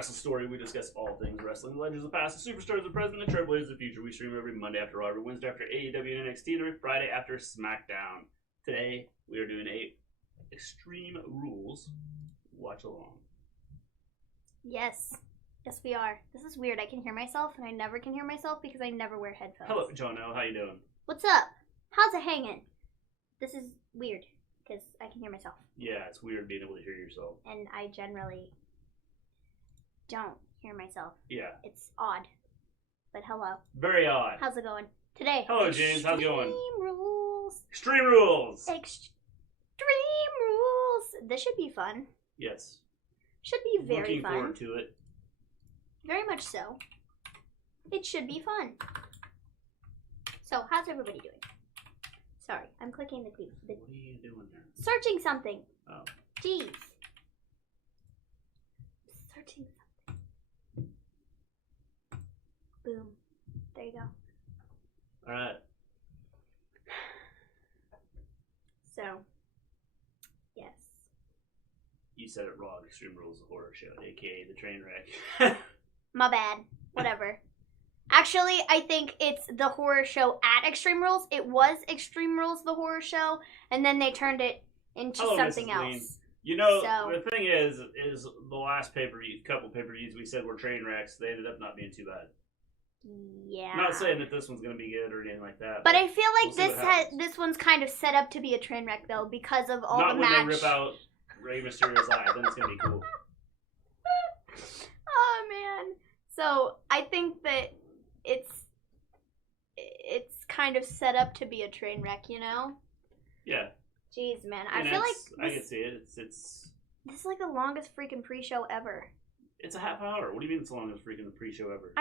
Wrestle Story. We discuss all things wrestling, the legends of the past, the superstars of the present, the trailblazers of the future. We stream every Monday after Raw, every Wednesday after AEW and NXT, and every Friday after SmackDown. Today, we are doing a Extreme Rules watch along. Yes. Yes, we are. This is weird. I can hear myself, and I never can hear myself because I never wear headphones. Hello, Jono. How you doing? What's up? How's it hanging? This is weird because I can hear myself. Yeah, it's weird being able to hear yourself. And I generally don't hear myself. Yeah. It's odd. But hello. Very odd. How's it going? Today. Hello, James. How's it going? Extreme Rules. Extreme Rules. Extreme Rules. This should be fun. Yes. Should be very Looking fun. forward to it. Very much so. It should be fun. So, how's everybody doing? Sorry, I'm clicking the key. What are you doing there? Searching something. Oh. Jeez. Searching something. Boom. There you go. Alright. So, yes. You said it wrong. Extreme Rules, the horror show, aka the train wreck. My bad. Whatever. Actually, I think it's the horror show at Extreme Rules. It was Extreme Rules, the horror show, and then they turned it into something Mrs. else. Gleen. You know, So- the thing is the last couple pay-per-views we said were train wrecks. They ended up not being too bad. Yeah. I'm not saying that this one's going to be good or anything like that. But I feel like we'll see what happens. this one's kind of set up to be a train wreck, though, because of all not the when match. they rip out Rey Mysterio's eye. Then it's going to be cool. Oh, man. So, I think that it's kind of set up to be a train wreck, you know? Yeah. Jeez, man. I And feel like I can see it. It's this is like the longest freaking pre-show ever. It's a half hour. What do you mean it's the longest freaking pre-show ever?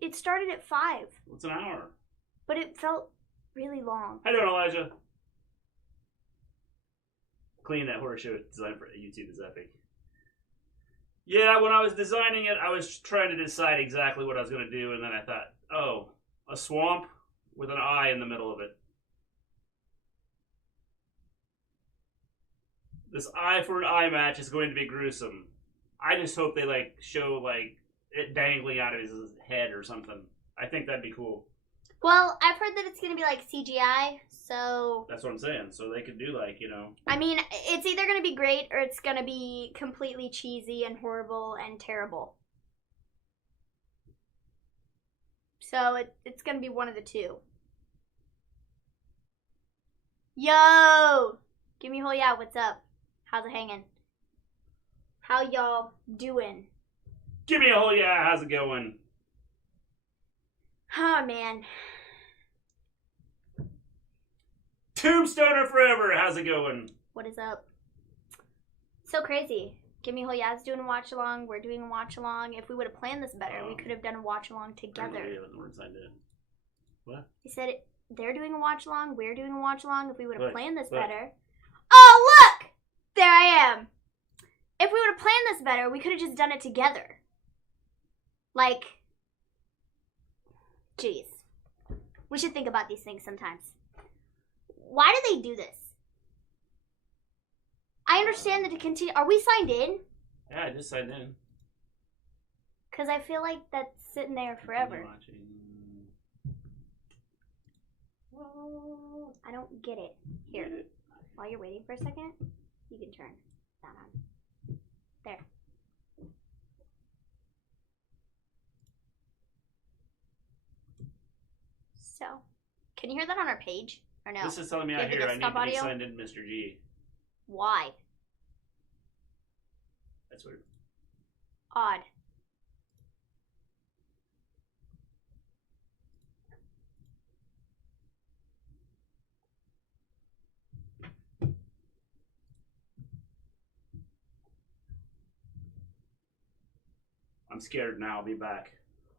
It started at 5, It's an hour. but it felt really long. How you doing, Elijah? Clean that horror show design for YouTube is epic. Yeah, when I was designing it, I was trying to decide exactly what I was going to do, and then I thought, oh, a swamp with an eye in the middle of it. This eye for an eye match is going to be gruesome. I just hope they show it dangling out of his head or something. I think that'd be cool. Well, I've heard that it's going to be like CGI, so That's what I'm saying. So they could do I mean, it's either going to be great or it's going to be completely cheesy and horrible and terrible. So it's going to be one of the two. Yo! Give me a whole yeah, what's up? How's it hanging? How y'all doing? Give me a whole yeah, how's it going? Oh, man. Tombstoner Forever, how's it going? What is up? So crazy. Give me a whole yeah's doing a watch along. We're doing a watch along. If we would have planned this better, we could have done a watch along together. What? He said they're doing a watch along. We're doing a watch along. If we would have planned this What? better. Oh, look! There I am. If we would have planned this better, we could have just done it together. Like, jeez. We should think about these things sometimes. Why do they do this? I understand that to continue. Are we signed in? Yeah, I just signed in. Because I feel like that's sitting there forever. I don't get it. Here, while you're waiting for a second, you can turn that on. There. So, can you hear that on our page? Or no? This is telling me out Maybe here I the need to stop be audio? signed in, Mr. G. Why? That's weird. Odd. I'm scared now. I'll be back.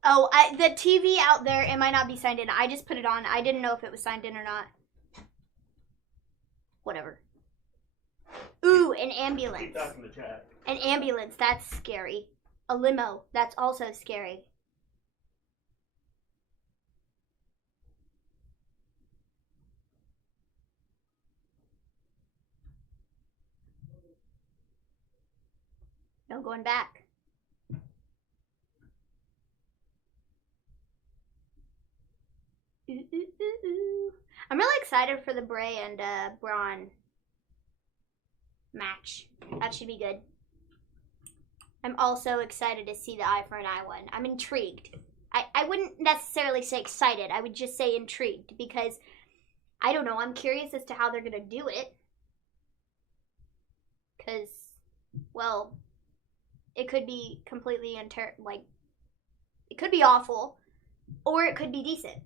Oh, the TV out there, it might not be signed in. I just put it on. I didn't know if it was signed in or not. Whatever. Ooh, an ambulance. Keep talking to chat. An ambulance, that's scary. A limo, that's also scary. No going back. I'm really excited for the Bray and Braun match. That should be good. I'm also excited to see the eye for an eye one. I'm intrigued. I wouldn't necessarily say excited. I would just say intrigued because, I don't know, I'm curious as to how they're going to do it. Because, well, it could be completely, it could be awful, or it could be decent.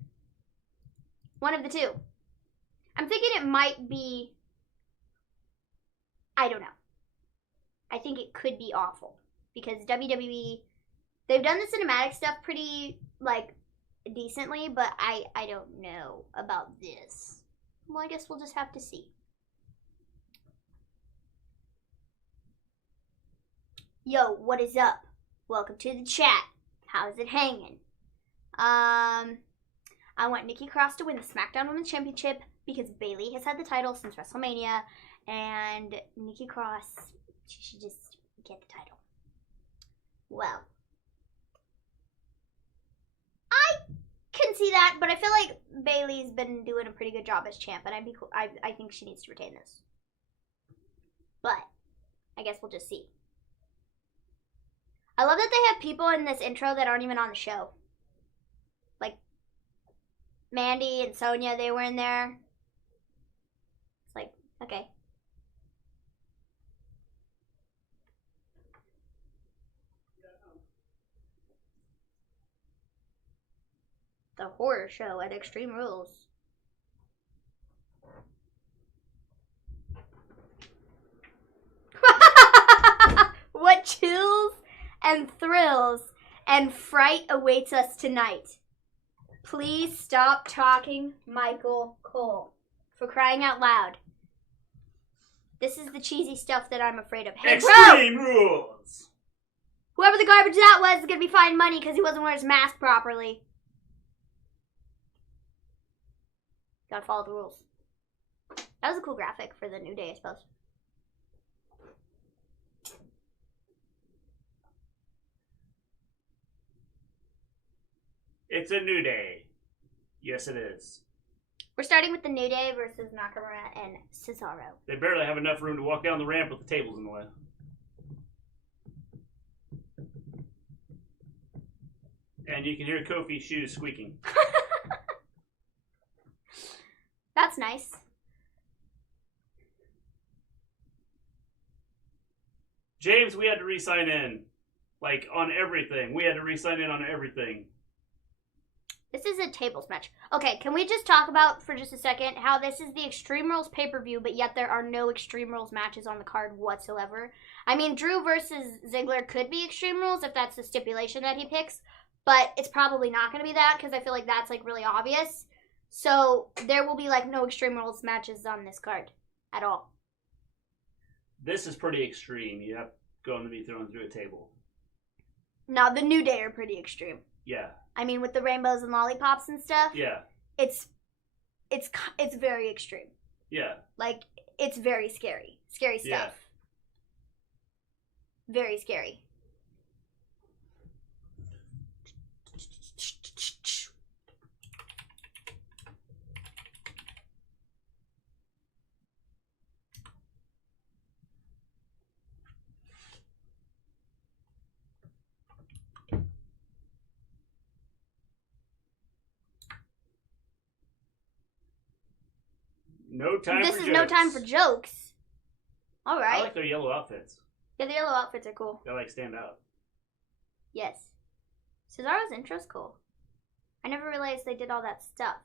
One of the two. I'm thinking it might be, I don't know. I think it could be awful. Because WWE, they've done the cinematic stuff pretty, decently, but I don't know about this. Well, I guess we'll just have to see. Yo, what is up? Welcome to the chat. How's it hanging? I want Nikki Cross to win the SmackDown Women's Championship because Bayley has had the title since WrestleMania, and Nikki Cross, she should just get the title. Well, I can see that, but I feel like Bayley's been doing a pretty good job as champ, and I think she needs to retain this. But I guess we'll just see. I love that they have people in this intro that aren't even on the show. Like Mandy and Sonya, they were in there. It's like, okay. The horror show at Extreme Rules. What chills and thrills and fright awaits us tonight? Please stop talking, Michael Cole. For crying out loud. This is the cheesy stuff that I'm afraid of. Hey, Extreme Rules! Whoever the garbage that was is going to be fined money because he wasn't wearing his mask properly. Gotta follow the rules. That was a cool graphic for the New Day, I suppose. It's a New Day. Yes, it is. We're starting with the New Day versus Nakamura and Cesaro. They barely have enough room to walk down the ramp with the tables in the way. And you can hear Kofi's shoes squeaking. That's nice. James, we had to re-sign in. Like, on everything. We had to re-sign in on everything. This is a tables match. Okay, can we just talk about, for just a second, how this is the Extreme Rules pay-per-view, but yet there are no Extreme Rules matches on the card whatsoever? I mean, Drew versus Ziggler could be Extreme Rules if that's the stipulation that he picks, but it's probably not going to be that, because I feel like that's, really obvious. So, there will be, no Extreme Rules matches on this card at all. This is pretty extreme. You have going to be thrown through a table. No, the New Day are pretty extreme. Yeah. I mean, with the rainbows and lollipops and stuff. Yeah. It's very extreme. Yeah. It's very scary. Scary stuff. Yeah. Very scary. No time this for is jokes. no time for jokes. All right. I like their yellow outfits. Yeah, the yellow outfits are cool. They stand out. Yes. Cesaro's intro's cool. I never realized they did all that stuff.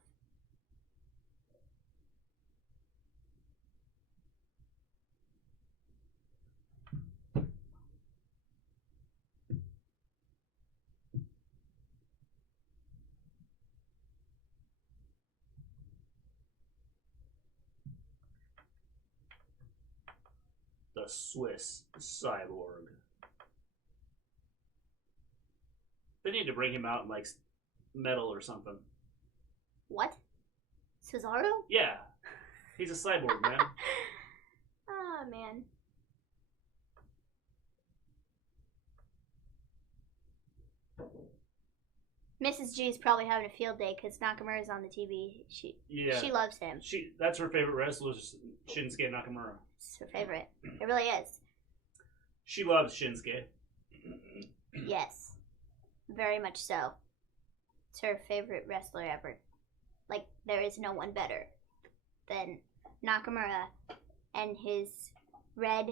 The Swiss Cyborg. They need to bring him out in metal or something. What? Cesaro? Yeah. He's a cyborg, man. Oh, man. Mrs. G is probably having a field day because Nakamura's on the TV. She loves him. That's her favorite wrestler, Shinsuke Nakamura. It's her favorite. It really is. She loves Shinsuke. Yes. Very much so. It's her favorite wrestler ever. Like, there is no one better than Nakamura and his red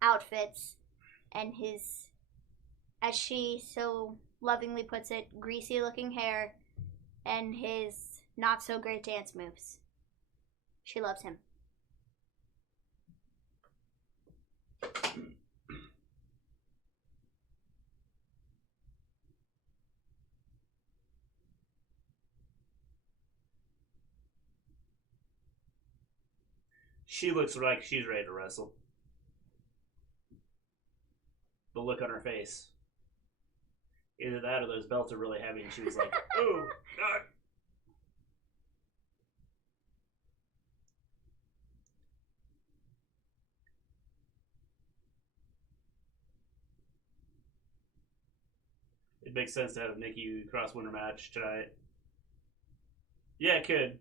outfits and his, as she so lovingly puts it, greasy looking hair and his not so great dance moves. She loves him. She looks like she's ready to wrestle. The look on her face. Either that or those belts are really heavy and she was like, oh, God. It makes sense to have a Nikki cross-winner match tonight. Yeah, it could.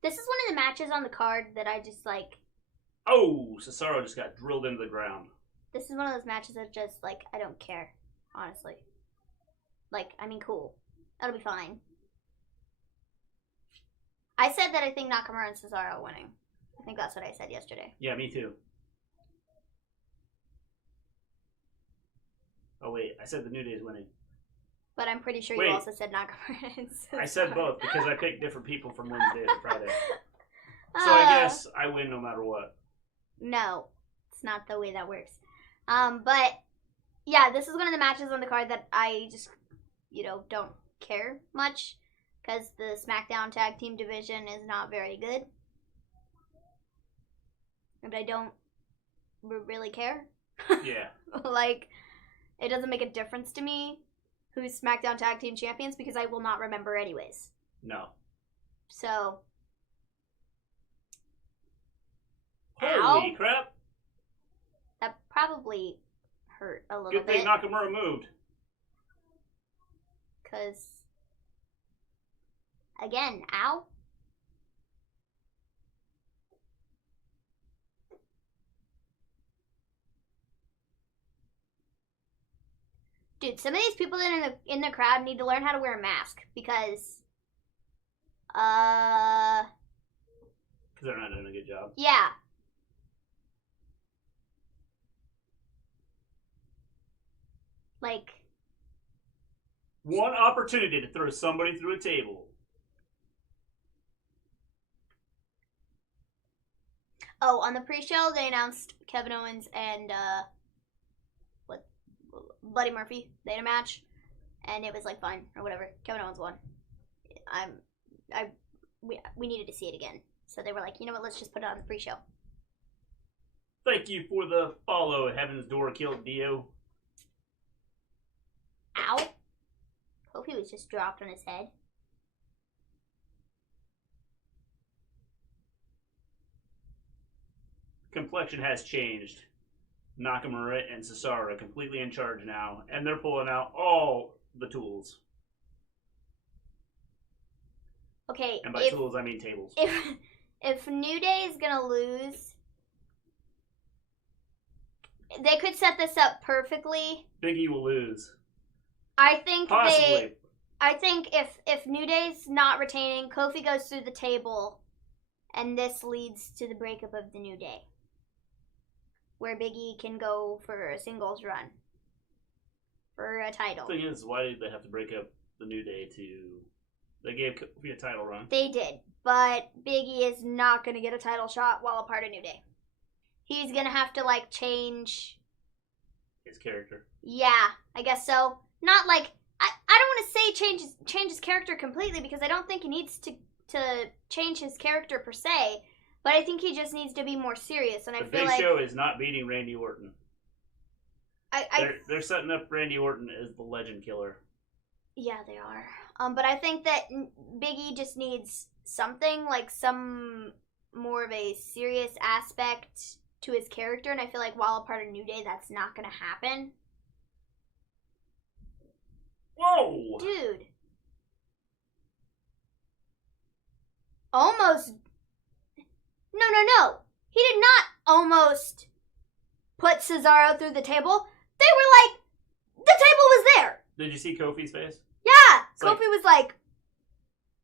This is one of the matches on the card that I just like. Oh, Cesaro just got drilled into the ground. This is one of those matches that just like, I don't care, honestly. Like, I mean, cool. That'll be fine. I said that I think Nakamura and Cesaro are winning. I think that's what I said yesterday. Yeah, me too. Oh, wait. I said the New Day is winning. But I'm pretty sure you also said Nakamura and Cesaro. I said both because I picked different people from Wednesday to Friday. So I guess I win no matter what. No. It's not the way that works. But, yeah, this is one of the matches on the card that I just, don't care much. Because the SmackDown Tag Team division is not very good. And I don't really care. Yeah. Like, it doesn't make a difference to me who's SmackDown Tag Team Champions because I will not remember anyways. No. So. Holy crap. That probably hurt a little bit. Good thing Nakamura moved. Because. Again, ow. Dude, some of these people in the crowd need to learn how to wear a mask because they're not doing a good job. Yeah. Like, one opportunity to throw somebody through a table. Oh, on the pre-show, they announced Kevin Owens and, Buddy Murphy. They had a match, and it was, like, fine, or whatever. Kevin Owens won. We needed to see it again. So they were like, you know what, let's just put it on the pre-show. Thank you for the follow. Heaven's Door killed Dio. Ow. Hope he was just dropped on his head. Complexion has changed. Nakamura and Cesaro are completely in charge now, and they're pulling out all the tools. Okay, and by tools I mean tables. If New Day is gonna lose, they could set this up perfectly. Big E will lose. I think possibly. I think if New Day's not retaining, Kofi goes through the table, and this leads to the breakup of the New Day, where Big E can go for a singles run for a title. The thing is, why did they have to break up the New Day to? They gave Kofi a title run. They did, but Big E is not going to get a title shot while a part of New Day. He's going to have to, like, change his character. Yeah, I guess so. Not like, I don't want to say change his character completely because I don't think he needs to change his character per se, but I think he just needs to be more serious. And I feel like Big Show is not beating Randy Orton. They're setting up Randy Orton as the legend killer. Yeah, they are. But I think that Big E just needs something, like some more of a serious aspect to his character, and I feel like while a part of New Day, that's not going to happen. Whoa! Dude. Almost. No. He did not almost put Cesaro through the table. They were like, the table was there. Did you see Kofi's face? Yeah. It's Kofi was like,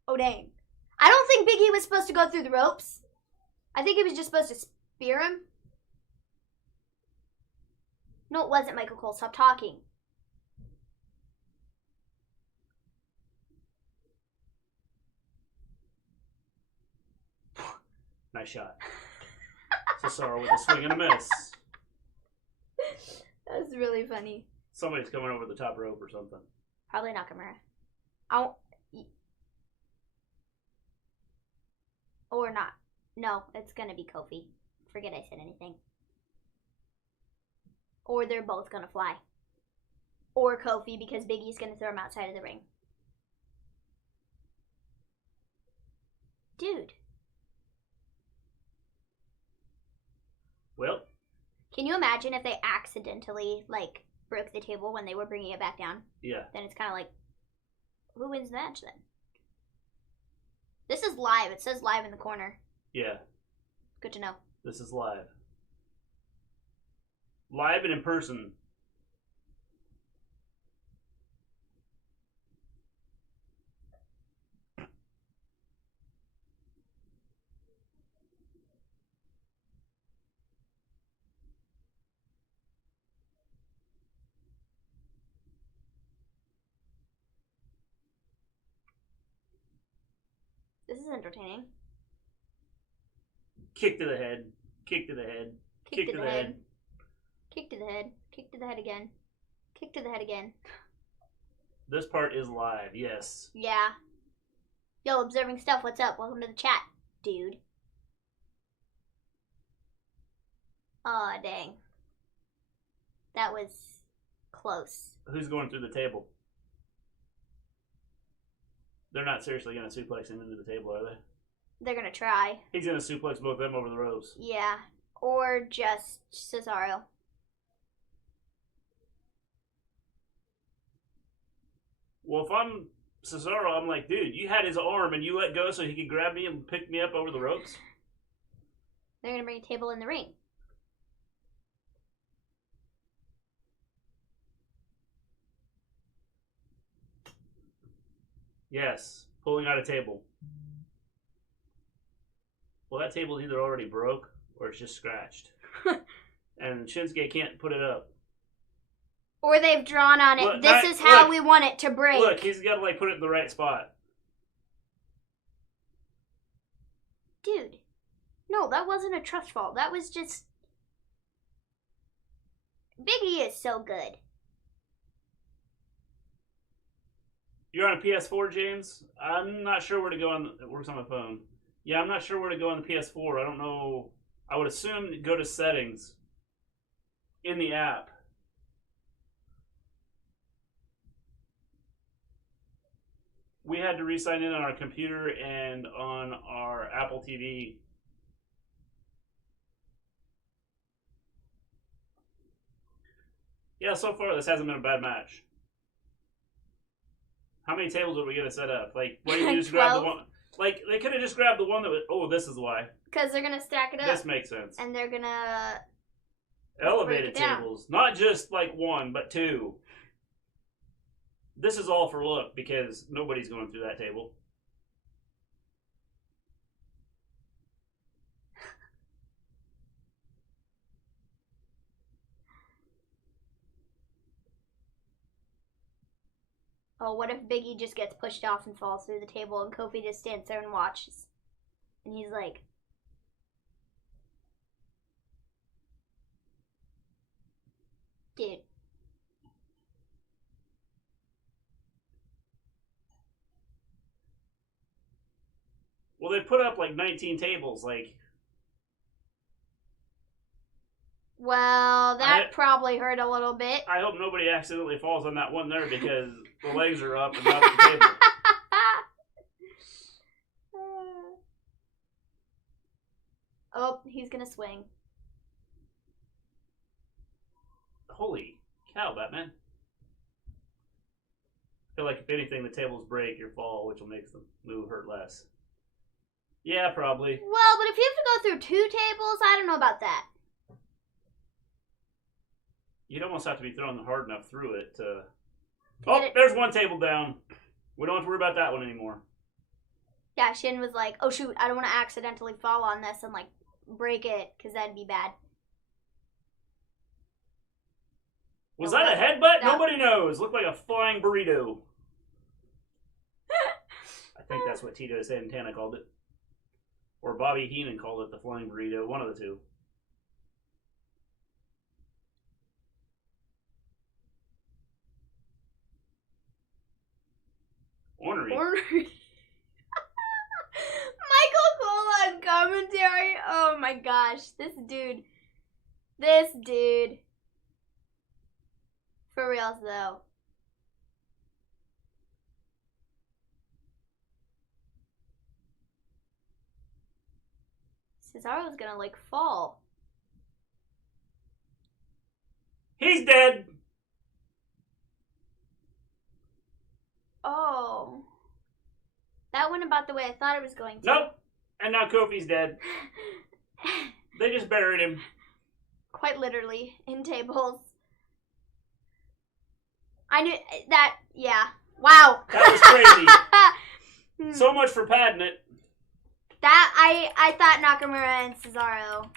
oh dang. I don't think Big E was supposed to go through the ropes. I think he was just supposed to spear him. No, it wasn't, Michael Cole. Stop talking. Nice shot. Cesaro with a swing and a miss. That's really funny. Somebody's coming over the top rope or something. Probably Nakamura. Or not. No, it's gonna be Kofi. Forget I said anything. Or they're both gonna fly. Or Kofi, because Big E's gonna throw him outside of the ring. Dude. Well. Can you imagine if they accidentally, like, broke the table when they were bringing it back down? Yeah. Then it's kind of like, who wins the match then? This is live. It says live in the corner. Yeah. Good to know. This is live. Live and in person. This is entertaining. Kick to the head. Kick to the head. Kick to the head. Kick to the head. Kick to the head again. Kick to the head again. This part is live, yes. Yeah. Yo, observing stuff, what's up? Welcome to the chat, dude. Aw, dang. That was close. Who's going through the table? They're not seriously going to suplex him into the table, are they? They're gonna try. He's going to suplex both of them over the ropes. Yeah. Or just Cesaro. Well, if I'm Cesaro, I'm like, dude, you had his arm and you let go so he could grab me and pick me up over the ropes? They're gonna bring a table in the ring. Yes. Pulling out a table. Well, that table's either already broke or it's just scratched. And Shinsuke can't put it up. Or they've drawn on it. Look, this is how we want it to break. Look, he's got to like put it in the right spot. Dude. No, that wasn't a trust fall. That was just... Big E is so good. You're on a PS4, James? I'm not sure where to go on... It works on my phone. Yeah, I'm not sure where to go on the PS4. I don't know... I would assume go to settings in the app. We had to re-sign in on our computer and on our Apple TV. Yeah, so far this hasn't been a bad match. How many tables are we going to set up? Like, why didn't you just grab the one? Like, they could have just grabbed the one that was... Oh, this is why. Because they're going to stack it up. This makes sense. And they're going to... Elevated tables. Not just, like, one, but two. This is all for look, because nobody's going through that table. Oh, what if Big E just gets pushed off and falls through the table and Kofi just stands there and watches? And he's like... Dude. Well, they put up like 19 tables, like... Well, that probably hurt a little bit. I hope nobody accidentally falls on that one there because the legs are up and not the table. Oh, he's gonna swing. Holy cow, Batman. I feel like if anything, the tables break or fall, which will make the move hurt less. Yeah, probably. Well, but if you have to go through 2 tables, I don't know about that. You'd almost have to be thrown hard enough through it to... Oh, there's one table down. We don't have to worry about that one anymore. Yeah, Shin was like, oh shoot, I don't want to accidentally fall on this and like break it, because that'd be bad. Was that a headbutt? Nobody knows. Looked like a flying burrito. I think that's what Tito Santana called it. Or Bobby Heenan called it the flying burrito. One of the two. Ornery. Michael Cole on commentary. Oh my gosh. This dude. For reals though. Cesaro's gonna like fall. He's dead. Oh. That went about the way I thought it was going to. Nope. And now Kofi's dead. They just buried him. Quite literally. In tables. I knew that, yeah. Wow. That was crazy. So much for padding it. That, I thought Nakamura and Cesaro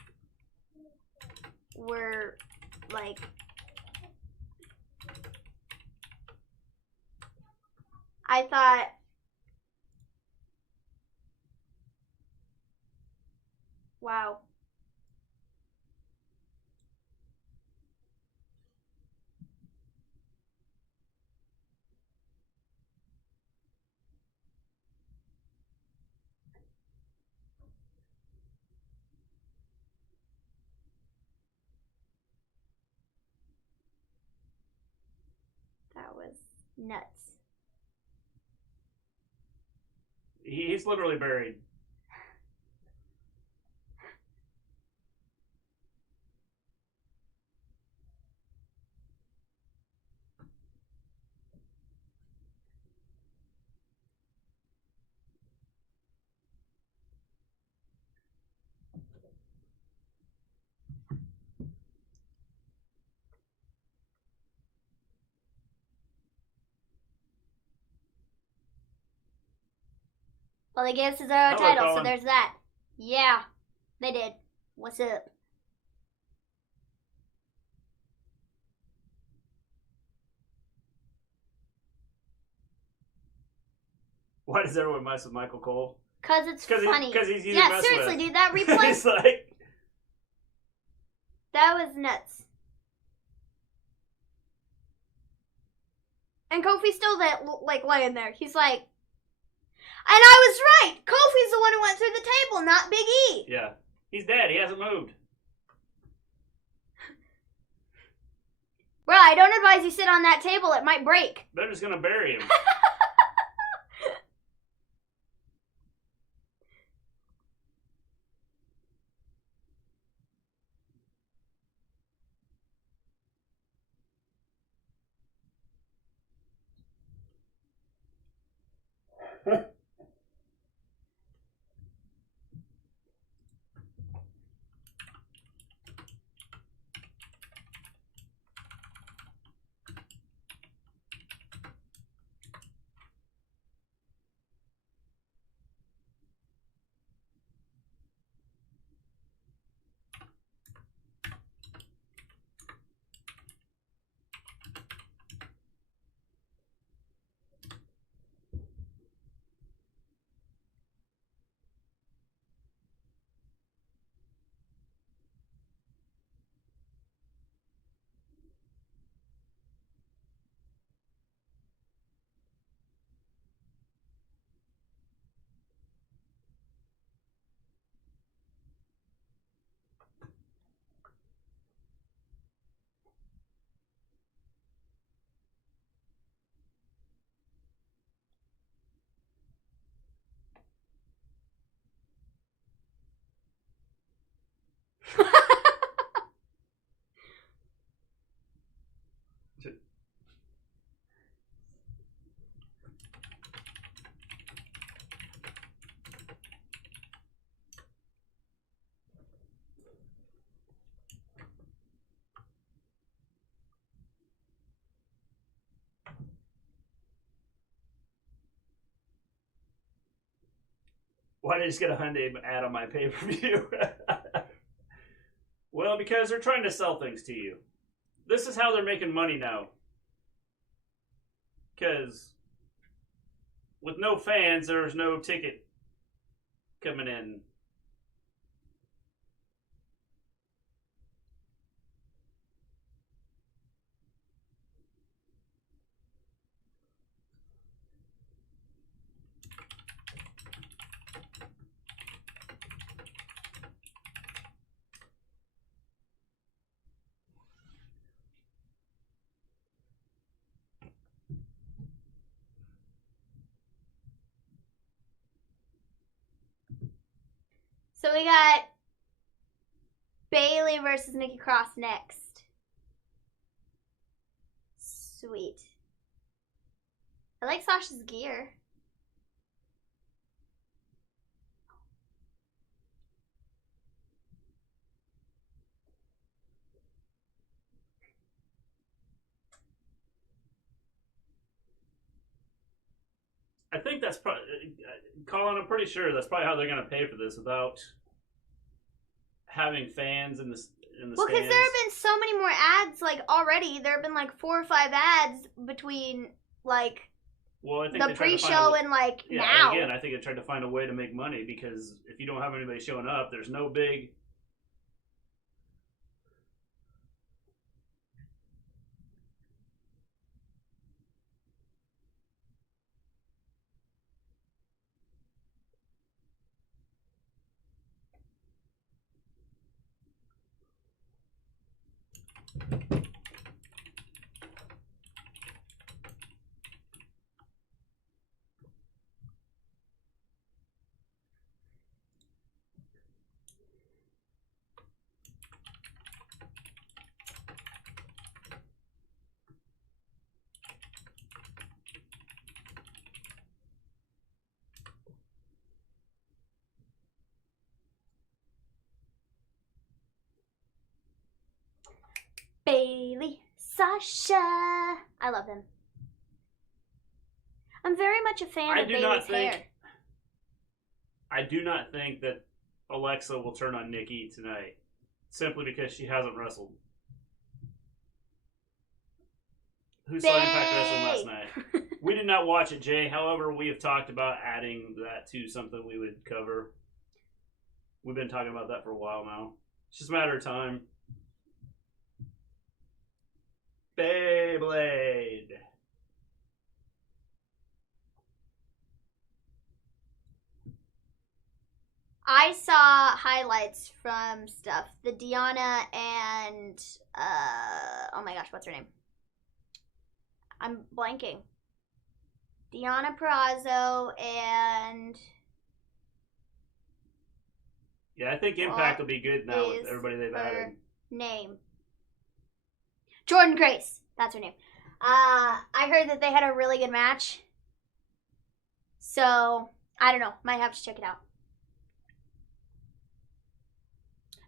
were, like... I thought... Wow. That was nuts. He's literally buried. Well, they gave Cesaro a Hello, title, Colin. so there's that. Yeah, they did. What's up? Why does everyone mess with Michael Cole? Cause it's funny. Because he's easy to yeah, mess seriously, with. dude, that replay, It's like... that was nuts. And Kofi's still that, like, laying there. He's like, and I was right! Kofi's the one who went through the table, not Big E! Yeah. He's dead. He hasn't moved. Bro, I don't advise you sit on that table. It might break. They're just gonna bury him. Why did I just get a Hyundai ad on my pay-per-view? Well, because they're trying to sell things to you. This is how they're making money now. Because with no fans, there's no ticket coming in. So we got Bayley versus Nikki Cross next. Sweet. I like Sasha's gear. I think that's probably, Colin, I'm pretty sure that's probably how they're going to pay for this without having fans in the stands. Well, because there have been so many more ads, like, already. There have been, like, 4 or 5 ads between, like, I think the pre-show and, like, now. Again, I think they tried to find a way to make money because if you don't have anybody showing up, there's no big... Bayley, Sasha. I love him. I'm very much a fan of Bayley's hair. I do not think that Alexa will turn on Nikki tonight, simply because she hasn't wrestled. Who saw Impact Wrestling last night? We did not watch it, Jay. However, we have talked about adding that to something we would cover. We've been talking about that for a while now. It's just a matter of time. Beyblade. I saw highlights from stuff. The Deanna and oh my gosh, what's her name? I'm blanking. Deanna Purrazzo and yeah, I think Impact will be good now with everybody they've added. Name. Jordan Grace. That's her name. I heard that they had a really good match. So, I don't know. Might have to check it out.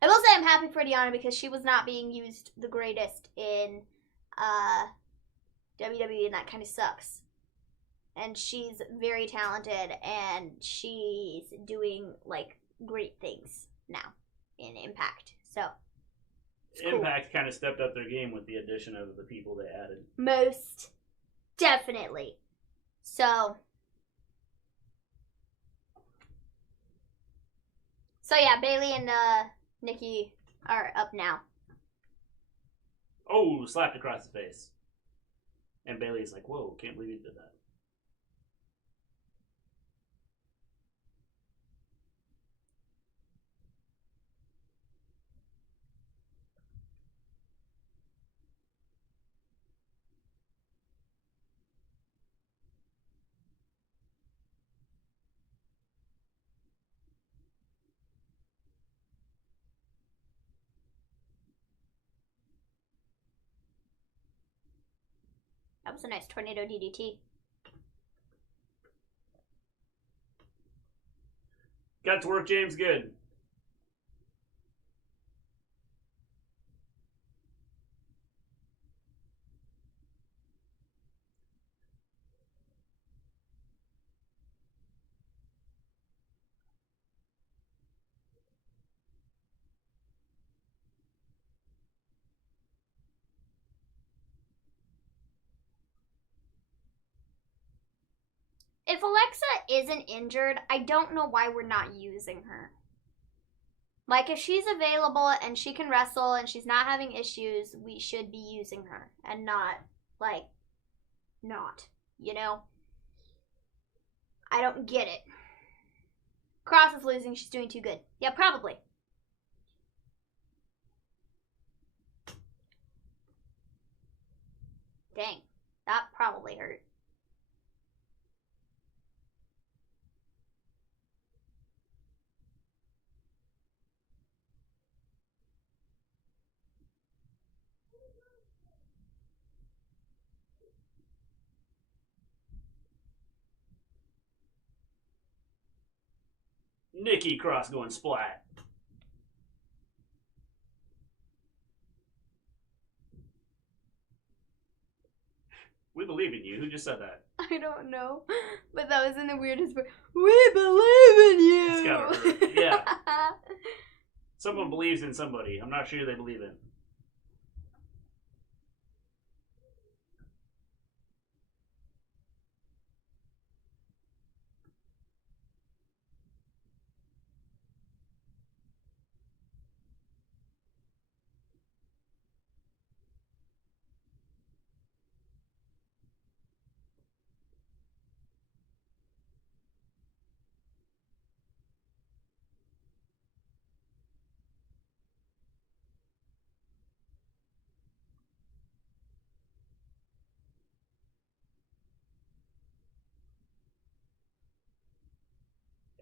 I will say I'm happy for Deanna because she was not being used the greatest in WWE, and that kind of sucks. And she's very talented, and she's doing, like, great things now in Impact. So, Impact kind of stepped up their game with the addition of the people they added. Most definitely. So yeah, Bayley and Nikki are up now. Oh, slapped across the face. And Bayley's like, whoa, can't believe you did that. That was a nice tornado DDT. Got to work James good. If Alexa isn't injured, I don't know why we're not using her. Like, if she's available and she can wrestle and she's not having issues, we should be using her. And not, like, not. You know? I don't get it. Cross is losing. She's doing too good. Yeah, probably. Dang. That probably hurt. Nikki Cross going splat. We believe in you. Who just said that? I don't know. But that was in the weirdest way. We believe in you! It's gotta hurt. Yeah. Someone believes in somebody. I'm not sure who they believe in.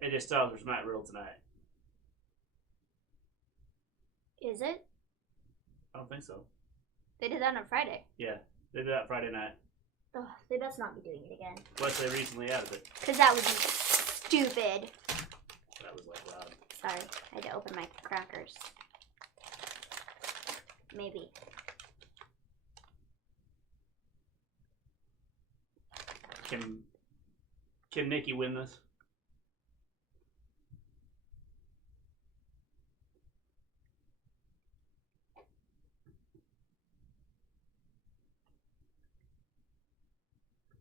AJ Styles versus Matt Riddle tonight. Is it? I don't think so. They did that on Friday. Yeah, they did that Friday night. Ugh, they best not be doing it again. Plus, they recently added it. Because that would be stupid. That was like loud. Sorry, I had to open my crackers. Maybe. Can Nikki win this?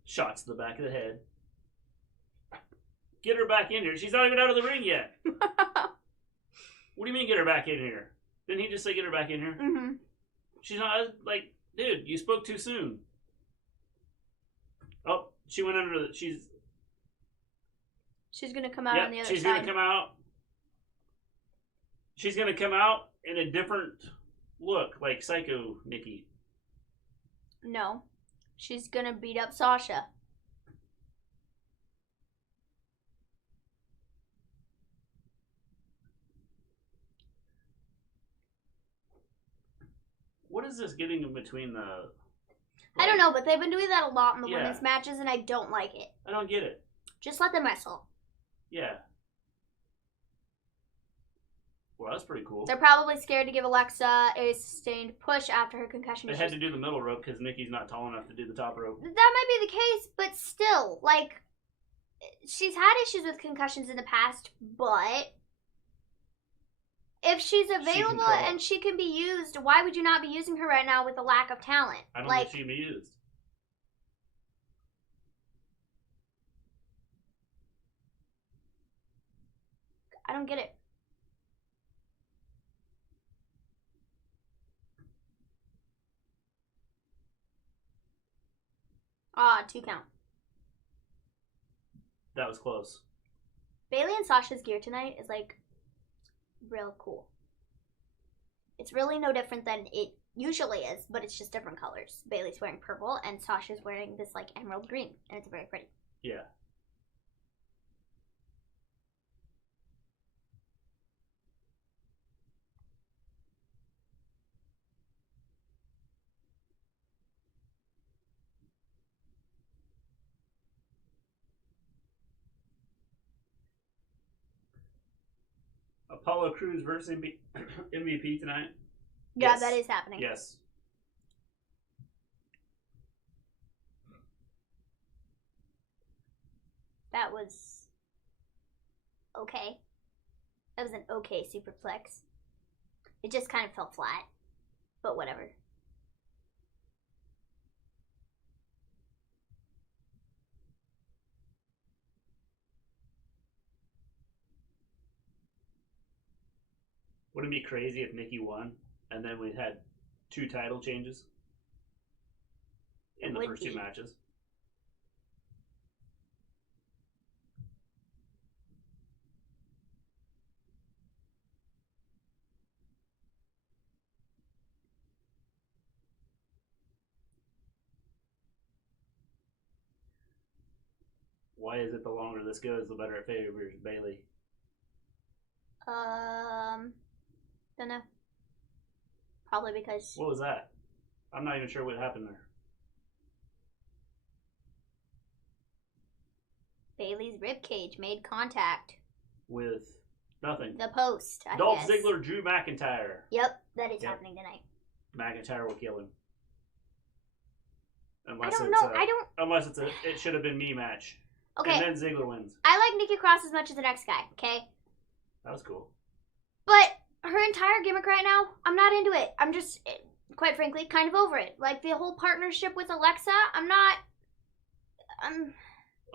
Shots to the back of the head. Get her back in here. She's not even out of the ring yet. What do you mean get her back in here? Didn't he just say get her back in here? Mm-hmm. She's not, like, dude, you spoke too soon. Oh, she went under the, she's gonna come out on the other side. She's gonna come out. She's gonna come out in a different look, like Psycho Nikki. No. She's gonna beat up Sasha. What is this getting in between the... I don't know, but they've been doing that a lot in the women's matches, and I don't like it. I don't get it. Just let them wrestle. Yeah. Well, that's pretty cool. They're probably scared to give Alexa a sustained push after her concussion. They had to do the middle rope because Nikki's not tall enough to do the top rope. That might be the case, but still, like, she's had issues with concussions in the past, but if she's available and she can be used, why would you not be using her right now with a lack of talent? I don't think she can be used. I don't get it. Ah, 2 count. That was close. Bayley and Sasha's gear tonight is, like, real cool. It's really no different than it usually is, but it's just different colors. Bayley's wearing purple, and Sasha's wearing this, like, emerald green, and it's very pretty. Yeah. Apollo Crews versus MVP tonight? Yeah, Yes. that is happening. Yes. That was okay. That was an okay superplex. It just kind of fell flat, but whatever. Wouldn't it be crazy if Nikki won and then we had 2 title changes in the first 2 matches? Why is it the longer this goes, the better it favors Bayley? Don't know. Probably because... What was that? I'm not even sure what happened there. Bayley's ribcage made contact. With nothing. The post, I Dolph guess. Ziggler, Drew McIntyre. Yep, that is happening tonight. McIntyre will kill him. I don't know. Unless it's it should have been me match. Okay. And then Ziggler wins. I like Nikki Cross as much as the next guy, okay? That was cool. But her entire gimmick right now, I'm not into it. I'm just, quite frankly, kind of over it. Like, the whole partnership with Alexa, I'm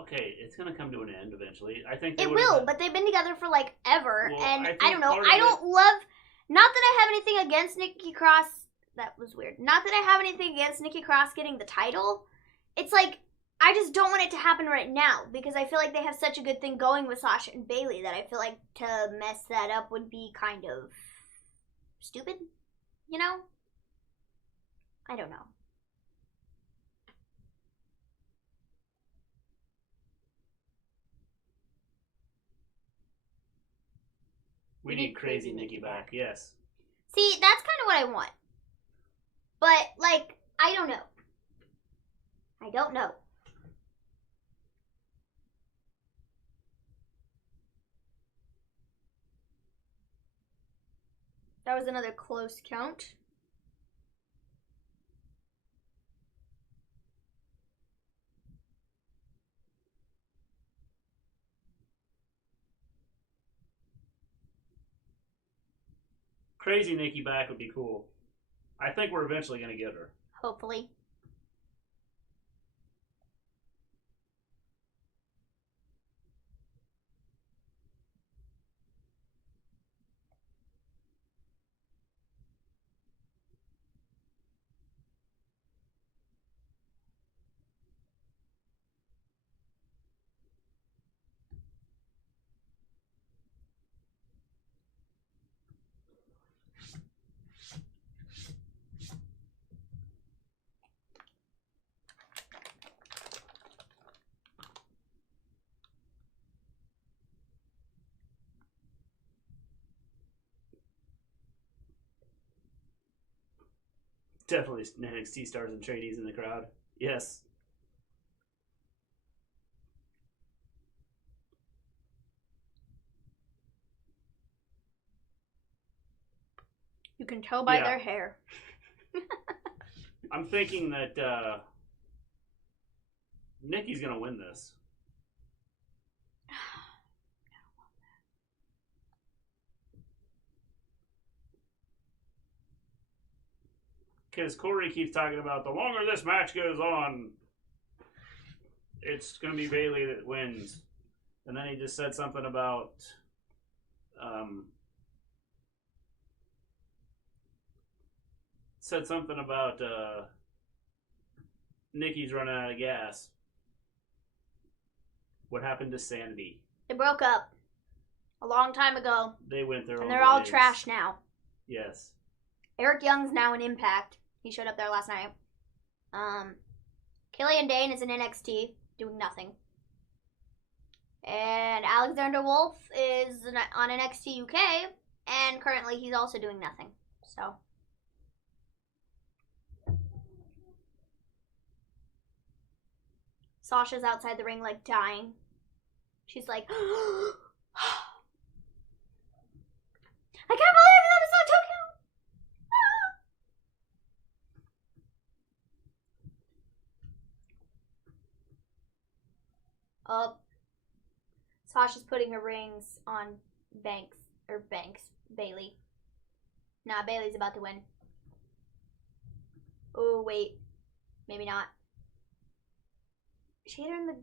okay, it's gonna come to an end eventually. I think it will, but they've been together for like ever, well, and I don't know. I don't love. Not that I have anything against Nikki Cross. That was weird. Not that I have anything against Nikki Cross getting the title. It's like I just don't want it to happen right now because I feel like they have such a good thing going with Sasha and Bayley that I feel like to mess that up would be kind of stupid. You know? I don't know. We need crazy Nikki back, yes. See, that's kind of what I want. But, like, I don't know. I don't know. That was another close count. Crazy Nikki back would be cool. I think we're eventually going to get her. Hopefully. Definitely NXT stars and trainees in the crowd. Yes. You can tell by their hair. I'm thinking that Nikki's going to win this. Because Corey keeps talking about the longer this match goes on, it's going to be Bayley that wins. And then he just said something about Nikki's running out of gas. What happened to Sanity? They broke up a long time ago. They went their own and they're all ways. trash now. Yes. Eric Young's now in Impact. He showed up there last night. Killian Dane is in NXT, doing nothing. And Alexander Wolf is on NXT UK, and currently he's also doing nothing. So. Sasha's outside the ring, like, dying. She's like, I can't believe that is not Tokyo! Sasha's putting her rings on Bayley. Nah, Bayley's about to win. Oh, wait. Maybe not. She hit her in the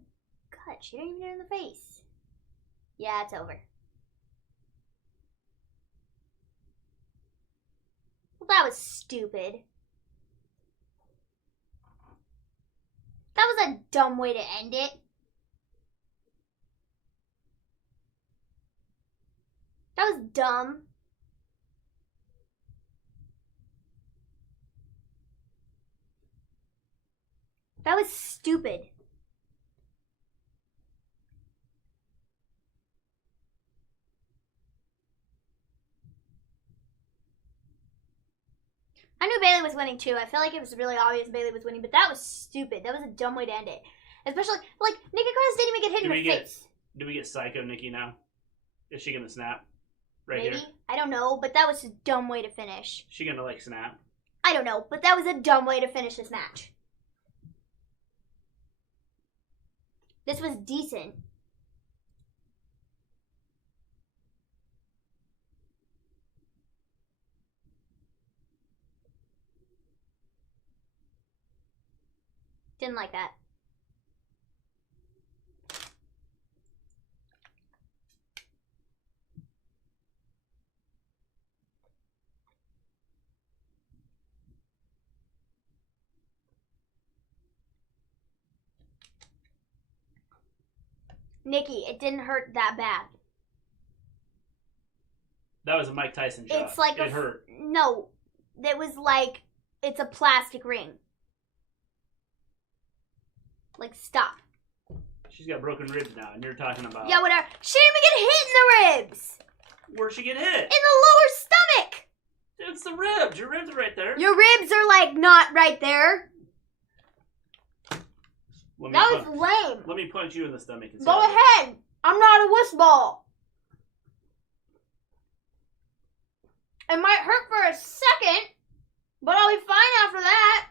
gut. She didn't even hit her in the face. Yeah, it's over. That was stupid. That was a dumb way to end it. That was dumb. That was stupid. I knew Bayley was winning too. I feel like it was really obvious Bayley was winning, but that was stupid. That was a dumb way to end it. Especially, like, Nikki Cross didn't even get hit in the face. Do we get Psycho Nikki now? Is she gonna snap? Right Maybe. here? I don't know, but that was a dumb way to finish. She gonna, like, snap? I don't know, but that was a dumb way to finish this match. This was decent. Didn't like that. Nikki, it didn't hurt that bad. That was a Mike Tyson shot. It's like it hurt. No, it was like, it's a plastic ring. Like, stop. She's got broken ribs now, and you're talking about... Yeah, whatever. She didn't even get hit in the ribs. Where'd she get hit? In the lower stomach. It's the ribs. Your ribs are right there. Your ribs are, like, not right there. That was lame. Let me punch you in the stomach. Go ahead. I'm not a wuss ball. It might hurt for a second, but I'll be fine after that.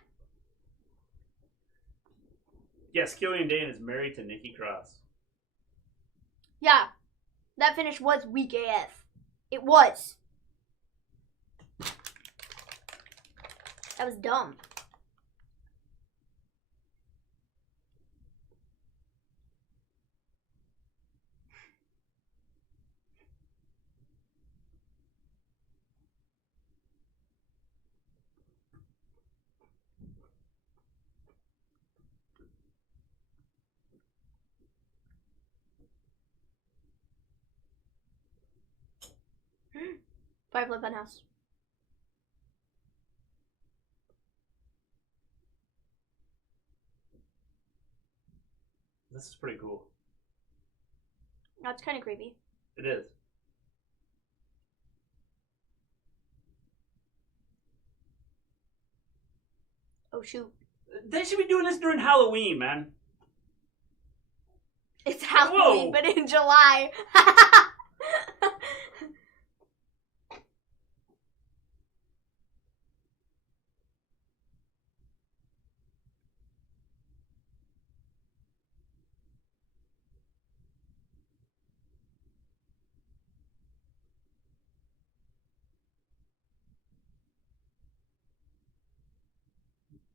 Yes, Killian Dane is married to Nikki Cross. Yeah, that finish was weak AF. It was. That was dumb. Firefly Funhouse. This is pretty cool. No, it's kind of creepy. It is. Oh, shoot. They should be doing this during Halloween, man. It's Halloween, but in July.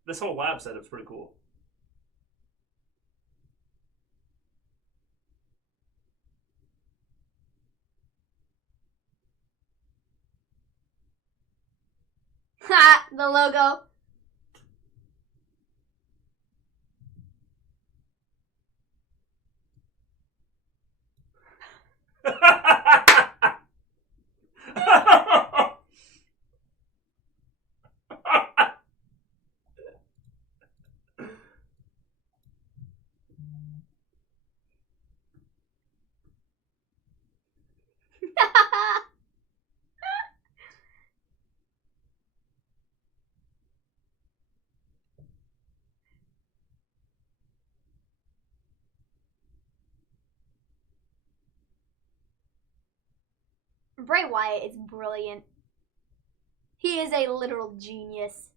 This whole lab setup's pretty cool. Ha! The logo. Bray Wyatt is brilliant. He is a literal genius.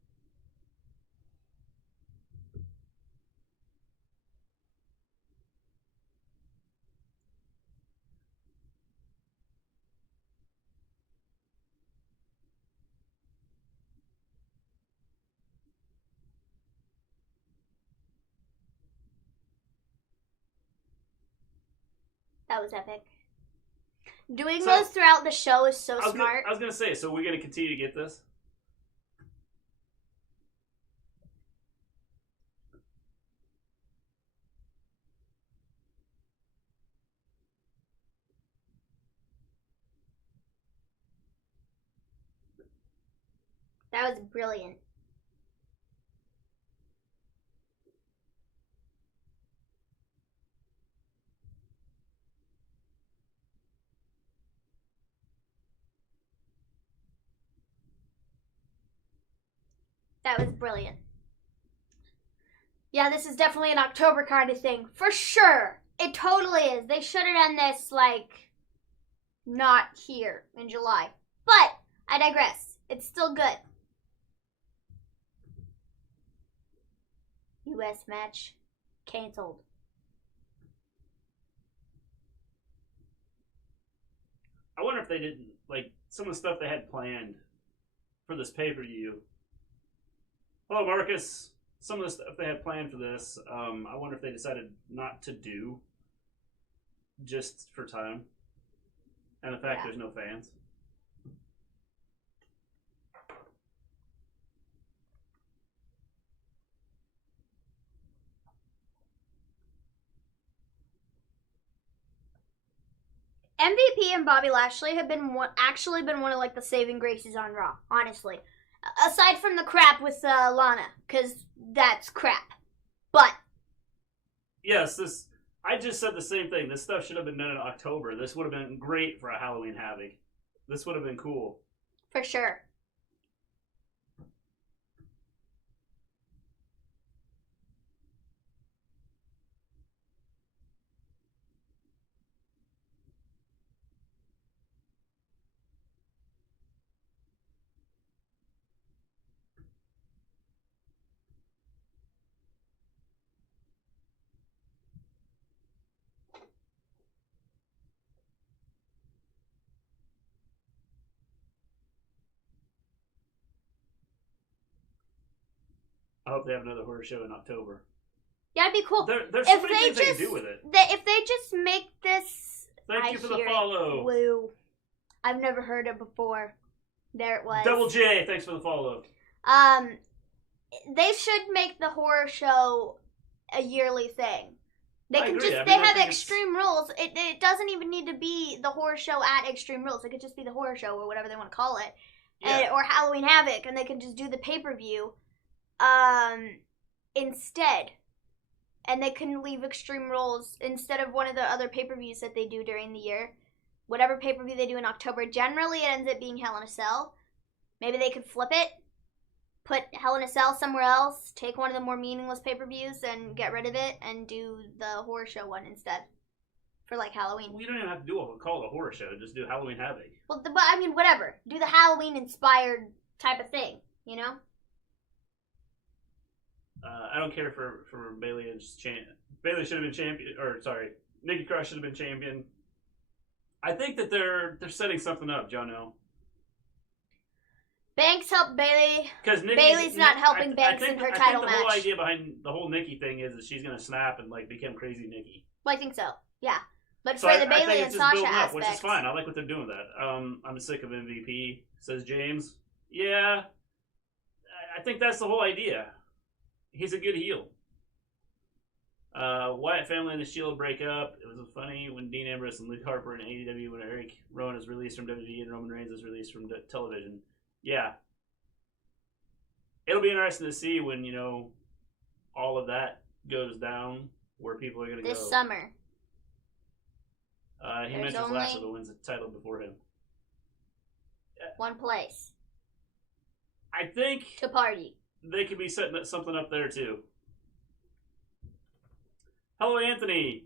That was epic. Doing those throughout the show is so smart. I was going to say, so we're going to continue to get this? That was brilliant. That was brilliant. Yeah, this is definitely an October kind of thing. For sure. It totally is. They should have done this, like, not here in July. But, I digress. It's still good. US match canceled. I wonder if they didn't, like, some of the stuff they had planned for this pay-per-view. Hello, Marcus. Some of the stuff they had planned for this, I wonder if they decided not to do just for time. And the fact there's no fans. MVP and Bobby Lashley have actually been one of like the saving graces on Raw, honestly. Aside from the crap with Lana, because that's crap. But yes, I just said the same thing. This stuff should have been done in October. This would have been great for a Halloween Havoc. This would have been cool. For sure. I hope they have another horror show in October. Yeah, it'd be cool. There's so many things they can do with it. If they just make this... Thank you for the follow. Woo. I've never heard it before. There it was. Double J, thanks for the follow. They should make the horror show a yearly thing. They I can agree. just, I they mean, I have think Extreme Rules. It doesn't even need to be the horror show at Extreme Rules. It could just be the horror show or whatever they want to call it. Yeah. Or Halloween Havoc, and they can just do the pay-per-view instead. And they can leave Extreme Rules instead of one of the other pay-per-views that they do during the year. Whatever pay-per-view they do in October, generally it ends up being Hell in a Cell. Maybe they could flip it, put Hell in a Cell somewhere else, take one of the more meaningless pay-per-views and get rid of it, and do the horror show one instead. For like Halloween. Well, you don't even have to call it a horror show. Just do Halloween Havoc. Well, but I mean, whatever. Do the Halloween-inspired type of thing, you know? I don't care for Bayley and Bayley should have been champion, or sorry, Nikki Cross should have been champion. I think that they're setting something up, Jono. Banks helped Bayley. Because Bayley's not helping Banks in her title match. The whole idea behind the whole Nikki thing is that she's gonna snap and like become crazy Nikki. Well, I think so. Yeah, but So for the Bayley and Sasha aspect, which is fine. I like what they're doing with that. I'm sick of MVP, says James. Yeah, I think that's the whole idea. He's a good heel. Wyatt family and the Shield break up. It was funny when Dean Ambrose and Luke Harper in AEW when Eric Rowan is released from WWE and Roman Reigns is released from television. Yeah. It'll be interesting to see when, you know, all of that goes down, where people are going to go. This summer. He mentions Lashley wins the title before him. One place. I think to party. They could be setting something up there too. Hello, Anthony.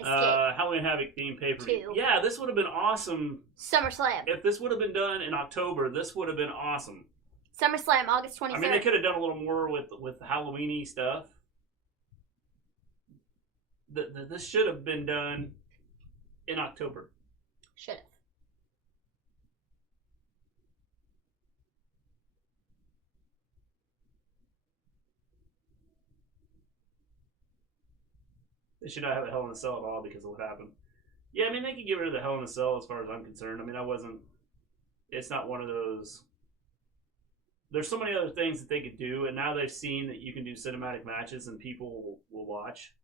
Halloween Havoc theme pay-per-view. Yeah, this would have been awesome. SummerSlam. If this would have been done in October, this would have been awesome. SummerSlam, August 23rd. I mean, they could have done a little more with Halloween-y stuff. This should have been done in October. Should have. They should not have a Hell in a Cell at all because of what happened. Yeah, I mean, they could get rid of the Hell in a Cell as far as I'm concerned. I mean, it's not one of those. There's so many other things that they could do, and now they've seen that you can do cinematic matches and people will watch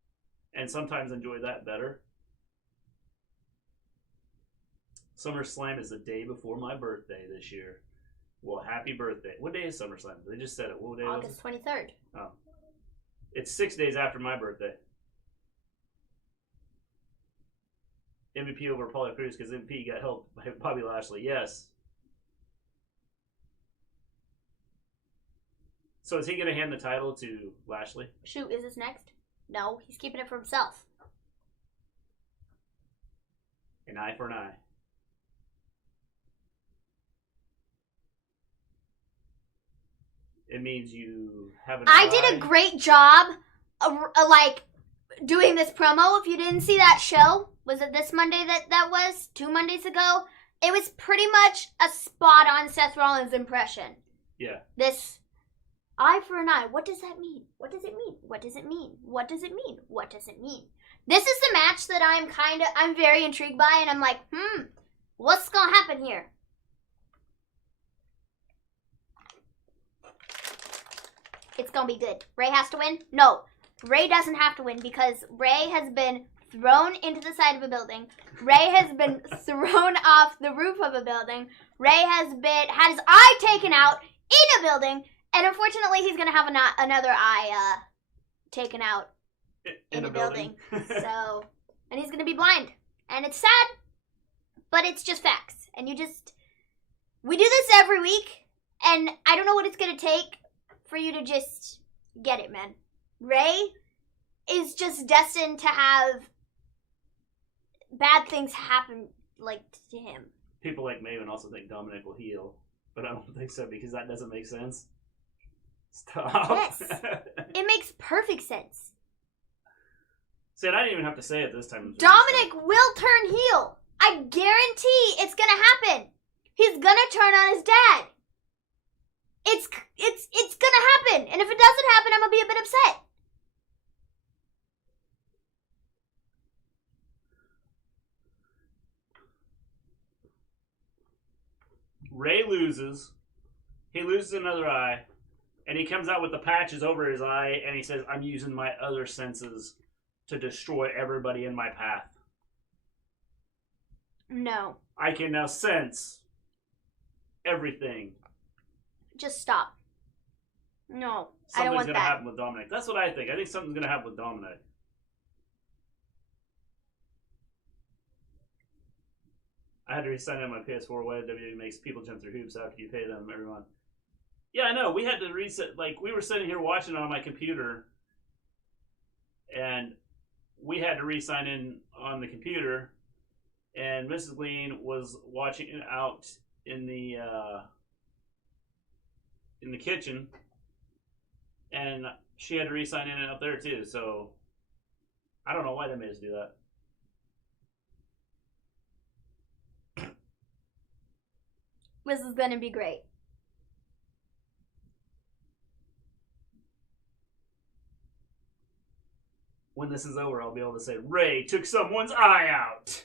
and sometimes enjoy that better. SummerSlam is the day before my birthday this year. Well, happy birthday. What day is SummerSlam? They just said it. What day August 23rd. Oh. It's 6 days after my birthday. MVP over Apollo Crews because MVP got helped by Bobby Lashley. Yes. So is he going to hand the title to Lashley? Shoot, is this next? No, he's keeping it for himself. An eye for an eye. It means you have an eye. I did a great job, like, doing this promo. If you didn't see that show, was it this Monday that was? 2 Mondays ago? It was pretty much a spot-on Seth Rollins impression. Yeah. This eye for an eye. What does that mean? What does it mean? What does it mean? What does it mean? What does it mean? This is the match that I'm very intrigued by, and I'm like, what's gonna happen here? It's gonna be good. Bray has to win? No. Bray doesn't have to win because Bray has been thrown into the side of a building. Bray has been thrown off the roof of a building. Bray has had his eye taken out in a building, and unfortunately he's gonna have another eye taken out in a building. So, and he's gonna be blind. And it's sad, but it's just facts. And we do this every week, and I don't know what it's gonna take for you to just get it, man. Ray is just destined to have bad things happen, like, to him. People like Maven also think Dominic will heal, but I don't think so because that doesn't make sense. Stop. Yes. It makes perfect sense. See, I didn't even have to say it this time. Dominic will turn heel. I guarantee it's gonna happen. He's gonna turn on his dad. It's gonna happen. And if it doesn't happen, I'm gonna be a bit upset. Ray loses. He loses another eye. And he comes out with the patches over his eye. And he says, I'm using my other senses to destroy everybody in my path. No. I can now sense everything. Just stop. No, I don't Something's want going to that. happen with Dominic. That's what I think. I think something's going to happen with Dominic. I had to resign on my PS4. Why WWE makes people jump through hoops after you pay them every month. Yeah, I know. We had to reset. Like, we were sitting here watching it on my computer. And we had to re-sign in on the computer. And Mrs. Gleen was watching it out in the kitchen, and she had to re-sign in up there too. So I don't know why they made us do that. This is gonna be great. When this is over, I'll be able to say, Ray took someone's eye out.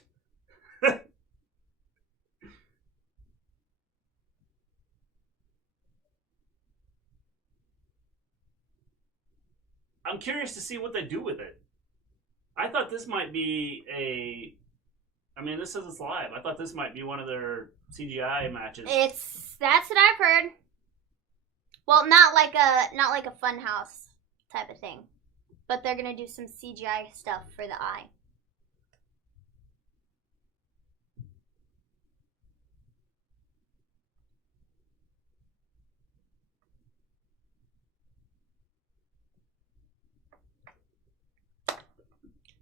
I'm curious to see what they do with it. I thought this might be this says it's live. I thought this might be one of their CGI matches. That's what I've heard. Well, not like a Funhouse type of thing, but they're gonna do some CGI stuff for the eye.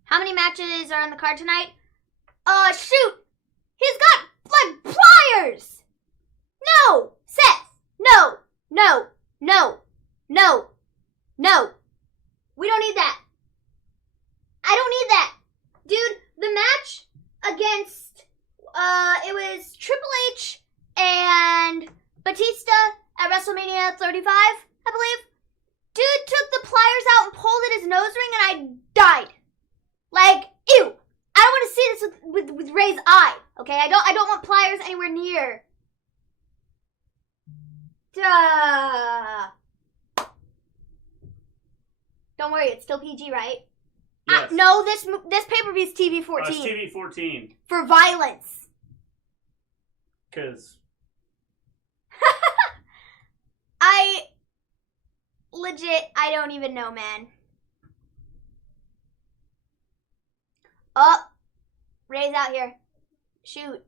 How many matches are on the card tonight? Shoot! He's got, like, pliers! No! Seth! No! No! No! No! No! We don't need that. I don't need that. Dude, the match against, it was Triple H and Batista at WrestleMania 35, I believe. Dude took the pliers out and pulled at his nose ring and I died. Like, ew! I don't want to see this with Ray's eye. Okay, I don't want pliers anywhere near. Duh. Don't worry, it's still PG, right? Yes. No, this pay-per-view is TV 14. It's TV 14. For violence. Because legit, I don't even know, man. Oh, Ray's out here. Shoot.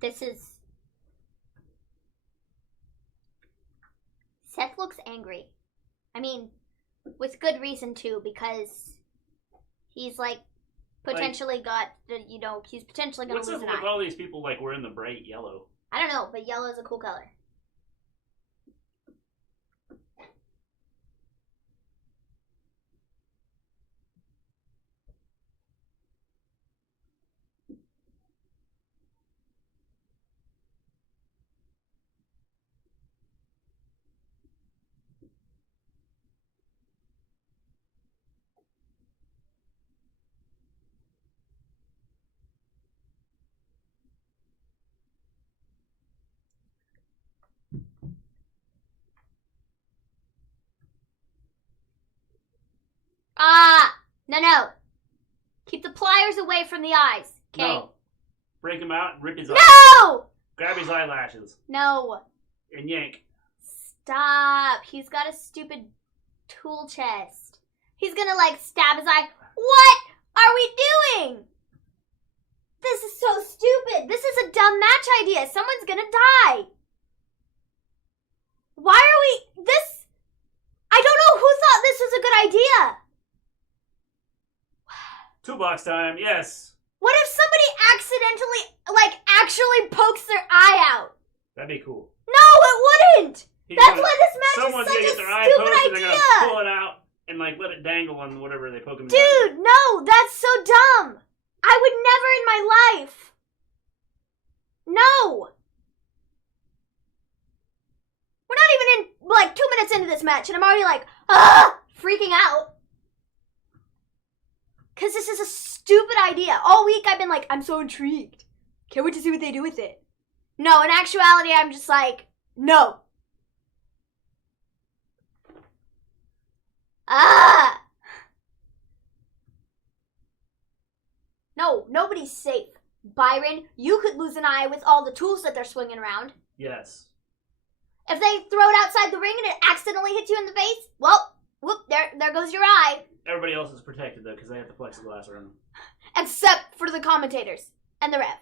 This is... Seth looks angry. I mean, with good reason too, because he's like potentially got the, you know, he's potentially gonna lose an eye. What's up with all these people like wearing the bright yellow? I don't know, but yellow is a cool color. No. Keep the pliers away from the eyes, okay? No. Break him out and rip his eyes. No! Grab his eyelashes. No. And yank. Stop. He's got a stupid tool chest. He's gonna, like, stab his eye. What are we doing? This is so stupid. This is a dumb match idea. Someone's gonna die. Why are we... This... I don't know who thought this was a good idea. Toolbox time, yes. What if somebody accidentally, like, actually pokes their eye out? That'd be cool. No, it wouldn't. That's why this match someone's is such gonna a get their eye stupid poked idea. and they're gonna pull it out and like let it dangle on whatever they poke him. Dude, no, that's so dumb. I would never in my life. No. We're not even in, like, 2 minutes into this match and I'm already like, freaking out. Because this is a stupid idea. All week I've been like, I'm so intrigued. Can't wait to see what they do with it. No, in actuality, I'm just like, no. No, nobody's safe. Byron, you could lose an eye with all the tools that they're swinging around. Yes. If they throw it outside the ring and it accidentally hits you in the face, well, whoop, there goes your eye. Everybody else is protected though because they have the plexiglass around them. Except for the commentators and the ref.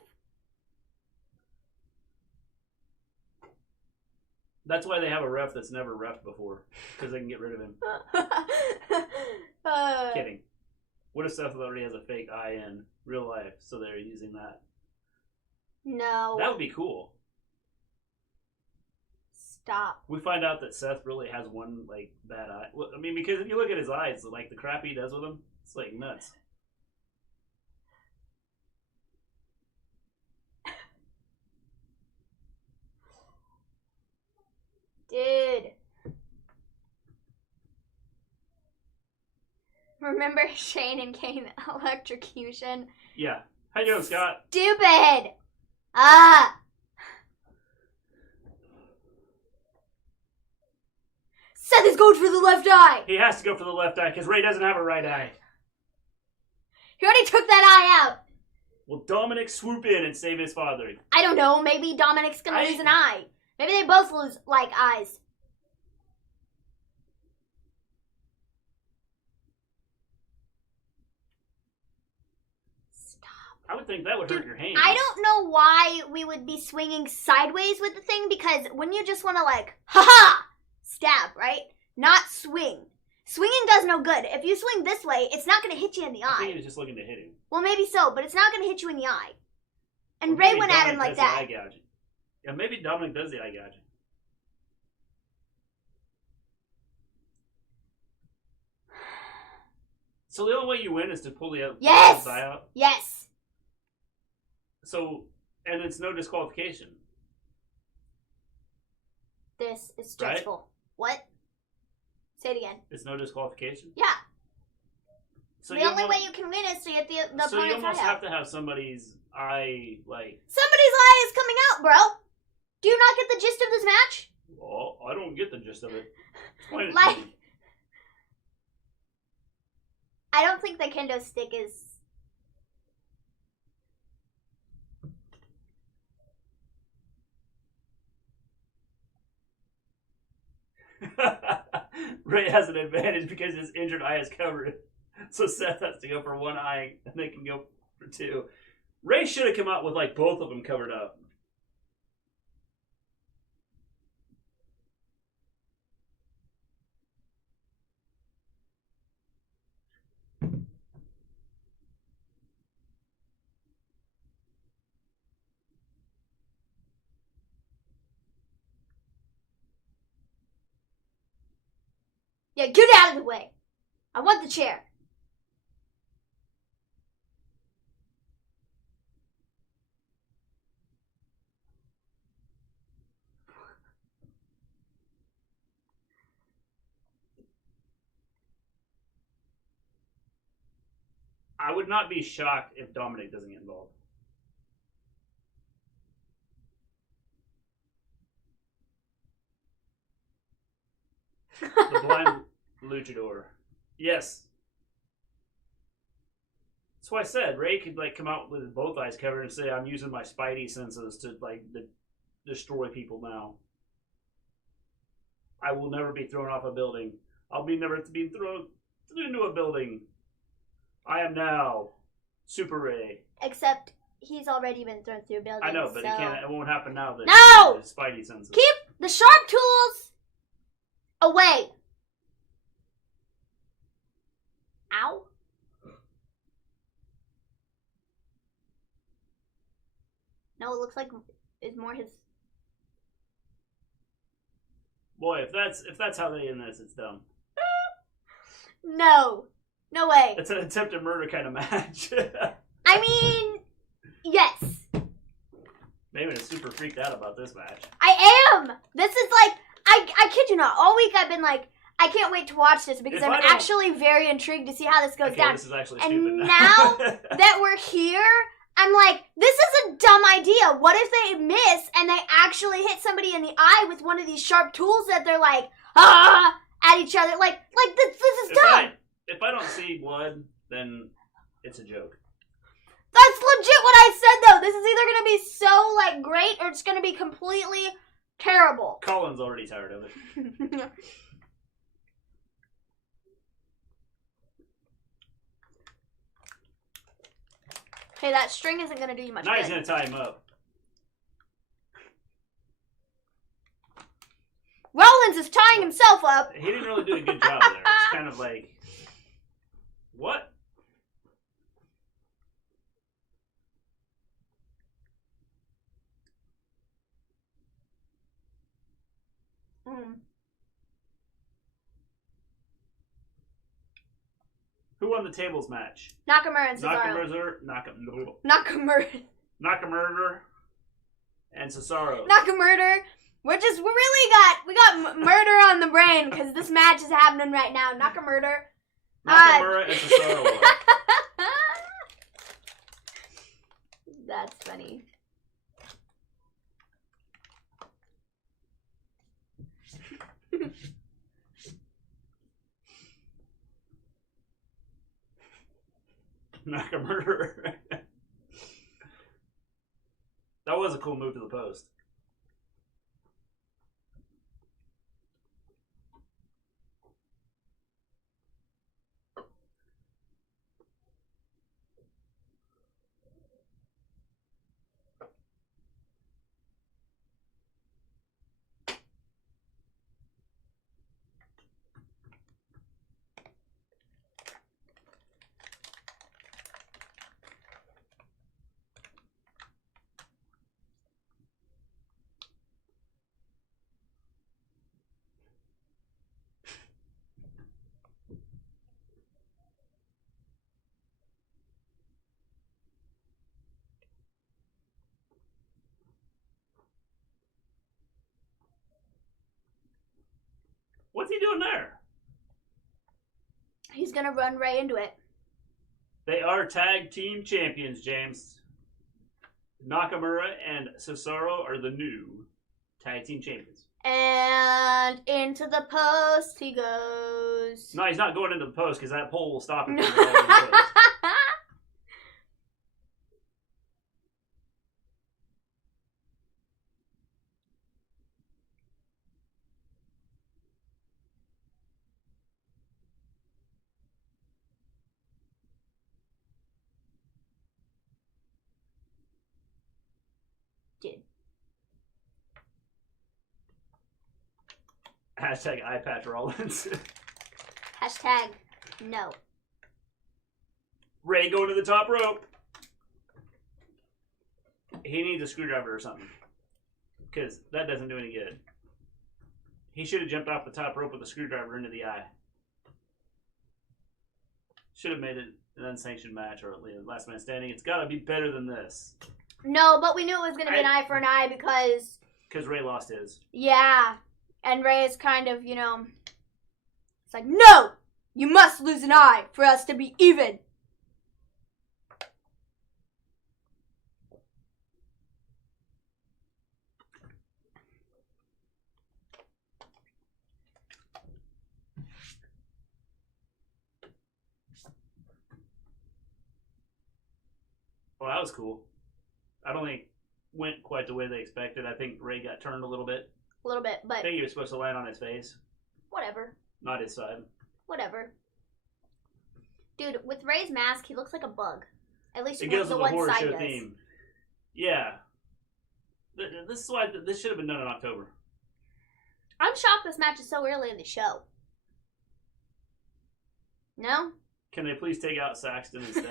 That's why they have a ref that's never reffed before, because they can get rid of him. Kidding. What if Seth already has a fake eye in real life, so they're using that? No. That would be cool. Stop. We find out that Seth really has one, like, bad eye. Well, I mean, because if you look at his eyes, like, the crap he does with them, it's, like, nuts. Dude. Remember Shane and Kane electrocution? Yeah. How you doing, Scott? Stupid! Seth is going for the left eye! He has to go for the left eye, because Ray doesn't have a right eye. He already took that eye out! Will Dominic swoop in and save his father? I don't know, maybe Dominic's gonna lose an eye. Maybe they both lose, like, eyes. Stop. I would think that would hurt your hands. I don't know why we would be swinging sideways with the thing, because when you just want to, like, ha-ha, stab, right? Not swing. Swinging does no good. If you swing this way, it's not going to hit you in the eye. I think he was just looking to hit him. Well, maybe so, but it's not going to hit you in the eye. And Or Ray maybe went at Dominic him like does that. The eye gouging. Yeah, maybe Dominic does the eye gouging. So the only way you win is to pull the other Yes! eye out? Yes. So, and it's no disqualification. This is Right? stressful. What? Say it again. It's no disqualification? Yeah. So The you only almost- way you can win is to get the So you opponent's almost eye have out. to have somebody's eye, like... Somebody's eye is coming out, bro. Do you not get the gist of this match? Oh, I don't get the gist of it. Explain it to Like, me. I don't think the kendo stick is... Ray has an advantage because his injured eye is covered. So Seth has to go for one eye, and they can go for two. Ray should have come out with like both of them covered up. Yeah, get out of the way. I want the chair. I would not be shocked if Dominic doesn't get involved. The blind luchador. Yes. That's why I said Ray could like come out with both eyes covered and say, "I'm using my spidey senses to like destroy people now. I will never be thrown off a building. I'll be never be thrown into a building. I am now Super Ray." Except he's already been thrown through a building. I know, but so... it won't happen now. That No! his spidey senses. Keep the sharp tools away. Ow. No, it looks like it's more his... Boy, if that's how they end this, it's dumb. No. No way. It's an attempted murder kind of match. I mean, yes. Maven is super freaked out about this match. I am. This is like, I kid you not, all week I've been like, I can't wait to watch this because If I'm I don't- actually very intrigued to see how this goes Okay, down. this is actually And stupid now that we're here, I'm like, this is a dumb idea. What if they miss and they actually hit somebody in the eye with one of these sharp tools that they're like, at each other? Like this is dumb. If I don't see blood, then it's a joke. That's legit what I said though. This is either gonna be so like great or it's gonna be completely terrible. Colin's already tired of it. Hey, that string isn't gonna do you much Now he's good. gonna tie him up. Rollins is tying himself up. He didn't really do a good job there. It's kind of like, what? Who won the tables match? Nakamura and Cesaro. Nakamura and Cesaro. Nakamura. We got murder on the brain because this match is happening right now. Nakamura. Nakamura and Cesaro. That's funny. Nakamura. That was a cool move to the post. What's he doing there? He's gonna run Ray into it. They are tag team champions, James. Nakamura and Cesaro are the new tag team champions. And into the post he goes. No, he's not going into the post because that pole will stop him from going into the post. Dude. Hashtag eye patch Rollins. Hashtag no. Ray going to the top rope. He needs a screwdriver or something. Because that doesn't do any good. He should have jumped off the top rope with a screwdriver into the eye. Should have made it an unsanctioned match or at least last man standing. It's got to be better than this. No, but we knew it was going to be an eye for an eye because... Because Ray lost his. Yeah. And Ray is kind of, you know... It's like, no! You must lose an eye for us to be even. Well, that was cool. I don't think it went quite the way they expected. I think Ray got turned a little bit. A little bit, but... I think he was supposed to land on his face. Whatever. Not his side. Whatever. Dude, with Ray's mask, he looks like a bug. At least It goes the with the one horror side show does. theme. Yeah. This is why this should have been done in October. I'm shocked this match is so early in the show. No? Can they please take out Saxton instead?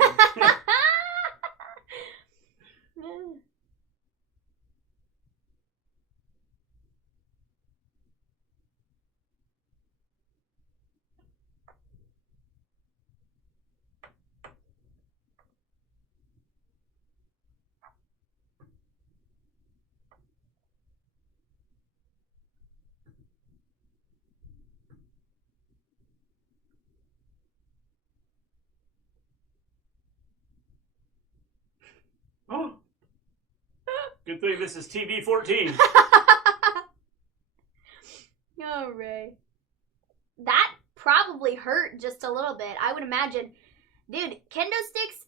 Oh. Good thing this is TV 14. Oh, Ray. That probably hurt just a little bit. I would imagine. Dude, kendo sticks,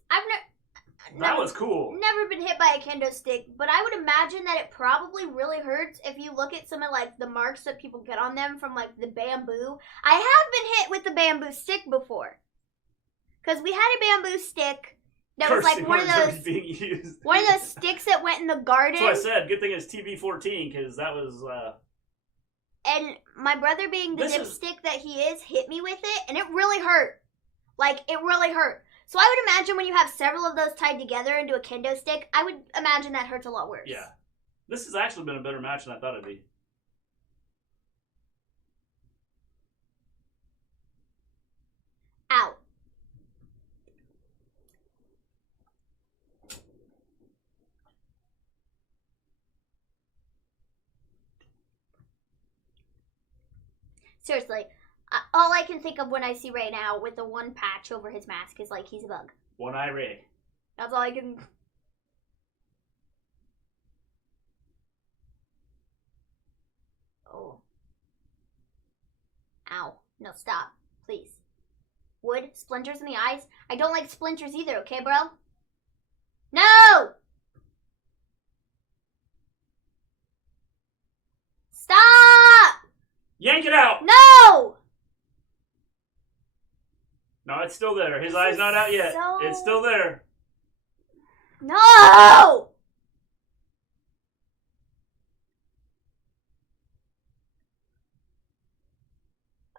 That was cool. never been hit by a kendo stick, but I would imagine that it probably really hurts if you look at some of like the marks that people get on them from like the bamboo. I have been hit with the bamboo stick before. Because we had a bamboo stick that was like one of those being used. one of those sticks that went in the garden. That's what I said. Good thing it's TV 14 because that was. And my brother, being the dipstick that he is, hit me with it, and it really hurt. Like, it really hurt. So I would imagine when you have several of those tied together into a kendo stick, I would imagine that hurts a lot worse. Yeah. This has actually been a better match than I thought it'd be. Ow. Seriously, all I can think of when I see Ray now with the one patch over his mask is like he's a bug. One Eye Ray. That's all I can... Oh. Ow. No, stop. Please. Wood? Splinters in the eyes? I don't like splinters either, okay, bro? No! Stop! Yank it out! No! No, it's still there. His eye's not out yet. It's still there. No!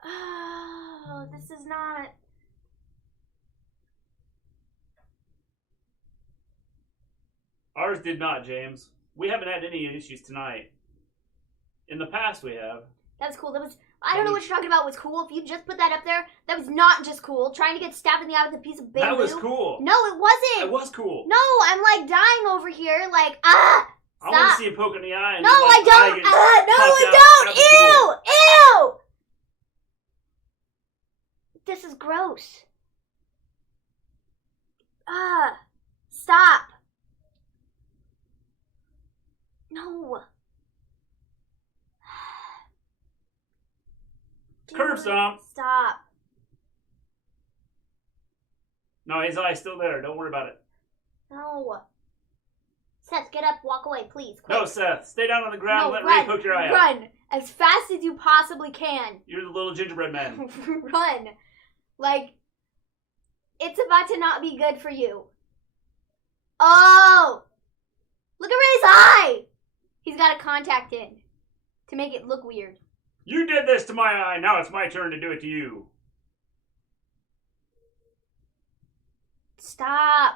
Oh, this is not... Ours did not, James. We haven't had any issues tonight. In the past, we have. That was cool. That was... I don't know what you're talking about was cool. If you just put that up there, that was not just cool. Trying to get stabbed in the eye with a piece of bamboo. That was cool. No, it wasn't. It was cool. No, I'm like dying over here. Like, ah! I want to see him poke in the eye. And no, I don't. No, I don't. Ew! Ew! This is gross. Stop. No. curb stomp. Stop. No, his eye's still there. Don't worry about it. No. Seth, get up, walk away, please. Quick. No, Seth. Stay down on the ground No, and let run, Ray poke your eye out. Run as fast as you possibly can. You're the little gingerbread man. Run. Like, it's about to not be good for you. Oh! Look at Ray's eye! He's got a contact in to make it look weird. You did this to my eye. Now it's my turn to do it to you. Stop.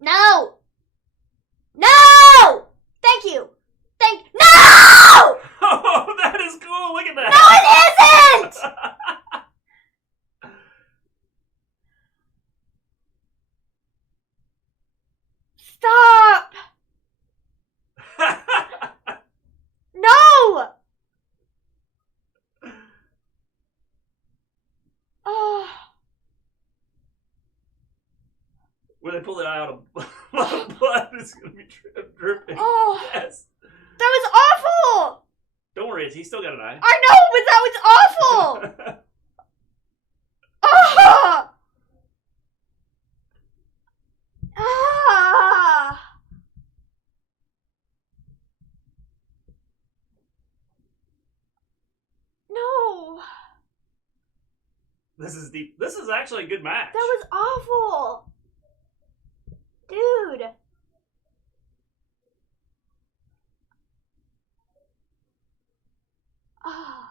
No! No! Thank you. No! Oh, that is cool. Look at that. No, it isn't! Stop! No! Oh. When they pull it out of blood, it's going to be dripping. Oh. Yes. That was awful! Don't worry, he's still got an eye. I know, but that was awful! Oh! Ah! No. This is deep. This is actually a good match. That was awful. Dude. Ah.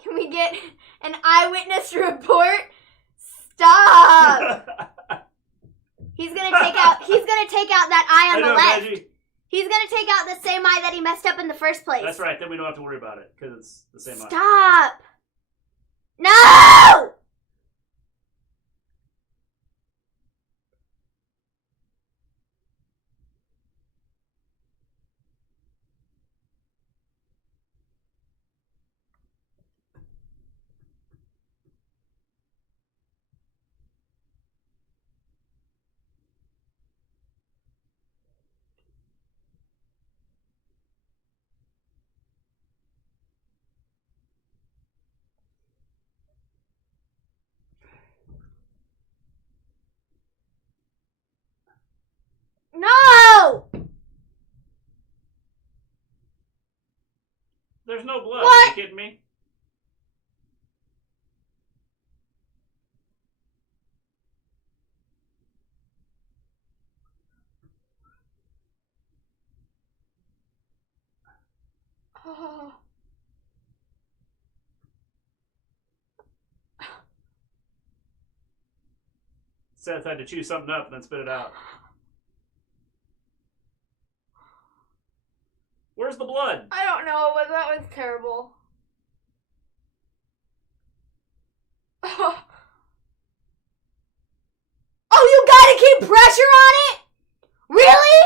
Can we get an eyewitness report? Stop! He's gonna take out that eye on the left. He's gonna take out the same eye that he messed up in the first place. That's right, then we don't have to worry about it, because it's the same eye. Stop! No! No! There's no blood. What? Are you kidding me? Oh. Seth had to chew something up and then spit it out. Where's the blood? I don't know, but that was terrible. Oh, you gotta keep pressure on it? Really?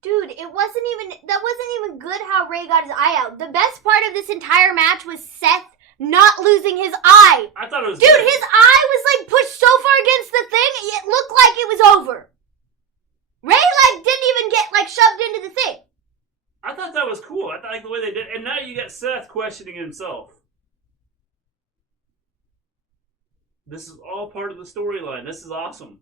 Dude, that wasn't even good how Ray got his eye out. The best part of this entire match was Seth not losing his eye. I thought it was Dude, good. his eye was like pushed so far against the thing, it looked like it was over. Ray didn't even get shoved into the thing. I thought that was cool. I thought the way they did. And now you got Seth questioning himself. This is all part of the storyline. This is awesome.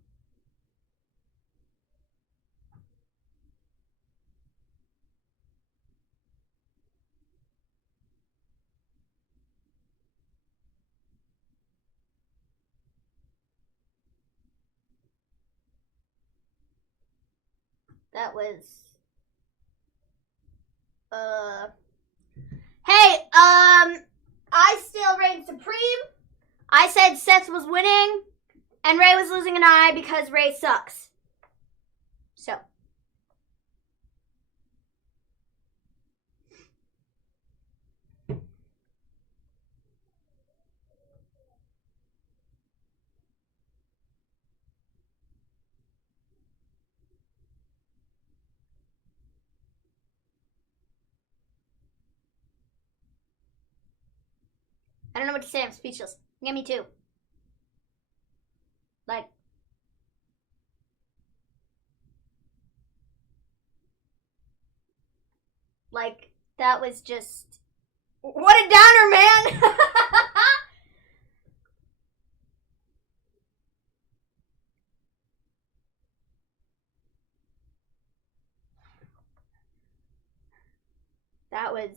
That was... Hey, I still reign supreme. I said Seth was winning, and Ray was losing an eye because Ray sucks. So. I don't know what to say, I'm speechless. Yeah, me too. Like, that was just... What a downer, man! That was...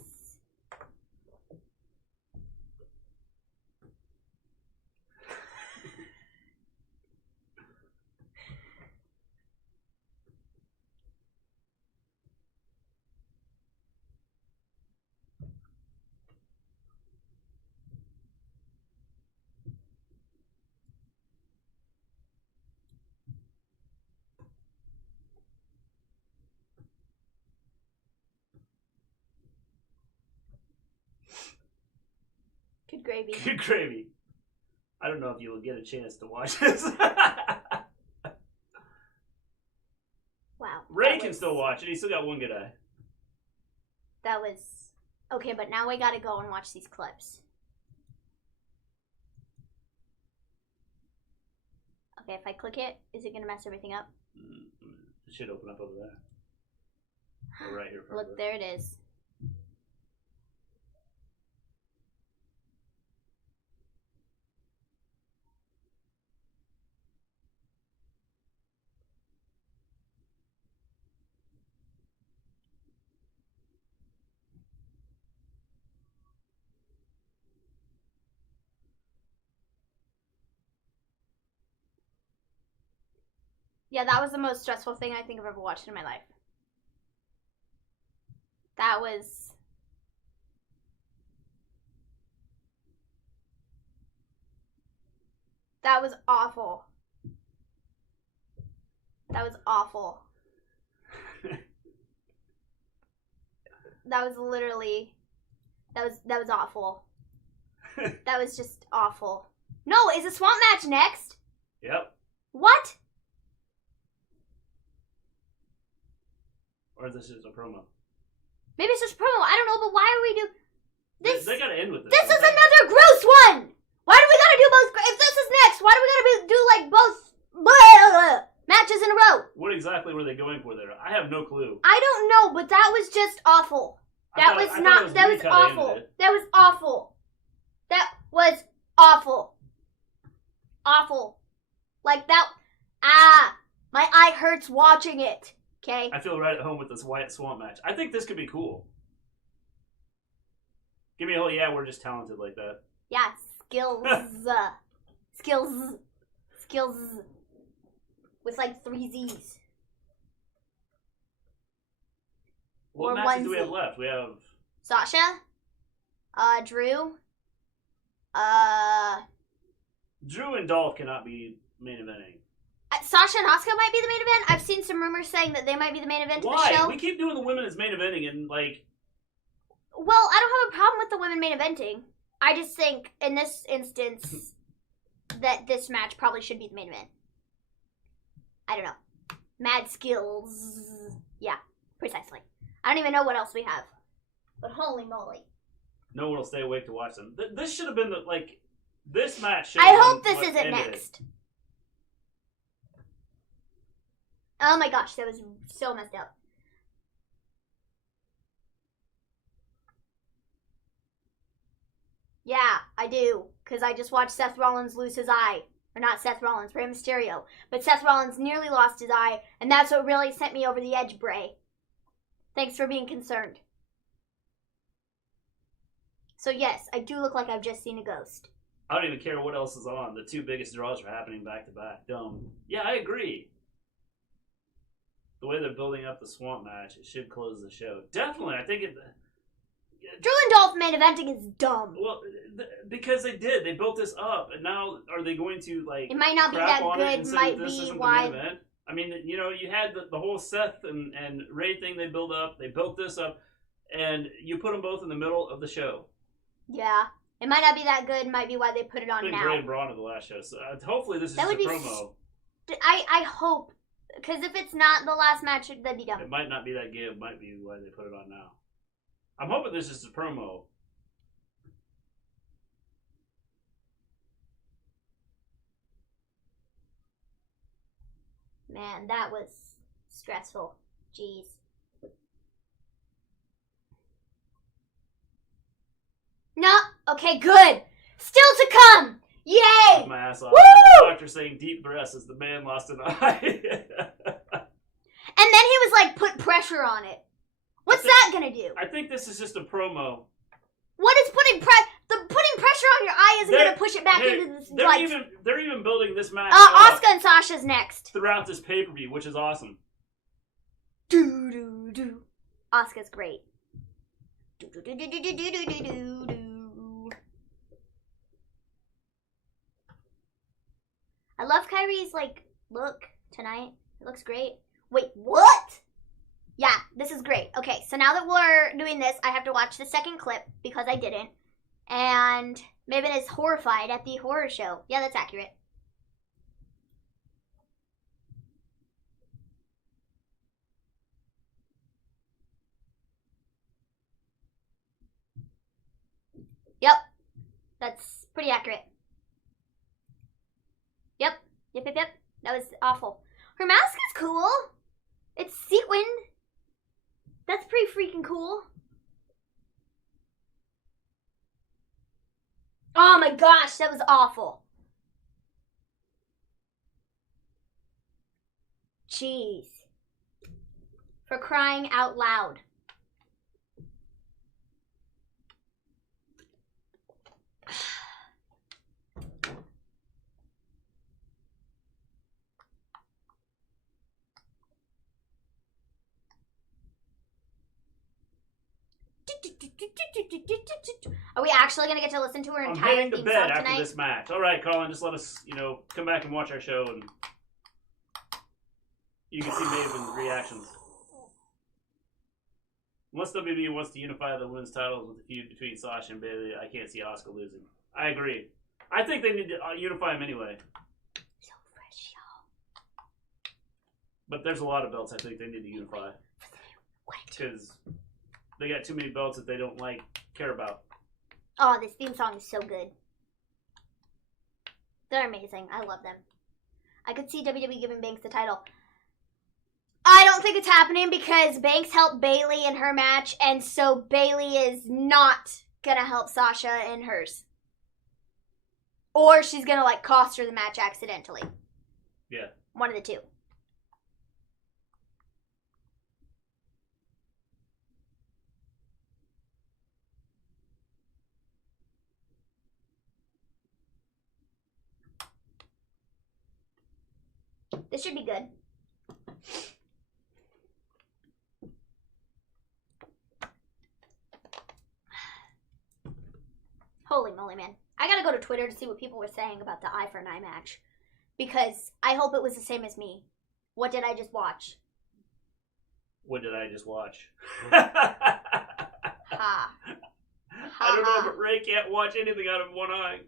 Good gravy. Good gravy. I don't know if you will get a chance to watch this. Wow. Ray can still watch it. He's still got one good eye. That was... Okay, but now we gotta go and watch these clips. Okay, if I click it, is it gonna mess everything up? It should open up over there. Or right here. Look, there it is. Yeah, that was the most stressful thing I think I've ever watched in my life. That was... That was awful. That was awful. That was literally... That was awful. That was just awful. No, is a swamp match next? Yep. What? Or this is a promo. Maybe it's just promo. I don't know, but why are we doing this? They gotta end with this. This is another gross one. Why do we gotta do both? If this is next, why do we gotta do like both matches in a row? What exactly were they going for there? I have no clue. I don't know, but that was just awful. That was awful. That was awful. That was awful. Awful. Like that. My eye hurts watching it. Okay. I feel right at home with this Wyatt Swamp match. I think this could be cool. Give me a whole, yeah, we're just talented like that. Yeah, skills. Skills. With like 3 Z's. What Or matches 1 do we Z. have left? We have Sasha. Drew. Drew and Dolph cannot be main eventing. Sasha and Asuka might be the main event. I've seen some rumors saying that they might be the main event of the show. Why? We keep doing the women as main eventing and like... Well, I don't have a problem with the women main eventing. I just think, in this instance, that this match probably should be the main event. I don't know. Mad skills. Yeah, precisely. I don't even know what else we have. But holy moly. No one will stay awake to watch them. This should have been the, like... This match should I have hope been this what isn't ended next. Oh my gosh, that was so messed up. Yeah, I do. Because I just watched Seth Rollins lose his eye. Or not Seth Rollins, Rey Mysterio. But Seth Rollins nearly lost his eye, and that's what really sent me over the edge, Bray. Thanks for being concerned. So yes, I do look like I've just seen a ghost. I don't even care what else is on. The 2 biggest draws are happening back to back. Dumb. Yeah, I agree. the way they're building up the Swamp match, it should close the show. Definitely, I think it. Drew and Dolph main eventing is dumb. Well, because they did. They built this up, and now are they going to, like, It might not be crap that on it good, and say might this be isn't why. the main event? I mean, you know, you had the whole Seth and Ray thing they built up. They built this up, and you put them both in the middle of the show. Yeah. It might not be that good, might be why they put it on I think now. Bray and Braun are the last show, so hopefully this is That just a would be promo. I hope, because if it's not the last match, that'd be dumb. It might not be that good. It might be why they put it on now. I'm hoping this is a promo. Man, that was stressful. Jeez. No. Okay, good. Still to come. Yay! Laugh my ass off. Woo! The doctor saying deep breaths as the man lost an eye. And then he was like, put pressure on it. What's that gonna do? I think this is just a promo. What is putting pressure on your eye isn't gonna push it back into the light. They're even building this match Asuka and Sasha's next. throughout this pay-per-view, which is awesome. Do do do. Asuka's great. Do do do do do do do do do do. I love Kyrie's like look tonight. It looks great. Wait, what? Yeah, this is great. Okay, so now that we're doing this, I have to watch the second clip because I didn't. And Maven is horrified at the horror show. Yeah, that's accurate. Yep, that's pretty accurate. Yep. That was awful. Her mask is cool. It's sequined. That's pretty freaking cool. Oh my gosh, that was awful. Jeez. For crying out loud. Are we actually going to get to listen to her I'm entire heading to theme bed song after tonight? this match. All right, Colin, just let us, come back and watch our show, and you can see Maven's reactions. Unless WWE wants to unify the women's titles with the feud between Sasha and Bayley, I can't see Asuka losing. I agree. I think they need to unify them anyway. So fresh, y'all. But there's a lot of belts I think they need to unify. Because they got too many belts that they don't care about. Oh, this theme song is so good. They're amazing. I love them. I could see WWE giving Banks the title. I don't think it's happening because Banks helped Bayley in her match, and so Bayley is not gonna help Sasha in hers. Or she's gonna cost her the match accidentally. Yeah. One of the two. This should be good. Holy moly, man. I gotta go to Twitter to see what people were saying about the Eye for an Eye match. Because I hope it was the same as me. What did I just watch? What did I just watch? Ha. I don't know, but Ray can't watch anything out of one eye.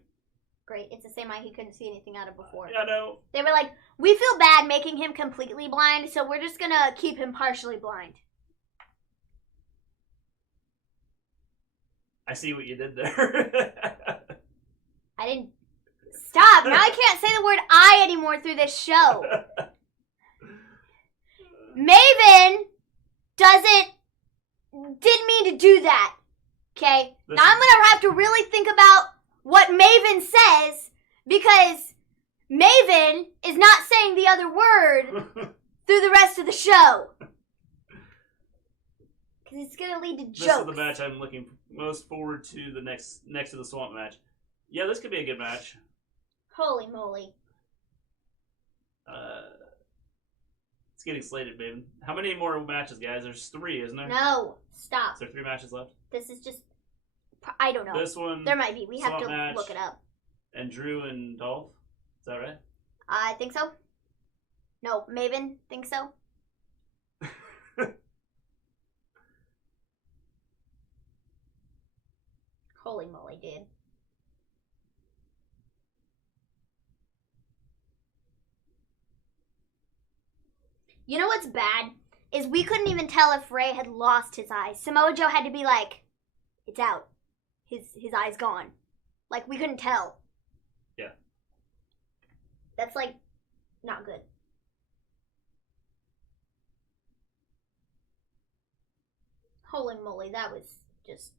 Great. It's the same eye he couldn't see anything out of before. I know. They were like, we feel bad making him completely blind, so we're just gonna keep him partially blind. I see what you did there. I didn't... Stop! Now I can't say the word I anymore through this show. Maven didn't mean to do that. Okay? Now I'm gonna have to really think about what Maven says, because Maven is not saying the other word through the rest of the show. Because it's gonna lead to jokes. This is the match I'm looking most forward to, the next to the Swamp match. Yeah, this could be a good match. Holy moly. It's getting slated, baby. How many more matches, guys? There's 3, isn't there? No, stop. Is there 3 matches left? This is just, I don't know. This one. There might be. We have to match, look it up. And Drew and Dolph. Is that right? I think so. No, Maven think so. Holy moly, dude. You know what's bad? Is we couldn't even tell if Ray had lost his eyes. Samoa Joe had to be like, it's out. His eye's gone. Like, we couldn't tell. Yeah. That's, like, not good. Holy moly, that was just...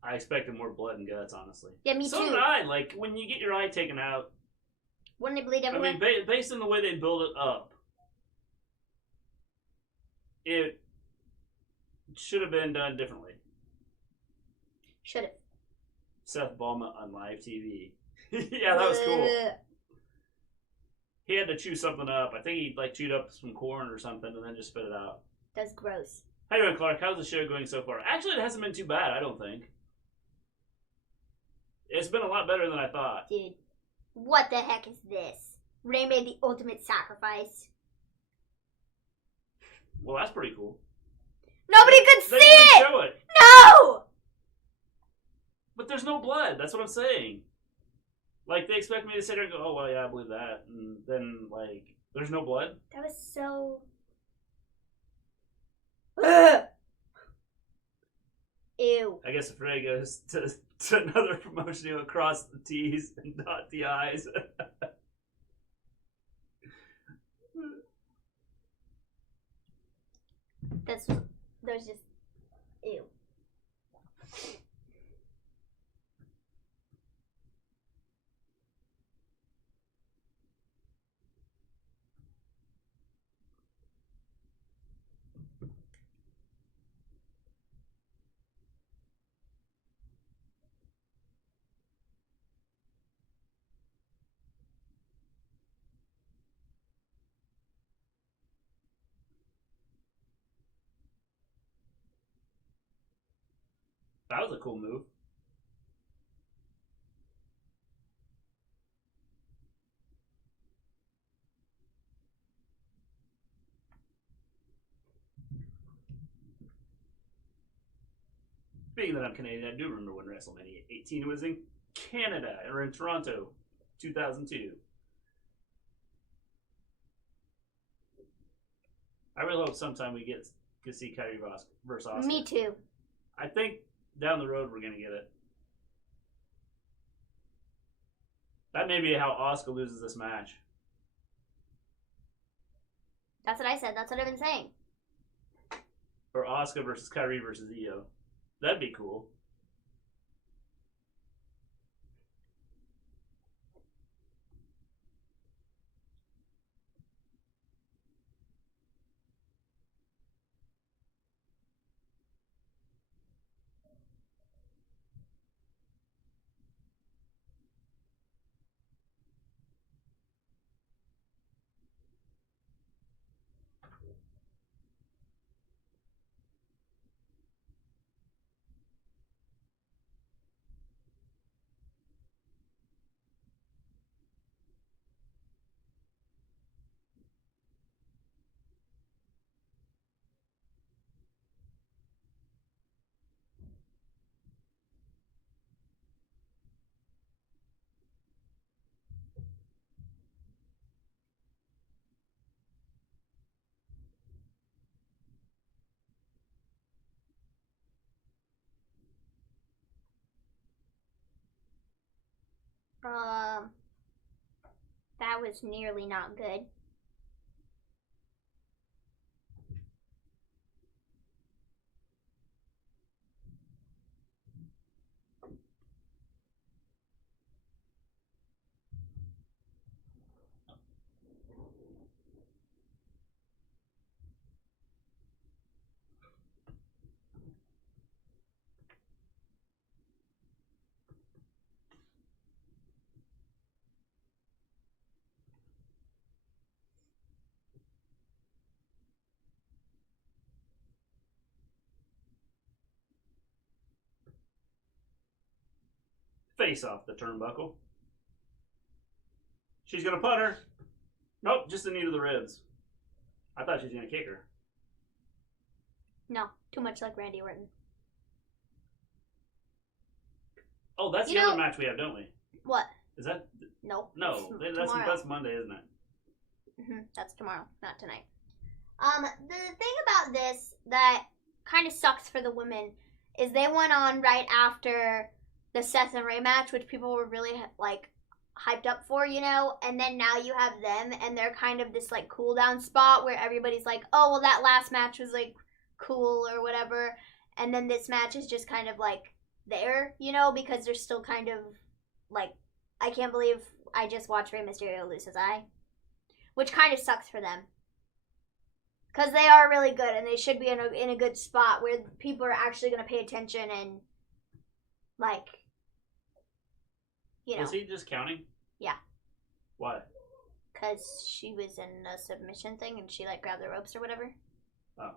I expected more blood and guts, honestly. Yeah, me so too. did I. Like, when you get your eye taken out... Wouldn't it bleed everywhere? I mean, based on the way they build it up, it should have been done differently. Should have. Seth Bulma on live TV. Yeah, that was cool. He had to chew something up. I think he like chewed up some corn or something and then just spit it out. That's gross. How you doing, Clark? How's the show going so far? Actually, it hasn't been too bad, I don't think. It's been a lot better than I thought. Dude, what the heck is this? Ray made the ultimate sacrifice. Well, that's pretty cool. Nobody could see They didn't it! show it. No! But there's no blood. That's what I'm saying. Like, they expect me to sit there and go, oh, well, yeah, I believe that. And then, like, there's no blood? That was so... Ew. I guess if Ray goes to another promotion, he'll cross the T's and dot the I's. There's just... Ew. That was a cool move. Being that I'm Canadian, I do remember when WrestleMania 18 was in Canada, or in Toronto, 2002. I really hope sometime we get to see Kyrie versus Asuka. Me too. I think down the road we're going to get it. That may be how Asuka loses this match. That's what I said. That's what I've been saying. Or Asuka versus Kyrie versus Io. That'd be cool. That was nearly not good. face off the turnbuckle. She's going to punt her. Nope, just the knee to the ribs. I thought she was going to kick her. No, too much like Randy Orton. Oh, that's the other match we have, don't we? What? Is that? Nope. No, that's Monday, isn't it? That's tomorrow, not tonight. The thing about this that kind of sucks for the women is they went on right after the Seth and Ray match, which people were really like hyped up for, you know, and then now you have them and they're kind of this like cool down spot where everybody's like, oh well, that last match was like cool or whatever, and then this match is just kind of like there, you know, because they're still kind of like, I can't believe I just watched Rey Mysterio lose his eye, which kind of sucks for them. Because they are really good, and they should be in a good spot where people are actually going to pay attention and, like, you know. Was he just counting? Yeah. Why? Because she was in a submission thing, and she, like, grabbed the ropes or whatever. Oh.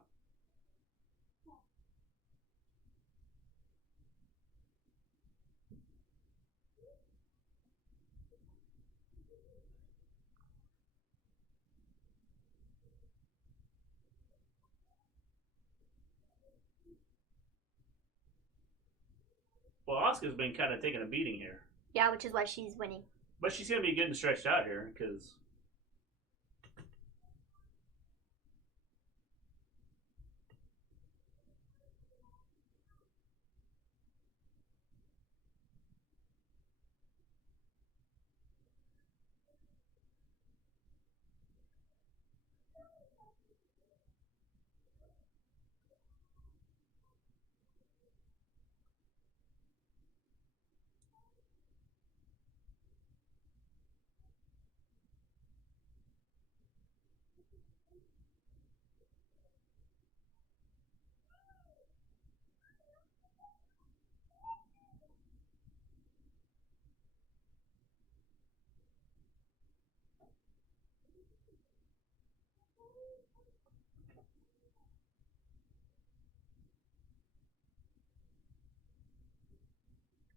Well, Asuka's been kind of taking a beating here. Yeah, which is why she's winning. But she's going to be getting stretched out here, because...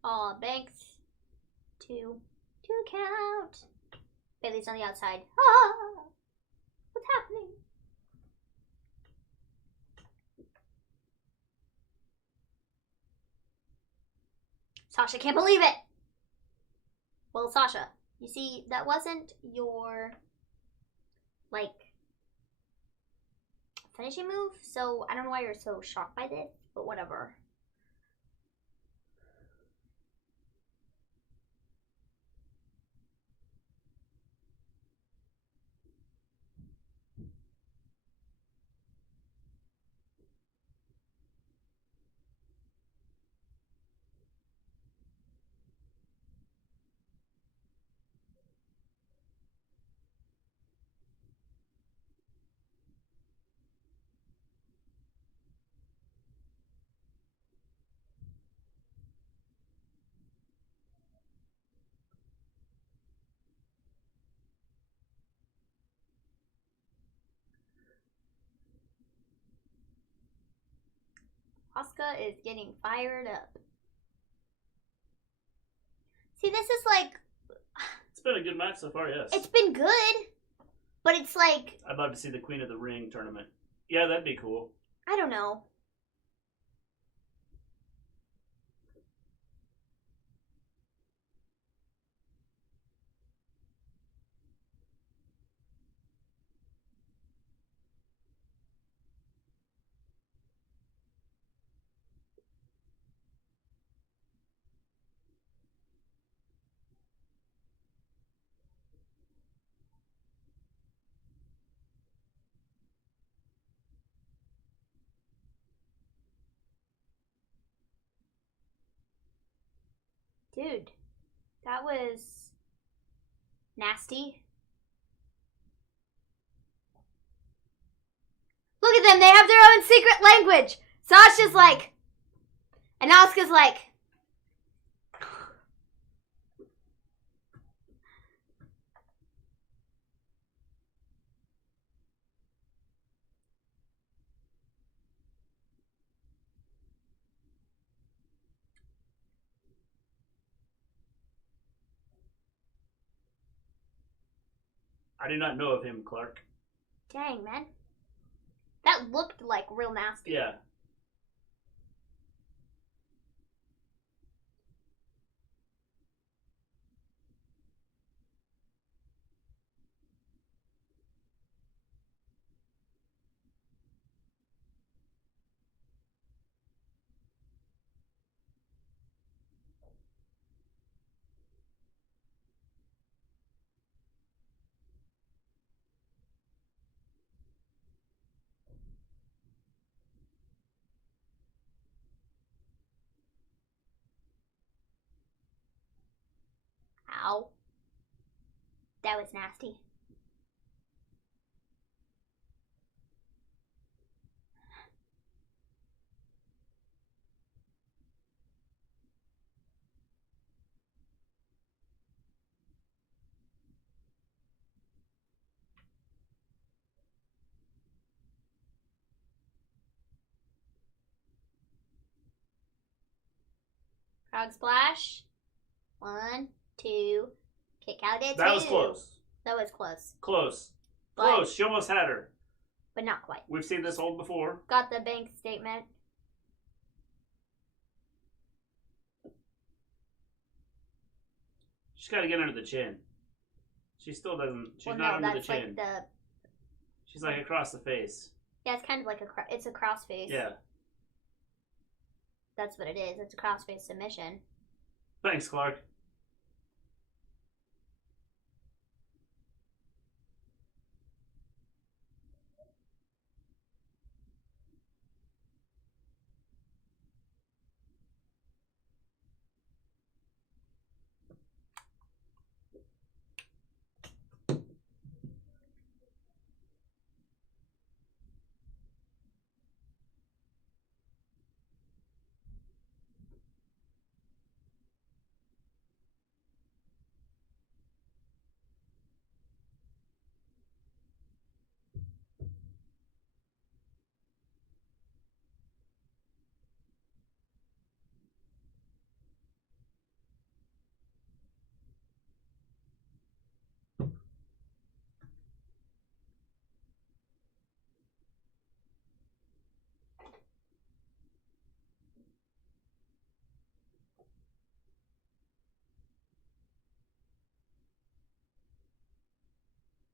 Aw, Banks. Two count. Bayley's on the outside. Ah! What's happening? Sasha can't believe it! Well, Sasha, you see, that wasn't your, like, finishing move, so I don't know why you're so shocked by this, but whatever. Asuka is getting fired up. See, this is like... It's been a good match so far, yes. It's been good, but it's like... I'd love to see the Queen of the Ring tournament. Yeah, that'd be cool. I don't know. Dude, that was nasty. Look at them, they have their own secret language. Sasha's like, and Asuka's like, I do not know of him, Clark. Dang, man. That looked like real nasty. Yeah. Ow. That was nasty. Frog splash. 1, 2. Kick out at 2. That was close. That was close. Close. But- Close. She almost had her. But not quite. We've seen this hold before. Got the bank statement. She's got to get under the chin. She still doesn't. She's Well, not no, under that's the chin. like the... She's like across the face. Yeah, it's kind of like it's a crossface. Yeah. That's what it is. It's a crossface submission. Thanks, Clark.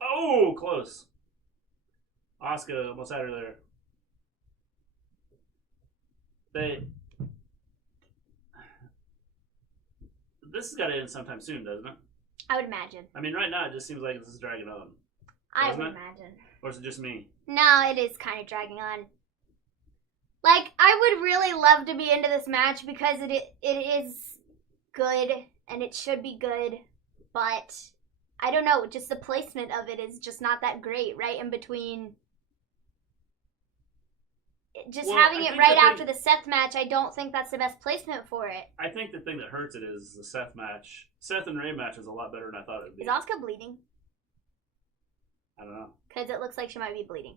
Oh, close. Asuka almost had her there. This has got to end sometime soon, doesn't it? I would imagine. I mean, right now it just seems like this is dragging on. I Doesn't would it? imagine. Or is it just me? No, it is kind of dragging on. Like, I would really love to be into this match because it is good and it should be good, but I don't know, just the placement of it is just not that great, right in between. Just Well, having I it think right the after thing- the Seth match, I don't think that's the best placement for it. I think the thing that hurts it is the Seth match. Seth and Ray match is a lot better than I thought it would be. Is Asuka bleeding? I don't know. Because it looks like she might be bleeding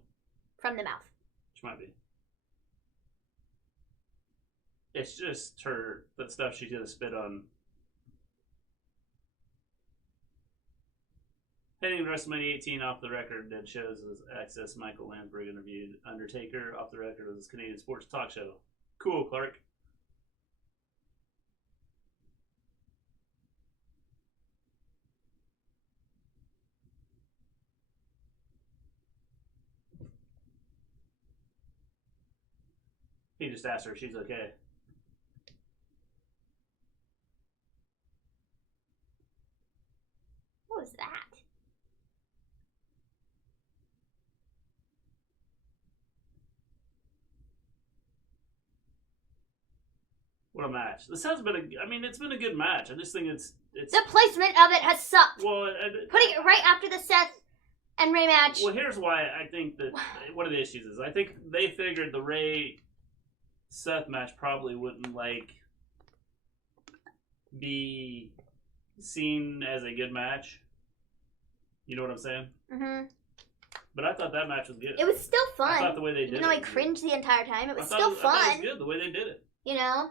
from the mouth. She might be. It's just the stuff she's gonna spit on. Heading to WrestleMania 18 off the record, Dead shows as Access Michael Landberg interviewed Undertaker off the record of his Canadian sports talk show. Cool, Clark. He just asked her if she's okay. What was that? What a match! This has been it's been a good match. I just think it's The placement of it has sucked. well. Putting it right after the Seth and Ray match. Well, here's why I think that one of the issues is I think they figured the Ray Seth match probably wouldn't be seen as a good match. You know what I'm saying? Mm-hmm. But I thought that match was good. It was still fun. I thought the way they did Even it. though I was good. cringed the entire time, it was I still thought it fun. was good the way they did it. You know?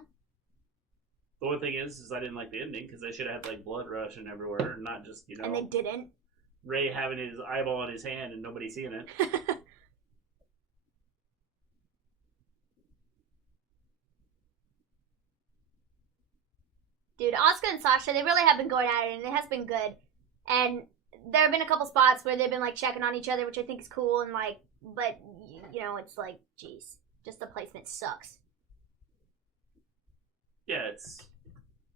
The only thing is I didn't like the ending because they should have had like blood rushing everywhere, not just And they didn't. Ray having his eyeball in his hand and nobody seeing it. Dude, Asuka and Sasha, they really have been going at it, and it has been good. And there have been a couple spots where they've been, like, checking on each other, which I think is cool, and, like, but, you know, it's like, jeez. Just the placement sucks. Yeah, it's...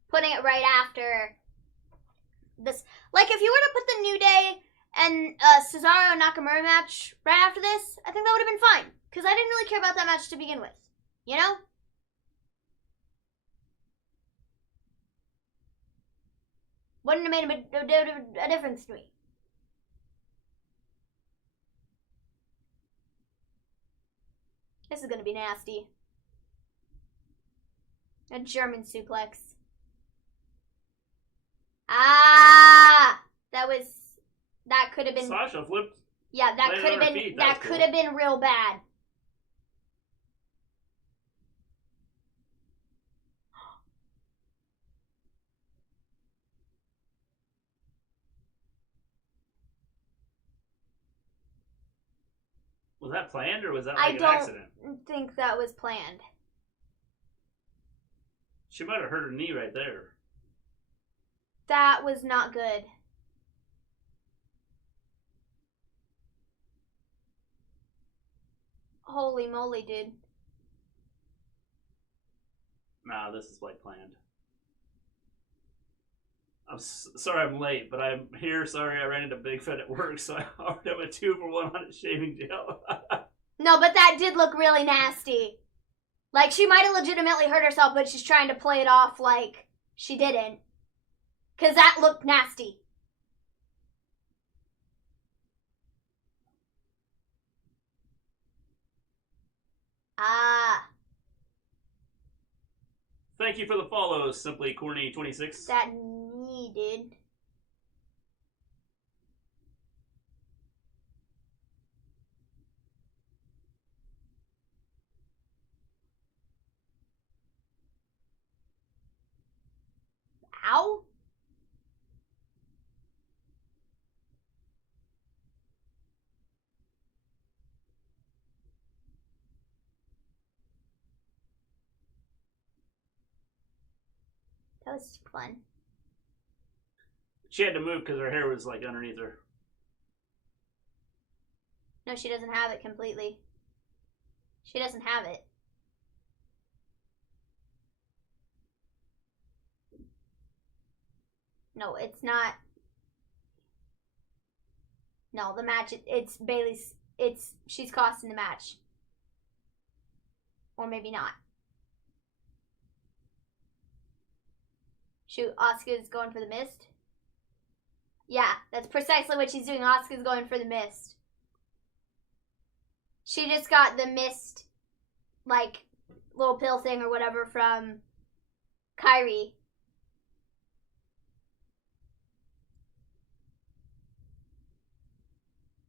Putting it right after this. Like, if you were to put the New Day and Cesaro and Nakamura match right after this, I think that would have been fine. Because I didn't really care about that match to begin with. You know? Wouldn't have made a difference to me. This is gonna be nasty. A German suplex. Ah! That could have been... Sasha flipped. Yeah, that could have been real bad. Was that planned or was that like an accident? I don't think that was planned. She might have hurt her knee right there. That was not good. Holy moly, dude. Nah, this is like planned. I'm sorry I'm late, but I'm here. Sorry I ran into Bigfoot at work, so I already have a 2-for-1 on shaving gel. No, but that did look really nasty. Like, she might have legitimately hurt herself, but she's trying to play it off like she didn't. Because that looked nasty. Ah. Thank you for the follow, Simply Corny 26. That knee, dude. Ow. That was fun. She had to move because her hair was like underneath her. No, she doesn't have it completely. She doesn't have it. No, it's not. No, the match, it's Bayley's, she's costing the match. Or maybe not. Shoot, Asuka's going for the mist. Yeah, that's precisely what she's doing. Asuka's going for the mist. She just got the mist, like, little pill thing or whatever from Kyrie.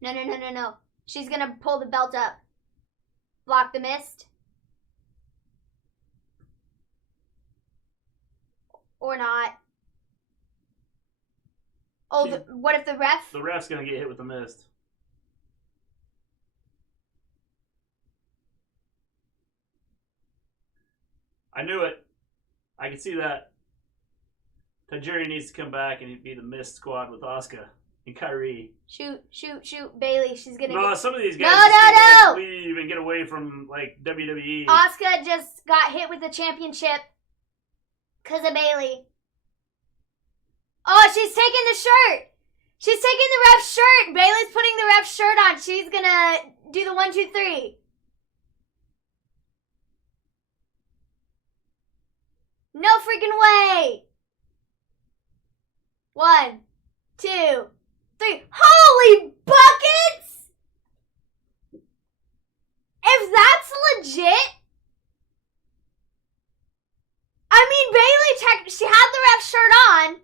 No, no, no, no, no. She's gonna pull the belt up. Block the mist. Or not. Oh, what if the ref? The ref's gonna get hit with the mist. I knew it. I could see that. Tajiri needs to come back and be the mist squad with Asuka and Kyrie. Shoot, shoot, shoot. Bayley, she's gonna No, some of these guys no! Like, leave and get away from like WWE. Asuka just got hit with the championship because of Bayley. Oh, she's taking the shirt. She's taking the ref's shirt. Bayley's putting the ref's shirt on. She's gonna do the 1, 2, 3. No freaking way. 1, 2, 3. Holy buckets! If that's legit, I mean, Bayley, she had the ref's shirt on.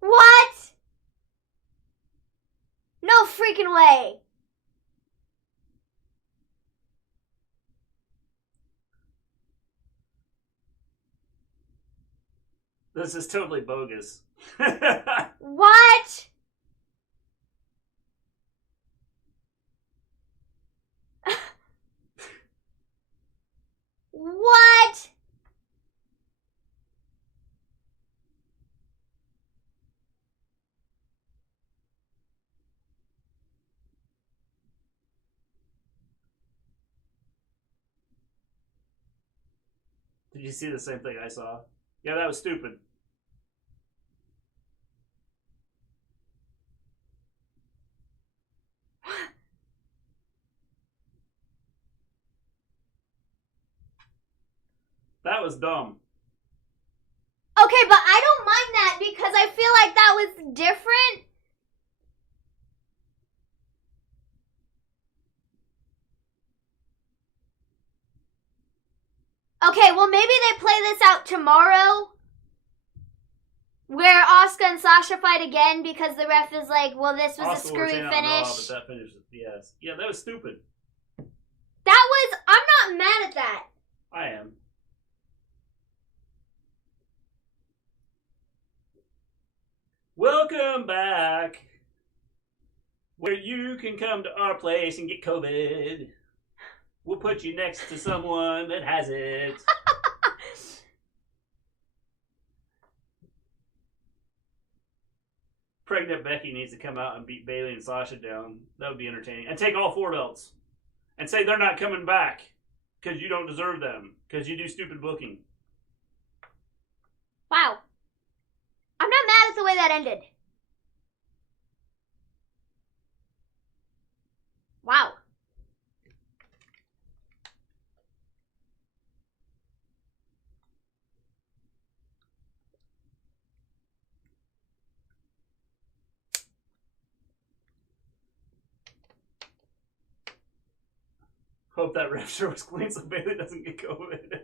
What? No freaking way. This is totally bogus. What? What? Did you see the same thing I saw? Yeah, that was stupid. That was dumb. Okay, but I don't mind that because I feel like that was different. Okay, well maybe they play this out tomorrow where Asuka and Sasha fight again because the ref is like, well, this was a screwy finish. Raw, but that finish, yes. Yeah, that was stupid. I'm not mad at that. I am. Welcome back, where you can come to our place and get COVID. We'll put you next to someone that has it. Pregnant Becky needs to come out and beat Bayley and Sasha down. That would be entertaining. And take all 4 belts. And say they're not coming back. Because you don't deserve them. Because you do stupid booking. Wow. I'm not mad at the way that ended. Wow. Hope that ref sure was clean so Bayley doesn't get COVID.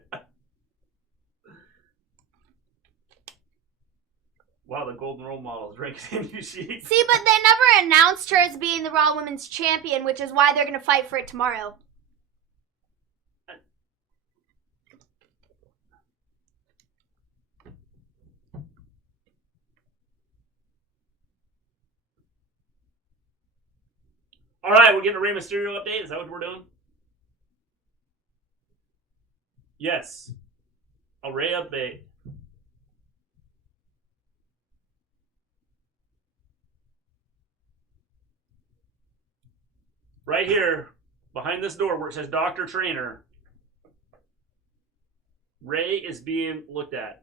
Wow, the golden role model is ranked in new sheets. See, but they never announced her as being the Raw Women's Champion, which is why they're going to fight for it tomorrow. Alright, we're getting a Rey Mysterio update. Is that what we're doing? Yes. A Rey update. Right here, behind this door where it says Dr. Trainer, Rey is being looked at.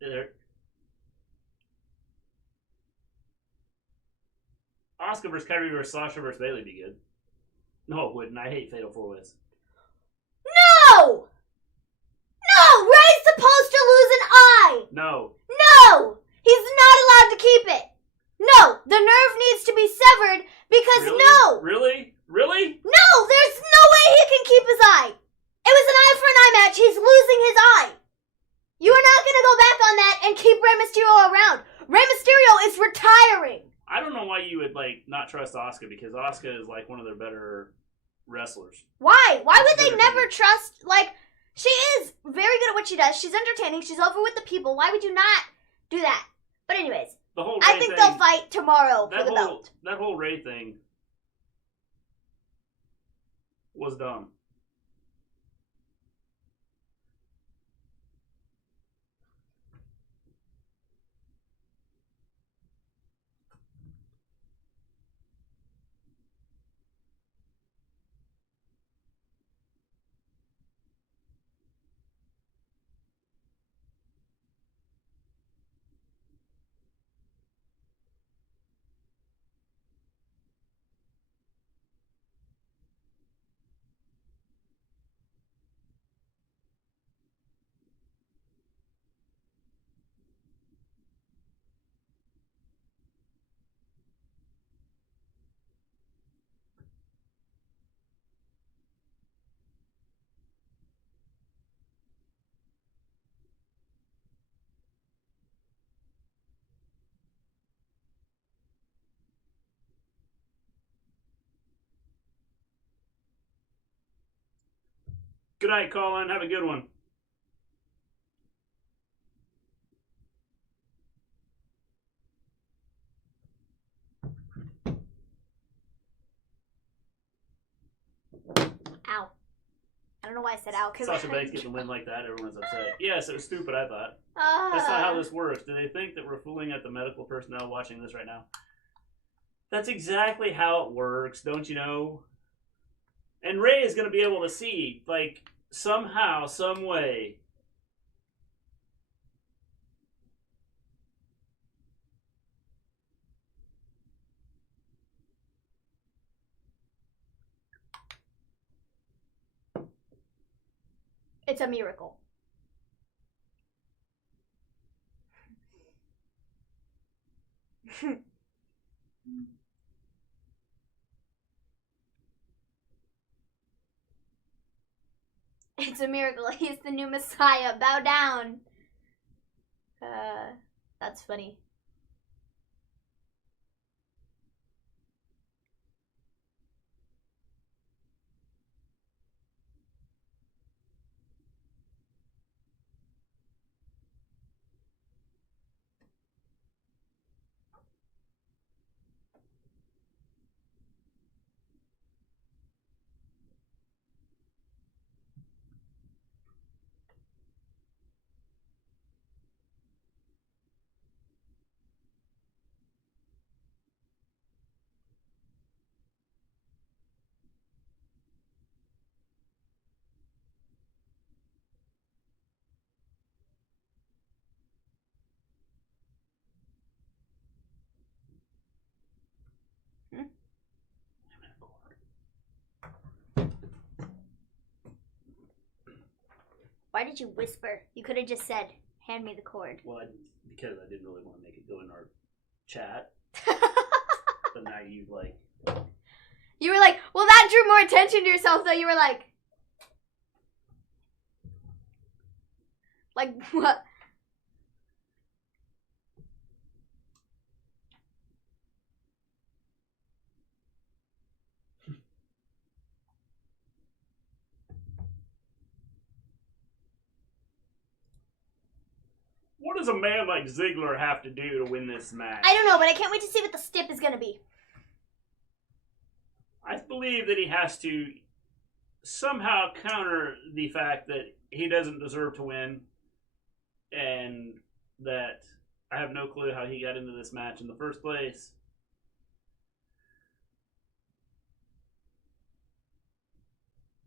There. Asuka versus Kyrie versus Sasha versus Bayley be good. No, it wouldn't. I hate Fatal 4-Ways. No! No! Ray's supposed to lose an eye! No. No! He's not allowed to keep it! No! The nerve needs to be severed because Really? no! Really? Really? No! There's no way he can keep his eye! It was an eye for an eye match. He's losing his eye. You are not going to go back on that and keep Rey Mysterio around. Rey Mysterio is retiring. I don't know why you would not trust Asuka because Asuka is one of their better wrestlers. Why? Why would That's they never trust, she is very good at what she does. She's entertaining. She's over with the people. Why would you not do that? But anyways, The whole I Rey think thing, they'll fight tomorrow for the belt. That whole Rey thing was dumb. Good night, Colin. Have a good one. Ow. I don't know why I said ow. Sasha Banks getting a win like that, everyone's upset. Yes, it was stupid, I thought. That's not how this works. Do they think that we're fooling at the medical personnel watching this right now? That's exactly how it works, don't you know? And Ray is going to be able to see, like, somehow, some way. It's a miracle. It's a miracle. He's the new Messiah. Bow down. That's funny. Why did you whisper? You could have just said, hand me the cord. Well, because I didn't really want to make it go in our chat. But now you, like... You were like, well, that drew more attention to yourself, though. You were like... Like, what? What does a man like Ziggler have to do to win this match? I don't know, but I can't wait to see what the stip is going to be. I believe that he has to somehow counter the fact that he doesn't deserve to win, and that I have no clue how he got into this match in the first place.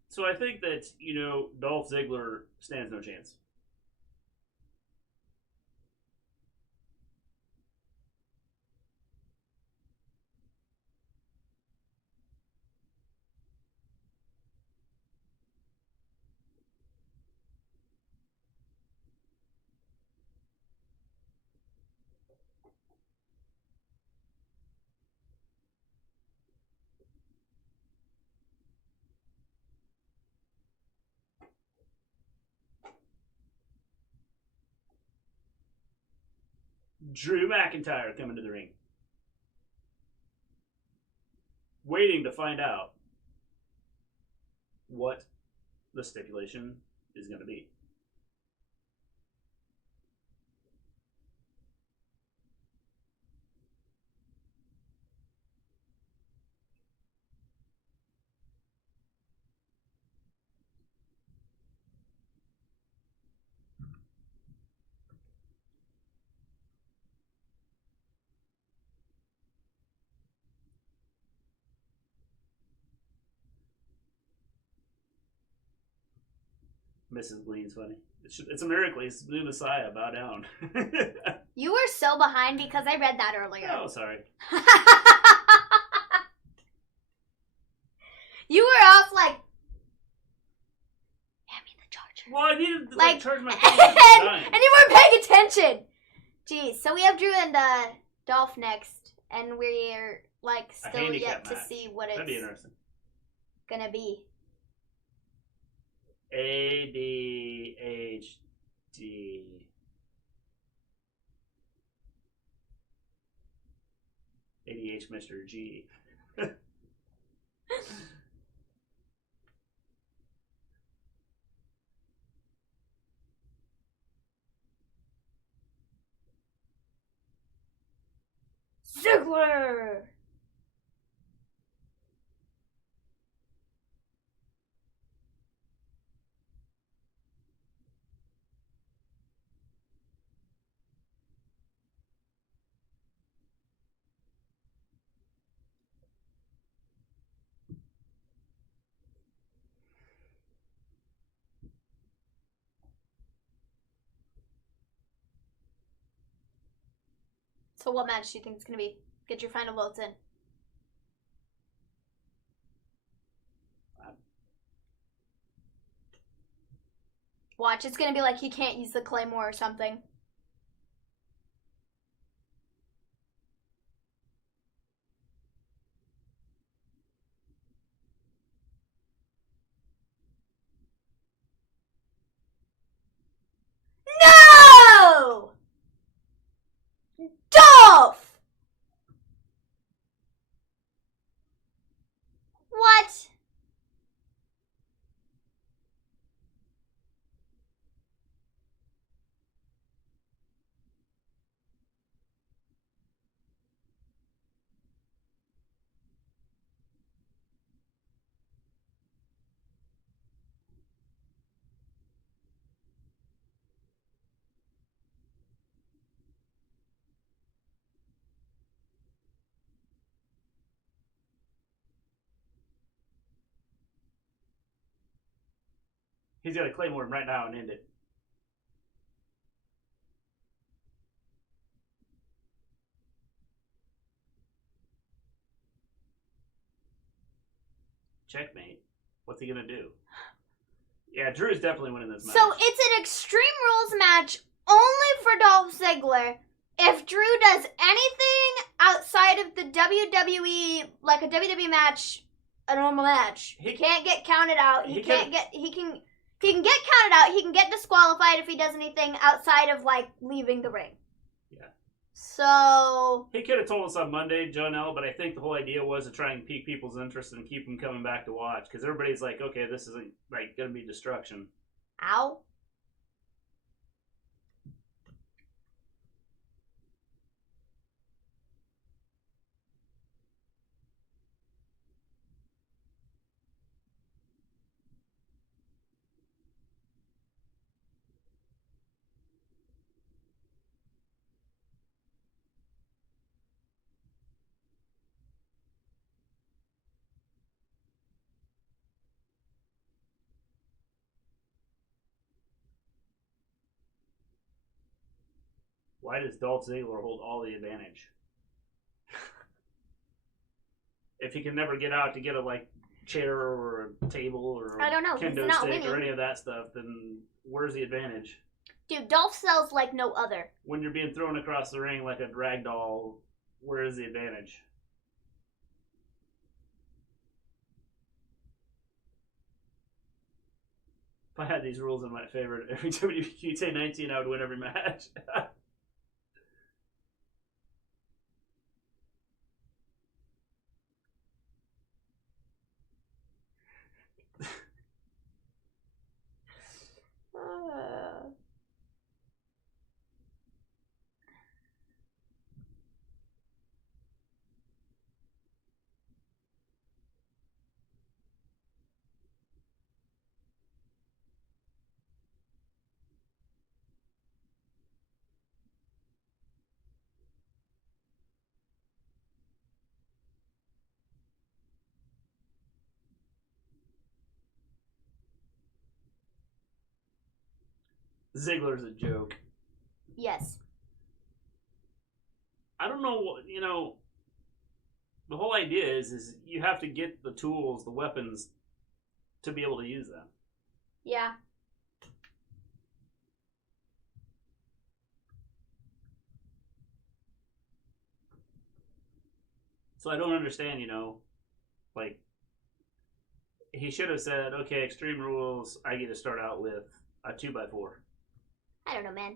So I think that, you know, Dolph Ziggler stands no chance. Drew McIntyre coming to the ring. Waiting to find out what the stipulation is going to be. Mrs. Gleen's funny. It's a miracle. He's the new Messiah. Bow down. You were so behind because I read that earlier. Oh, sorry. You were off like, hand me the charger. Well, I needed to Like, charge my phone. and you weren't paying attention. Jeez. So we have Drew and Dolph next, and we're like still yet to see what it's That'd be interesting. Gonna be. ADHD. ADH Mr. G. Ziggler! So what match do you think it's going to be? Get your final votes in. Watch, it's going to be like he can't use the Claymore or something. No! Dolph! What? He's got to Claymore him right now and end it. Checkmate. What's he gonna do? Yeah, Drew's definitely winning this match. So it's an Extreme Rules match only for Dolph Ziggler. If Drew does anything outside of the WWE, like a WWE match, a normal match, he can't get counted out. He can get counted out. He can get disqualified if he does anything outside of like leaving the ring. Yeah. So he could have told us on Monday, Jonelle, but I think the whole idea was to try and pique people's interest and keep them coming back to watch because everybody's like, okay, this isn't like gonna be destruction. Ow. Why does Dolph Ziggler hold all the advantage? If he can never get out to get a like chair or a table or I don't know, kendo not stick winning. or any of that stuff, then where's the advantage? Dude, Dolph sells like no other. When you're being thrown across the ring like a drag doll, where is the advantage? If I had these rules in my favor, every WQT 19, I would win every match. Ziggler's a joke. Yes. I don't know what, the whole idea is you have to get the tools, the weapons, to be able to use them. Yeah. So I don't understand, like, he should have said, okay, Extreme Rules, I get to start out with a 2x4. I don't know, man.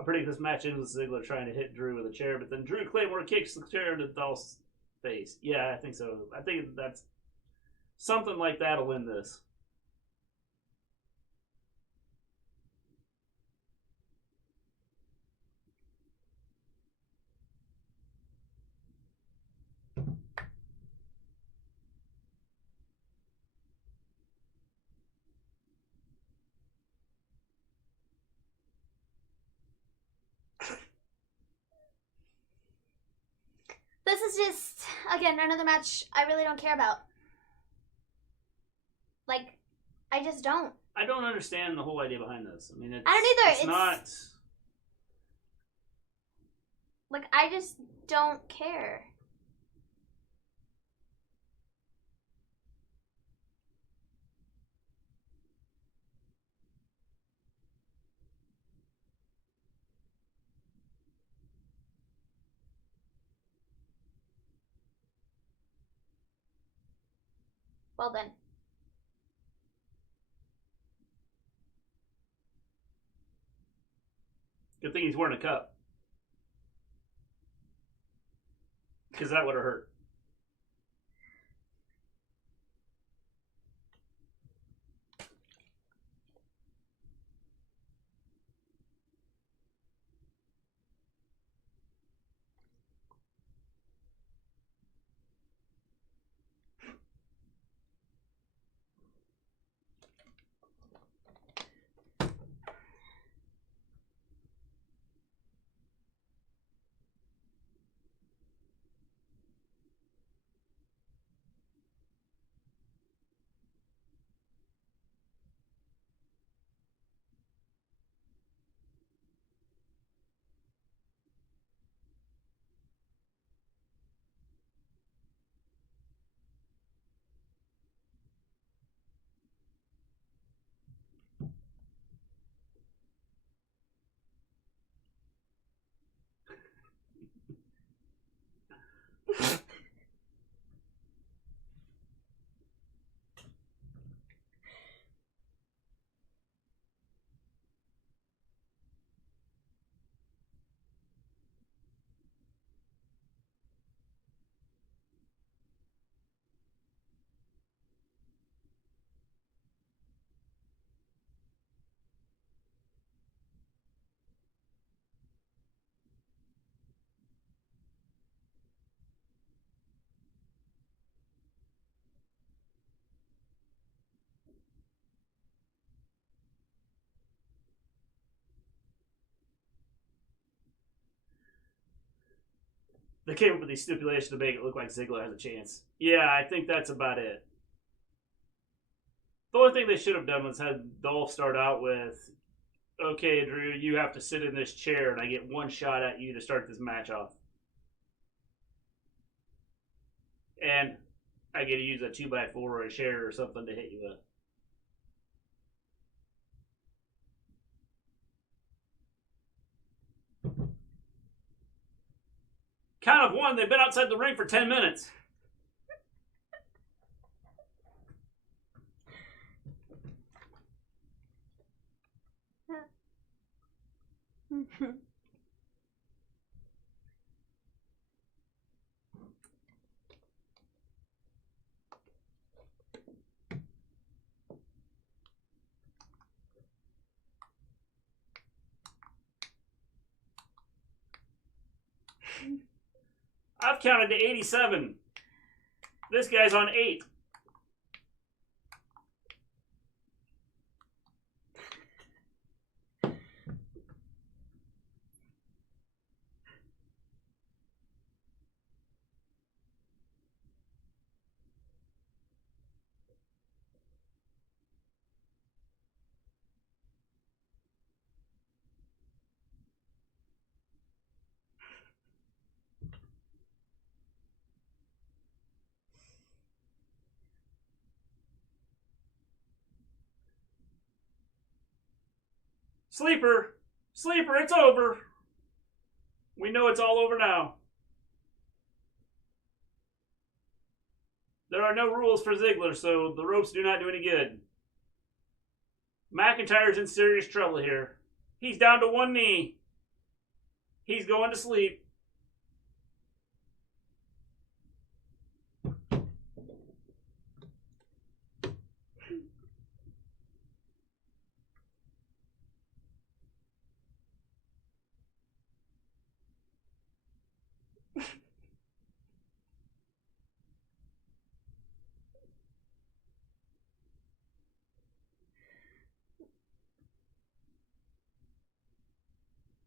I predict this match ends with Ziggler trying to hit Drew with a chair, but then Drew Claymore kicks the chair into Dolph's face. Yeah, I think so. I think that's something like that'll win this. This is just, again, another match I really don't care about. Like, I just don't. I don't understand the whole idea behind this. I mean, I don't either. It's not. Like, I just don't care. Well then. Good thing he's wearing a cup. Because that would have hurt. They came up with these stipulations to make it look like Ziggler has a chance. Yeah, I think that's about it. The only thing they should have done was had Dolph start out with, okay, Drew, you have to sit in this chair and I get one shot at you to start this match off. And I get to use a 2x4 or a chair or something to hit you with. Count of one, they've been outside the ring for 10 minutes. I've counted to 87. This guy's on 8. Sleeper! Sleeper, it's over! We know it's all over now. There are no rules for Ziggler, so the ropes do not do any good. McIntyre's in serious trouble here. He's down to one knee. He's going to sleep.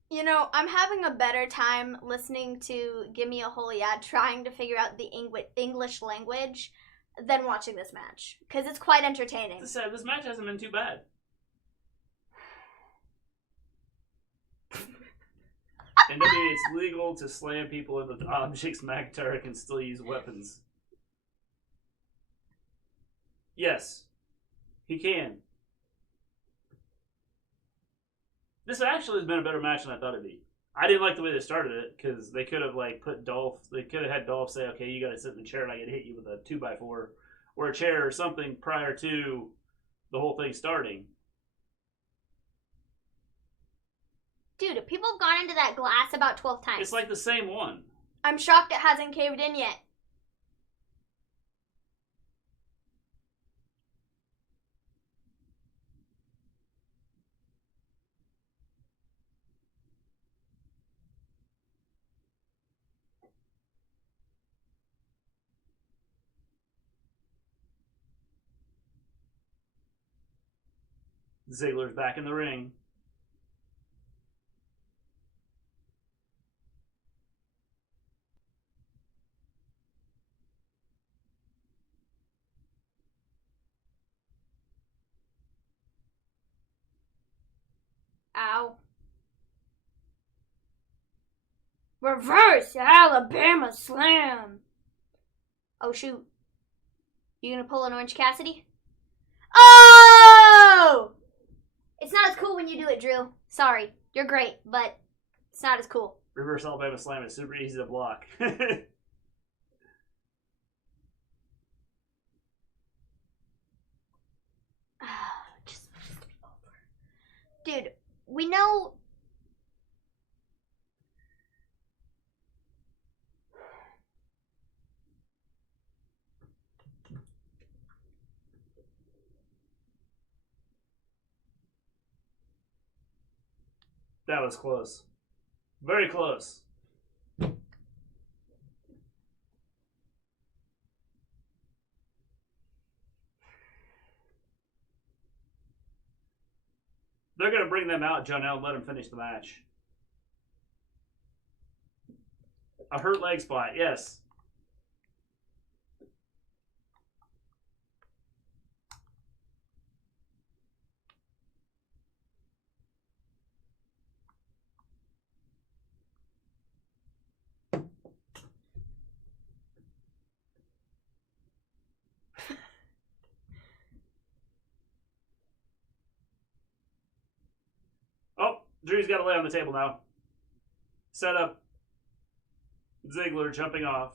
You know, I'm having a better time listening to Give Me a Holy Ad trying to figure out the English language than watching this match. Because it's quite entertaining. This match hasn't been too bad. In WWE, it's legal to slam people into objects. McIntyre can still use weapons. Yes, he can. This actually has been a better match than I thought it'd be. I didn't like the way they started it because they could have put Dolph. They could have had Dolph say, "Okay, you got to sit in the chair and I got to hit you with a 2x4 or a chair or something" prior to the whole thing starting. Dude, people have gone into that glass about 12 times. It's like the same one. I'm shocked it hasn't caved in yet. Ziggler's back in the ring. Ow. Reverse Alabama Slam. Oh, shoot. You gonna pull an Orange Cassidy? Oh! It's not as cool when you do it, Drew. Sorry. You're great, but it's not as cool. Reverse Alabama Slam is super easy to block. Just be over. Dude, we know... That was close. Very close. They're going to bring them out, Jonelle, and let them finish the match. A hurt leg spot, yes. Drew's got to lay on the table now. Set up. Ziggler jumping off.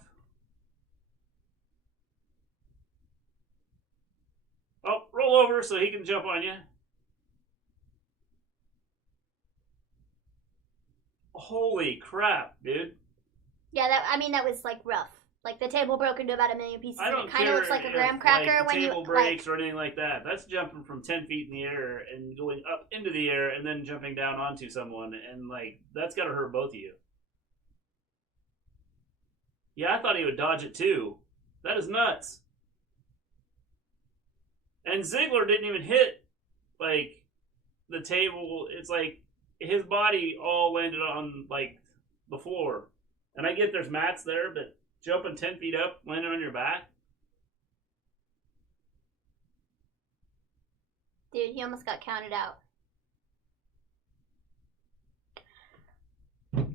Oh, roll over so he can jump on you. Holy crap, dude. Yeah, that was rough. Like the table broke into about 1 million pieces. I don't and it kind of looks like a graham cracker when you table breaks or anything like that. That's jumping from 10 feet in the air and going up into the air and then jumping down onto someone, and that's got to hurt both of you. Yeah, I thought he would dodge it too. That is nuts. And Ziggler didn't even hit the table. It's like his body all landed on the floor. And I get there's mats there, but jumping 10 feet up, landing on your back. Dude, he almost got counted out.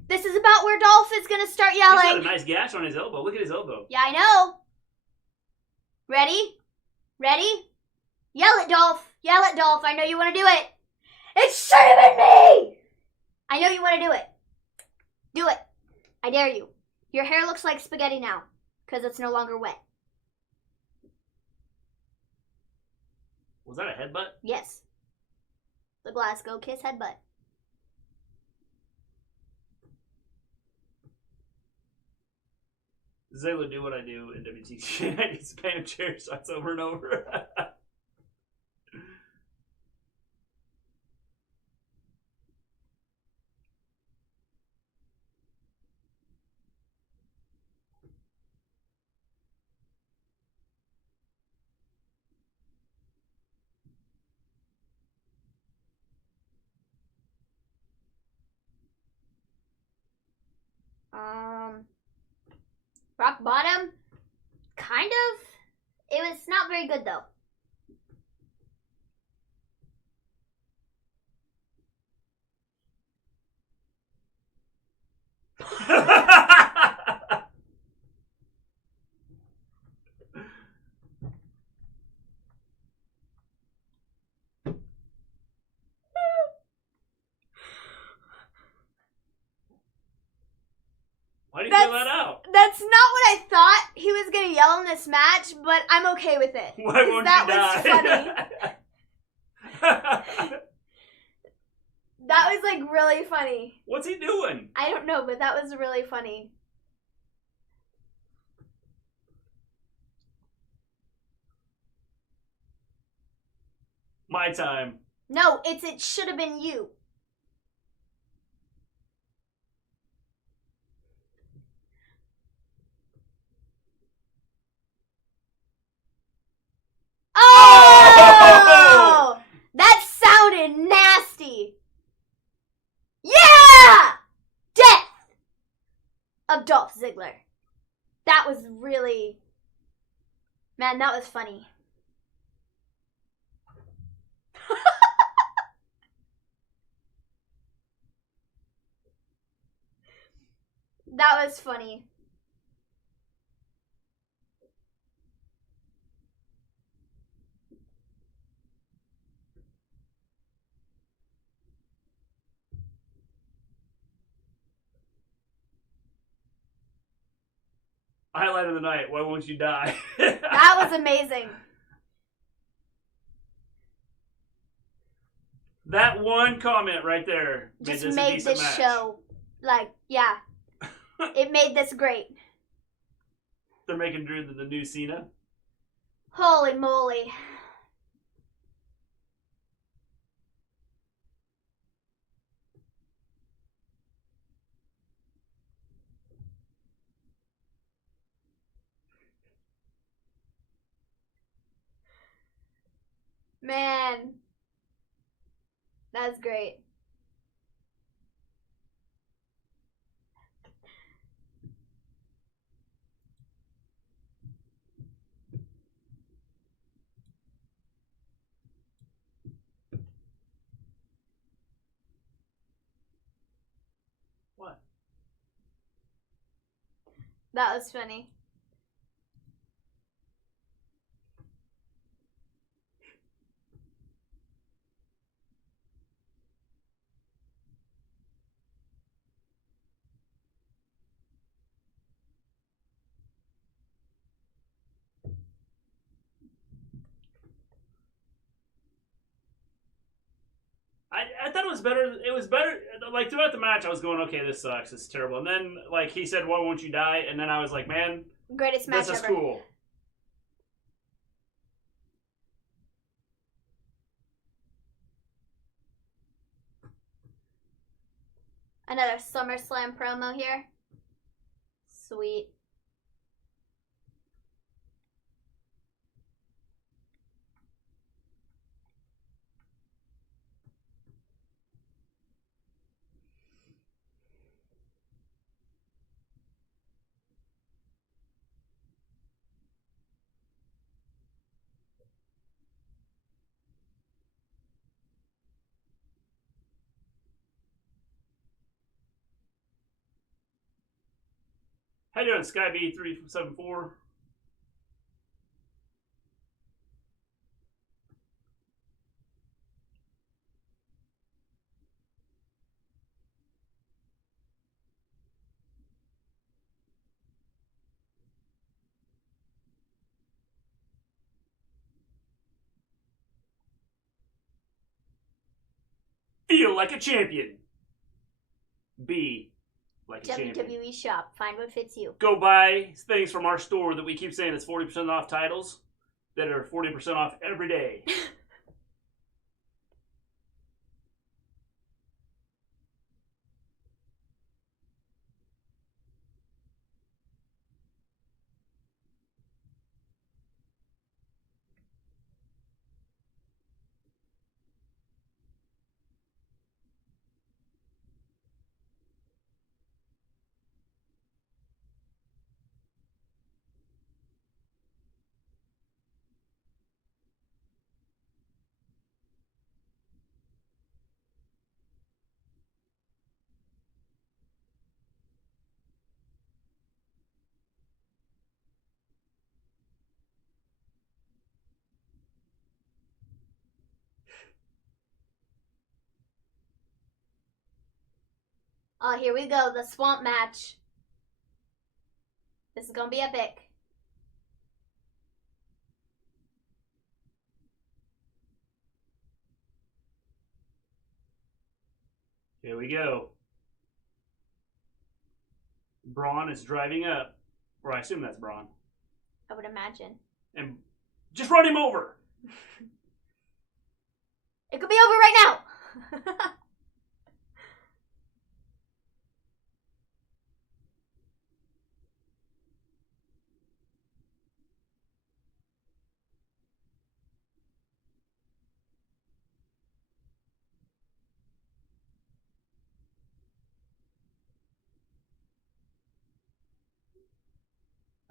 This is about where Dolph is going to start yelling. He's got a nice gash on his elbow. Look at his elbow. Yeah, I know. Ready? Ready? Yell it, Dolph. Yell it, Dolph. I know you want to do it. It's saving me! I know you want to do it. Do it. I dare you. Your hair looks like spaghetti now, because it's no longer wet. Was that a headbutt? Yes. The Glasgow Kiss headbutt. Ziggler do what I do in WTC. I need spam chair shots over and over. Rock bottom? Kind of. It was not very good though. Why do you feel that out? That's not what I thought he was going to yell in this match, but I'm okay with it. Why won't that you was funny. That was like really funny. What's he doing? I don't know, but that was really funny. My time. No, it should have been you. Oh! That sounded nasty. Yeah! Death of Dolph Ziggler. That was really... Man, that was funny. That was funny. Highlight of the night. Why won't you die? That was amazing. That one comment right there Just made this show, like, yeah. It made this great. They're making Drew the new Cena. Holy moly. Man. That's great. What? That was funny. I thought it was better. It was better. Like, throughout the match, I was going, okay, this sucks. This is terrible. And then, like, he said, why won't you die? And then I was like, man, Greatest match this is ever. cool. Another SummerSlam promo here. Sweet. How you doing, SkyB374? Feel like a champion. B. like a champion. WWE shop. Find what fits you. Go buy things from our store that we keep saying is 40% off titles that are 40% off every day. Oh, here we go. The swamp match. This is gonna be epic. Here we go. Braun is driving up. Or I assume that's Braun. I would imagine. And just run him over. It could be over right now.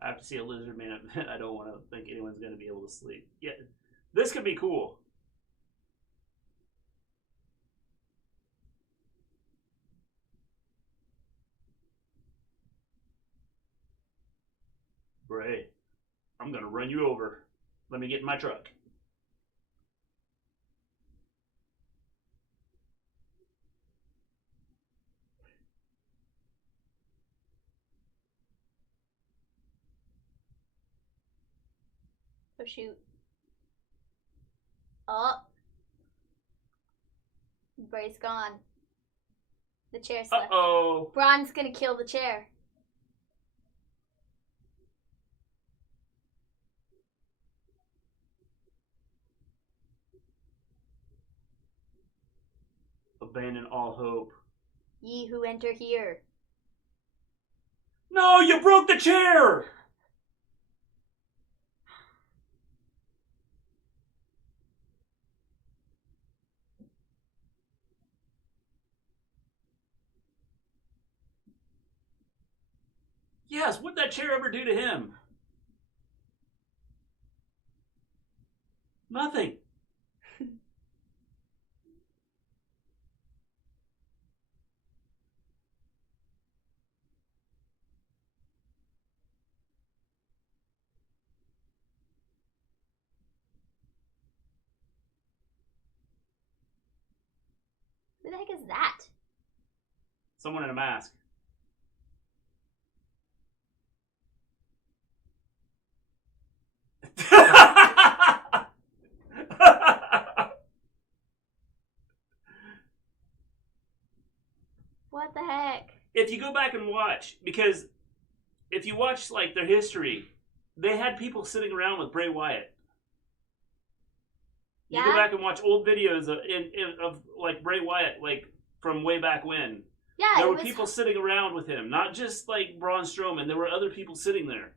I have to see a lizard man event. I don't want to think anyone's going to be able to sleep. Yeah, this could be cool. Bray, I'm going to run you over. Let me get in my truck. Oh, shoot. Oh. Bray's gone. The chair's left. Uh-oh. Braun's gonna kill the chair. Abandon all hope. Ye who enter here. No, you broke the chair! Yes, what'd that chair ever do to him? Nothing. Who the heck is that? Someone in a mask. What the heck? If you go back and watch, because if you watch like their history, they had people sitting around with Bray Wyatt. You go back and watch old videos of like Bray Wyatt, like from way back when. Yeah, there were people sitting around with him, not just like Braun Strowman. There were other people sitting there.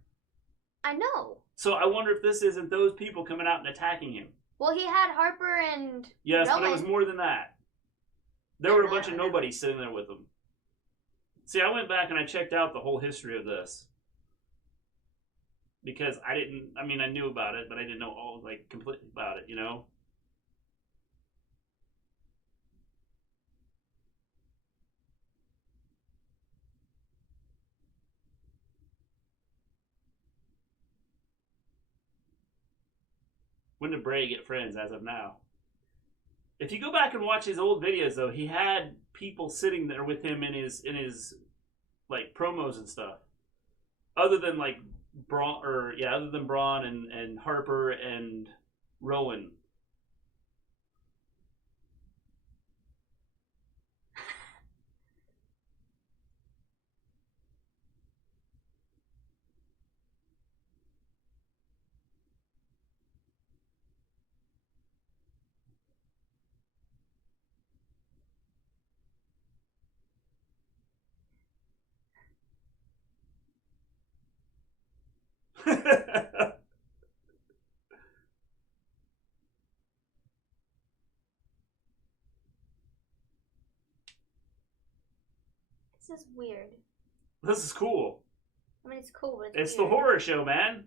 I know. So I wonder if this isn't those people coming out and attacking him. Well, he had Harper and yes, Rowan. But it was more than that. There were a bunch of nobodies sitting there with him. See, I went back and I checked out the whole history of this. Because I knew about it, but I didn't know all, like, completely about it, you know? When did Bray get friends as of now? If you go back and watch his old videos, though, he had people sitting there with him in his like promos and stuff. Other than like Braun, other than Braun and Harper and Rowan. This is weird. This is cool. I mean, it's cool, but it's weird. the horror show, man.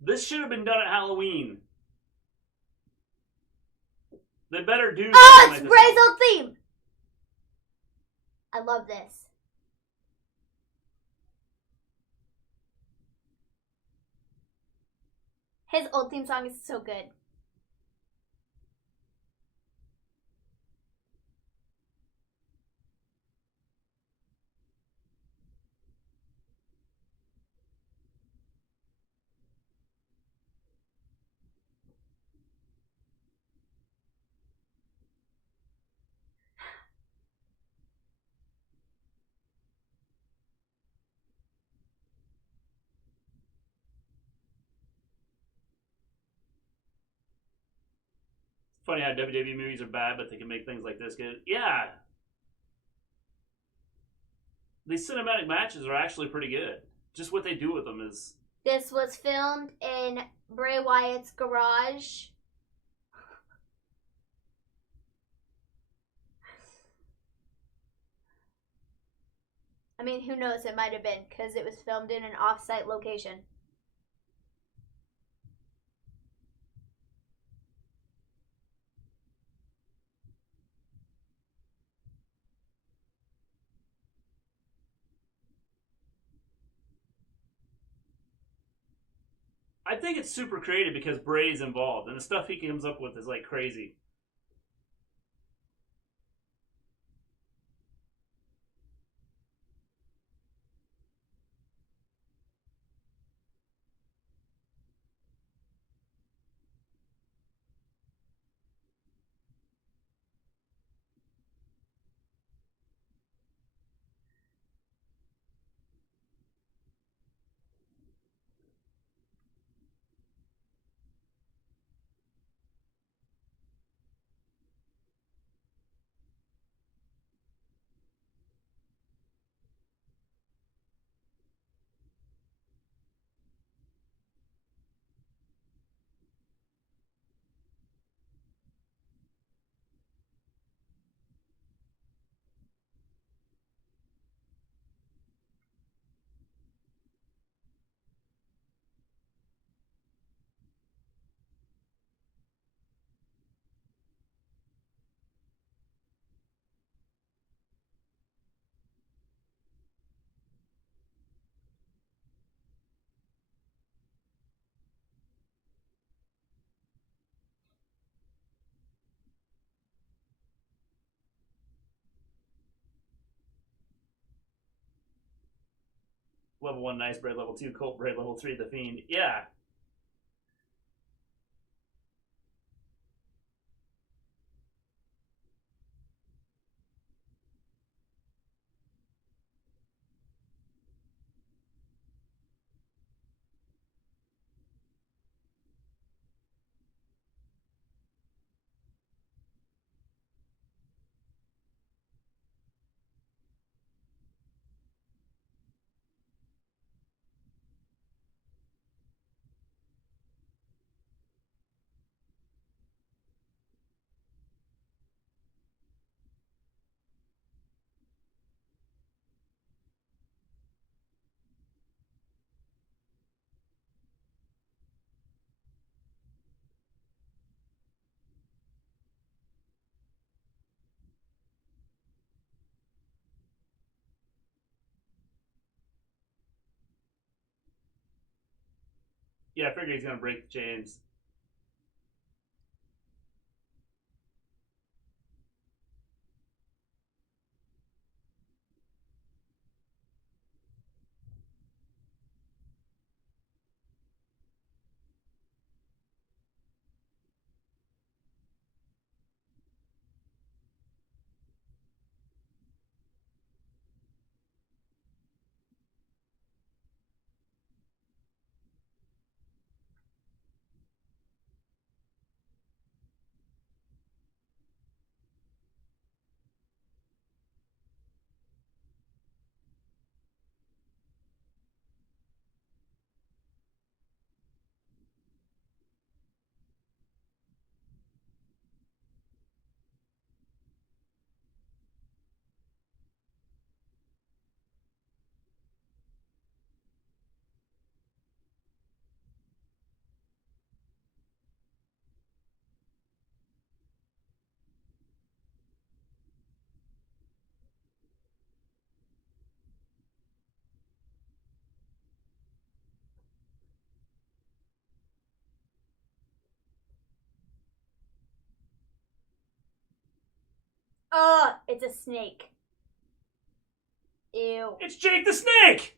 This should have been done at Halloween. They better do something Oh, it's like Bray's this. old theme! I love this. His old theme song is so good. Funny how WWE movies are bad, but they can make things like this good. Yeah. These cinematic matches are actually pretty good. Just what they do with them is... This was filmed in Bray Wyatt's garage. I mean, who knows? It might have been, because it was filmed in an off-site location. I think it's super creative because Bray's involved, and the stuff he comes up with is like crazy. Level 1, Nice Bray. Level 2, Colt Bray. Level 3, The Fiend. Yeah. Yeah, I figured he's going to break the chains. It's a snake. Ew. It's Jake the Snake!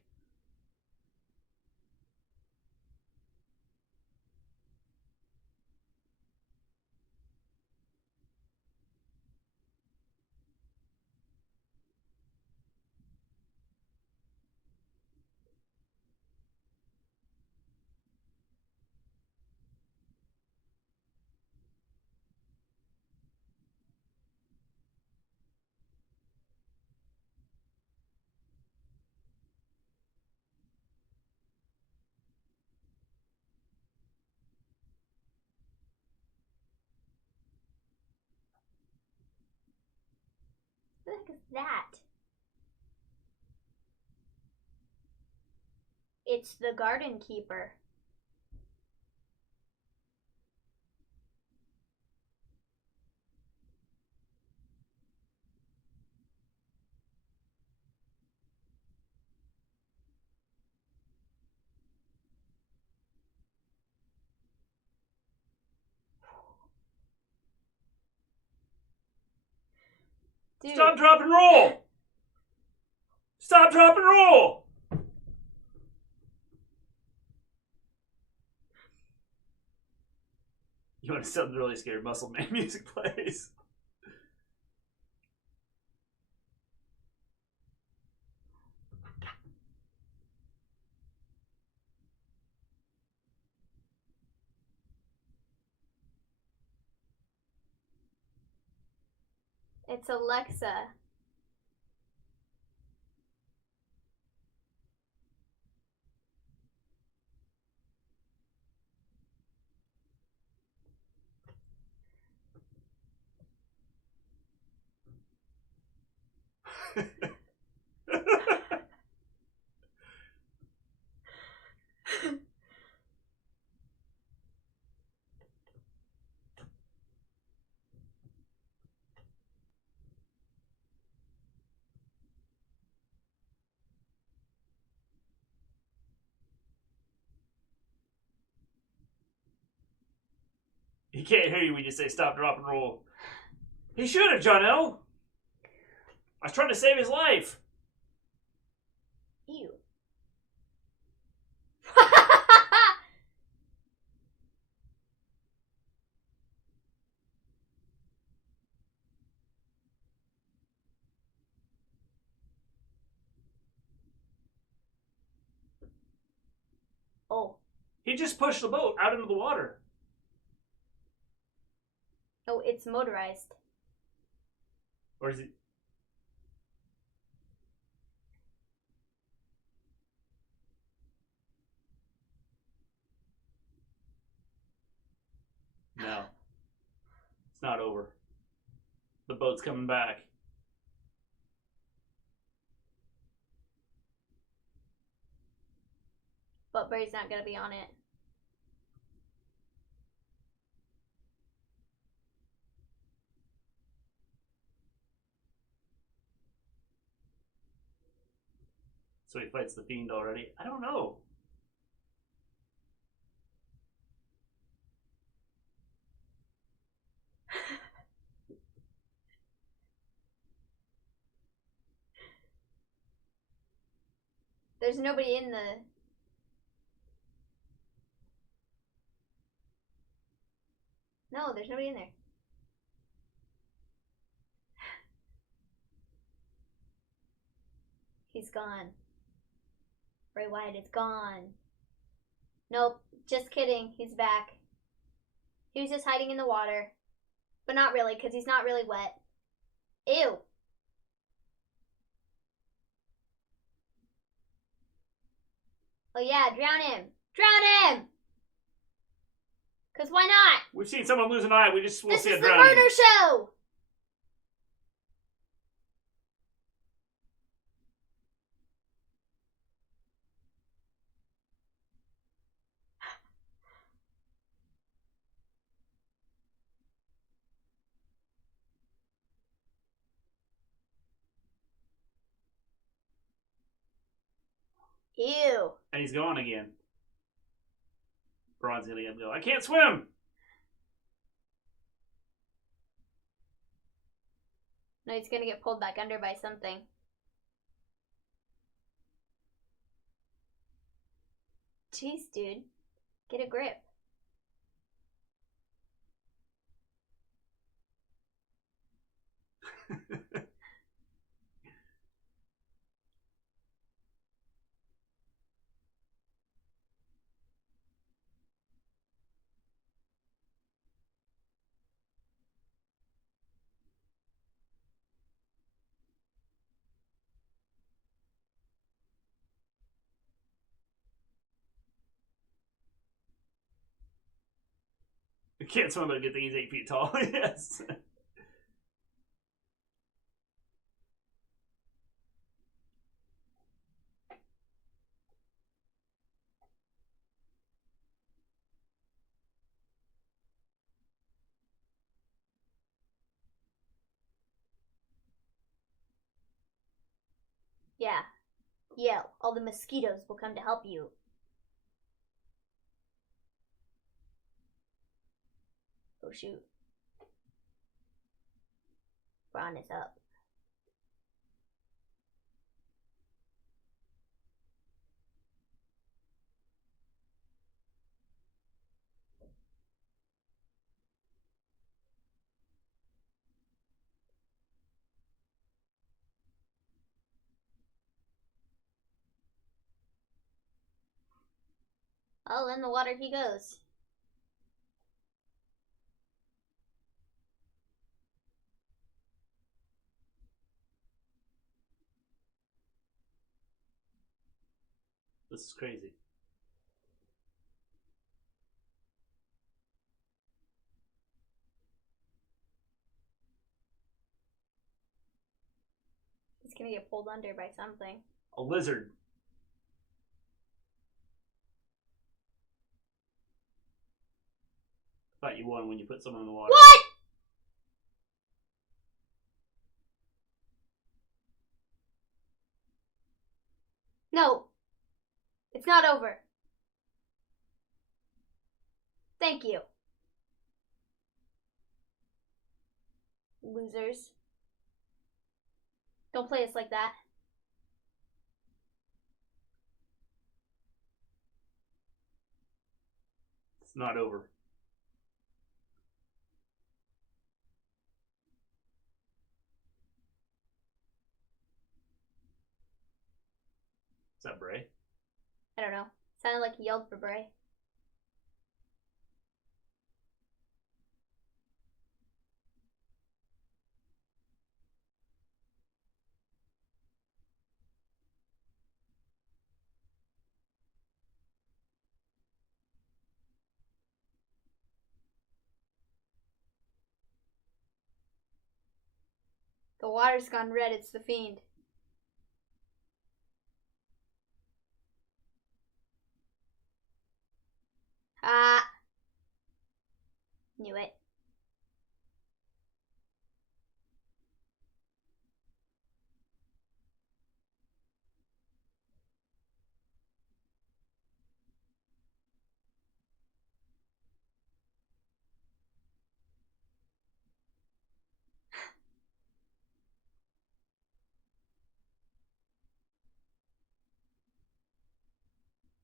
What the heck is that? It's the garden keeper. Dude. Stop, drop, and roll! Stop, drop, and roll! You want something really scary? Muscle Man music plays. It's Alexa. He can't hear you when you say stop, drop, and roll. He should have, John L. I was trying to save his life. Ew. Oh. He just pushed the boat out into the water. Oh, it's motorized. Or is it? No. It's not over. The boat's coming back. But Bray's not gonna be on it. So he fights the Fiend already? I don't know. There's nobody in the... No, there's nobody in there. He's gone. Bray Wyatt is gone. Nope, just kidding. He's back. He was just hiding in the water. But not really, because he's not really wet. Ew. Oh yeah, drown him. Drown him! Because why not? We've seen someone lose an eye. We'll see it This is the drowning. murder show! Ew. And he's gone again. Braun's gonna go, I can't swim! No, he's gonna get pulled back under by something. Jeez, dude. Get a grip. I can't swim, but a good thing he's 8 feet tall. Yes. Yeah. Yell. All the mosquitoes will come to help you. Oh shoot. Braun is up. Oh, in the water he goes. This is crazy. He's gonna get pulled under by something. A lizard. Thought you won when you put someone in the water. What? No. It's not over. Thank you. Losers. Don't play us like that. It's not over. Is that Bray? I don't know. Sounded like he yelled for Bray. The water's gone red, it's the Fiend. Ah. Knew it.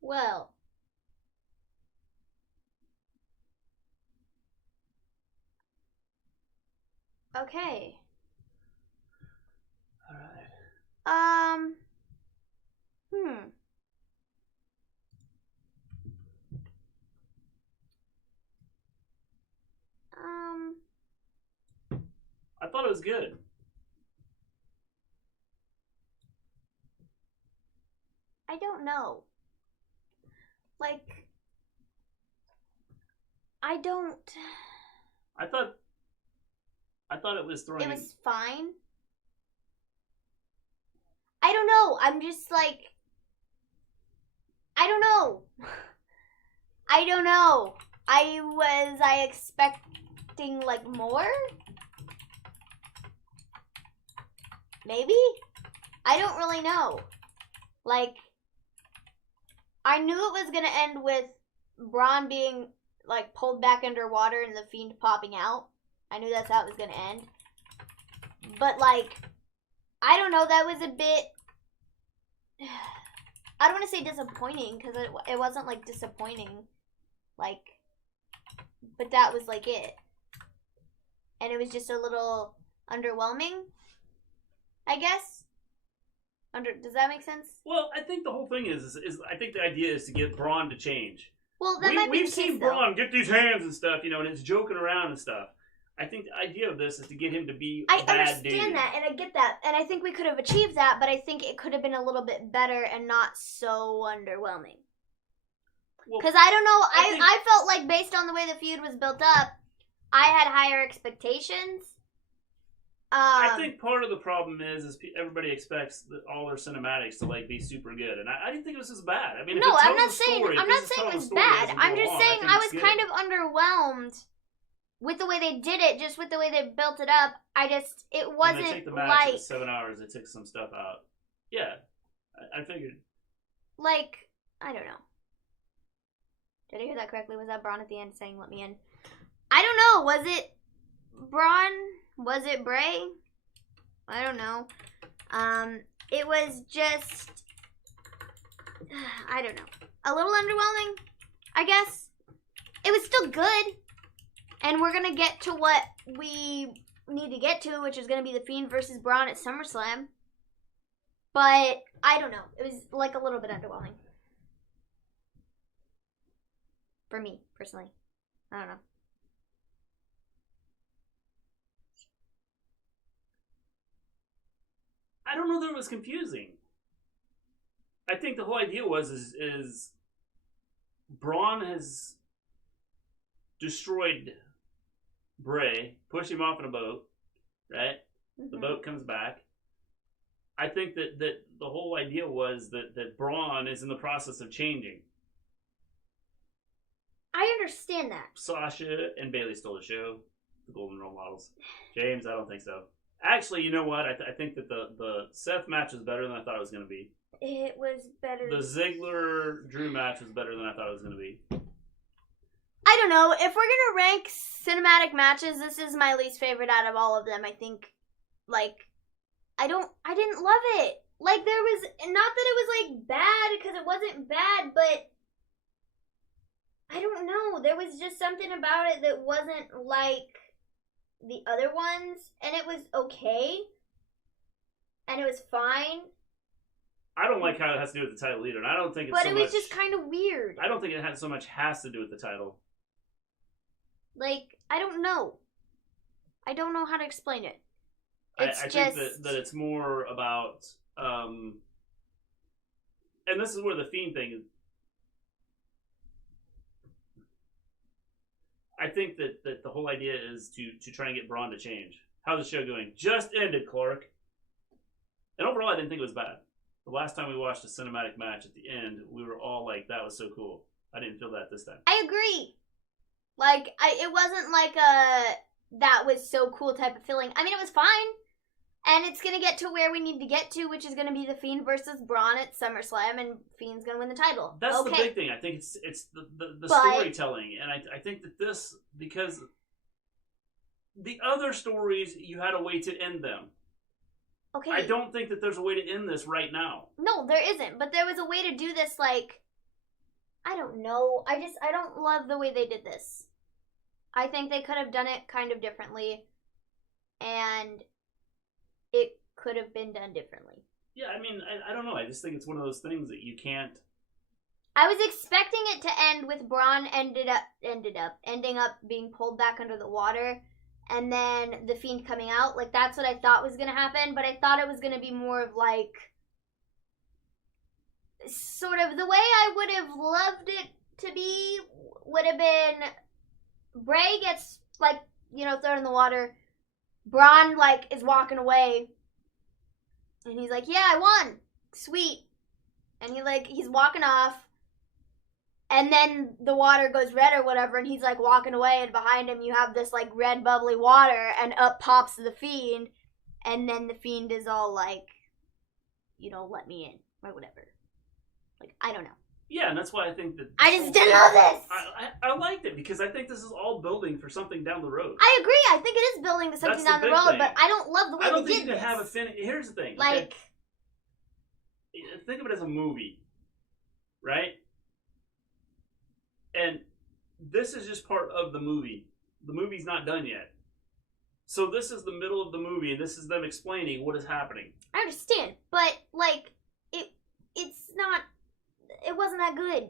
Well. Okay. Alright. I thought it was good. I don't know. Like, I thought it was throwing. It was fine. I don't know. I'm just like, I don't know. I don't know. Was I expecting like more? Maybe? I don't really know. Like, I knew it was gonna end with Braun being like pulled back underwater and the Fiend popping out. I knew that's how it was gonna end. But, like, I don't know, that was a bit... I don't want to say disappointing, because it wasn't, like, disappointing. Like, but that was, like, it. And it was just a little underwhelming, I guess. Does that make sense? Well, I think the whole thing is I think the idea is to get Braun to change. Well, that might be the case, we've seen Braun get these hands and stuff, you know, and it's joking around and stuff. I think the idea of this is to get him to be a bad dude. I understand that, and I get that, and I think we could have achieved that, but I think it could have been a little bit better and not so underwhelming. Because I don't know, I felt like based on the way the feud was built up, I had higher expectations. I think part of the problem is everybody expects all their cinematics to like be super good, and I didn't think it was as bad. I mean, no, I'm not saying it was bad. I'm just saying I was kind of underwhelmed with the way they did it, just with the way they built it up. It wasn't when they take the match at 7 hours, they took some stuff out. Yeah, I figured. Like, I don't know. Did I hear that correctly? Was that Braun at the end saying, "Let me in"? I don't know. Was it Braun? Was it Bray? I don't know. It was just, I don't know. A little underwhelming, I guess. It was still good. And we're going to get to what we need to get to, which is going to be The Fiend versus Braun at SummerSlam. But, I don't know. It was, like, a little bit underwhelming. For me, personally. I don't know. I don't know that it was confusing. I think the whole idea was is Braun has destroyed Bray, pushed him off in a boat, right? Mm-hmm. The boat comes back. I think that the whole idea was that Braun is in the process of changing. I understand that. Sasha and Bayley stole the show. The Golden Role Models. James, I don't think so. Actually, you know what? I think that the Seth match was better than I thought it was going to be. It was better. The Ziggler-Drew match was better than I thought it was going to be. I don't know. If we're going to rank cinematic matches, this is my least favorite out of all of them. I think, like, I didn't love it. Like, there was, not that it was, like, bad, because it wasn't bad, but I don't know. There was just something about it that wasn't like the other ones, and it was okay, and it was fine. I don't like how it has to do with the title either, and I don't think it's But it was just kind of weird. I don't think it has so much has to do with the title. Like, I don't know. I don't know how to explain it. I think that it's more about, and this is where the Fiend thing is. I think that the whole idea is to try and get Braun to change. How's the show going? Just ended, Clark. And overall, I didn't think it was bad. The last time we watched a cinematic match at the end, we were all like, that was so cool. I didn't feel that this time. I agree. Like, it wasn't like a that was so cool type of feeling. I mean, it was fine. And it's going to get to where we need to get to, which is going to be the Fiend versus Braun at SummerSlam, and Fiend's going to win the title. That's the big thing. I think it's the storytelling. And I think that this, because the other stories, you had a way to end them. Okay. I don't think that there's a way to end this right now. No, there isn't. But there was a way to do this, like, I don't know. I don't love the way they did this. I think they could have done it kind of differently. And it could have been done differently. Yeah, I mean, I don't know. I just think it's one of those things that you can't. I was expecting it to end with Braun ending up being pulled back under the water, and then the Fiend coming out. Like, that's what I thought was going to happen, but I thought it was going to be more of, like, sort of the way I would have loved it to be would have been Bray gets, like, thrown in the water. Braun, like, is walking away. And he's like, yeah, I won. Sweet. And he's walking off. And then the water goes red or whatever, and he's, like, walking away, and behind him you have this, like, red bubbly water, and up pops the Fiend. And then the Fiend is all like, let me in, or whatever. Like, I don't know. Yeah, and that's why I think that... I just didn't love this! I liked it, because I think this is all building for something down the road. I agree, I think it is building to something down the road, thing. But I don't love the way they did this. I don't think you can have a finish. Here's the thing. Like... Okay? Think of it as a movie, right? And this is just part of the movie. The movie's not done yet. So this is the middle of the movie, and this is them explaining what is happening. I understand, but, like, it's not... It wasn't that good.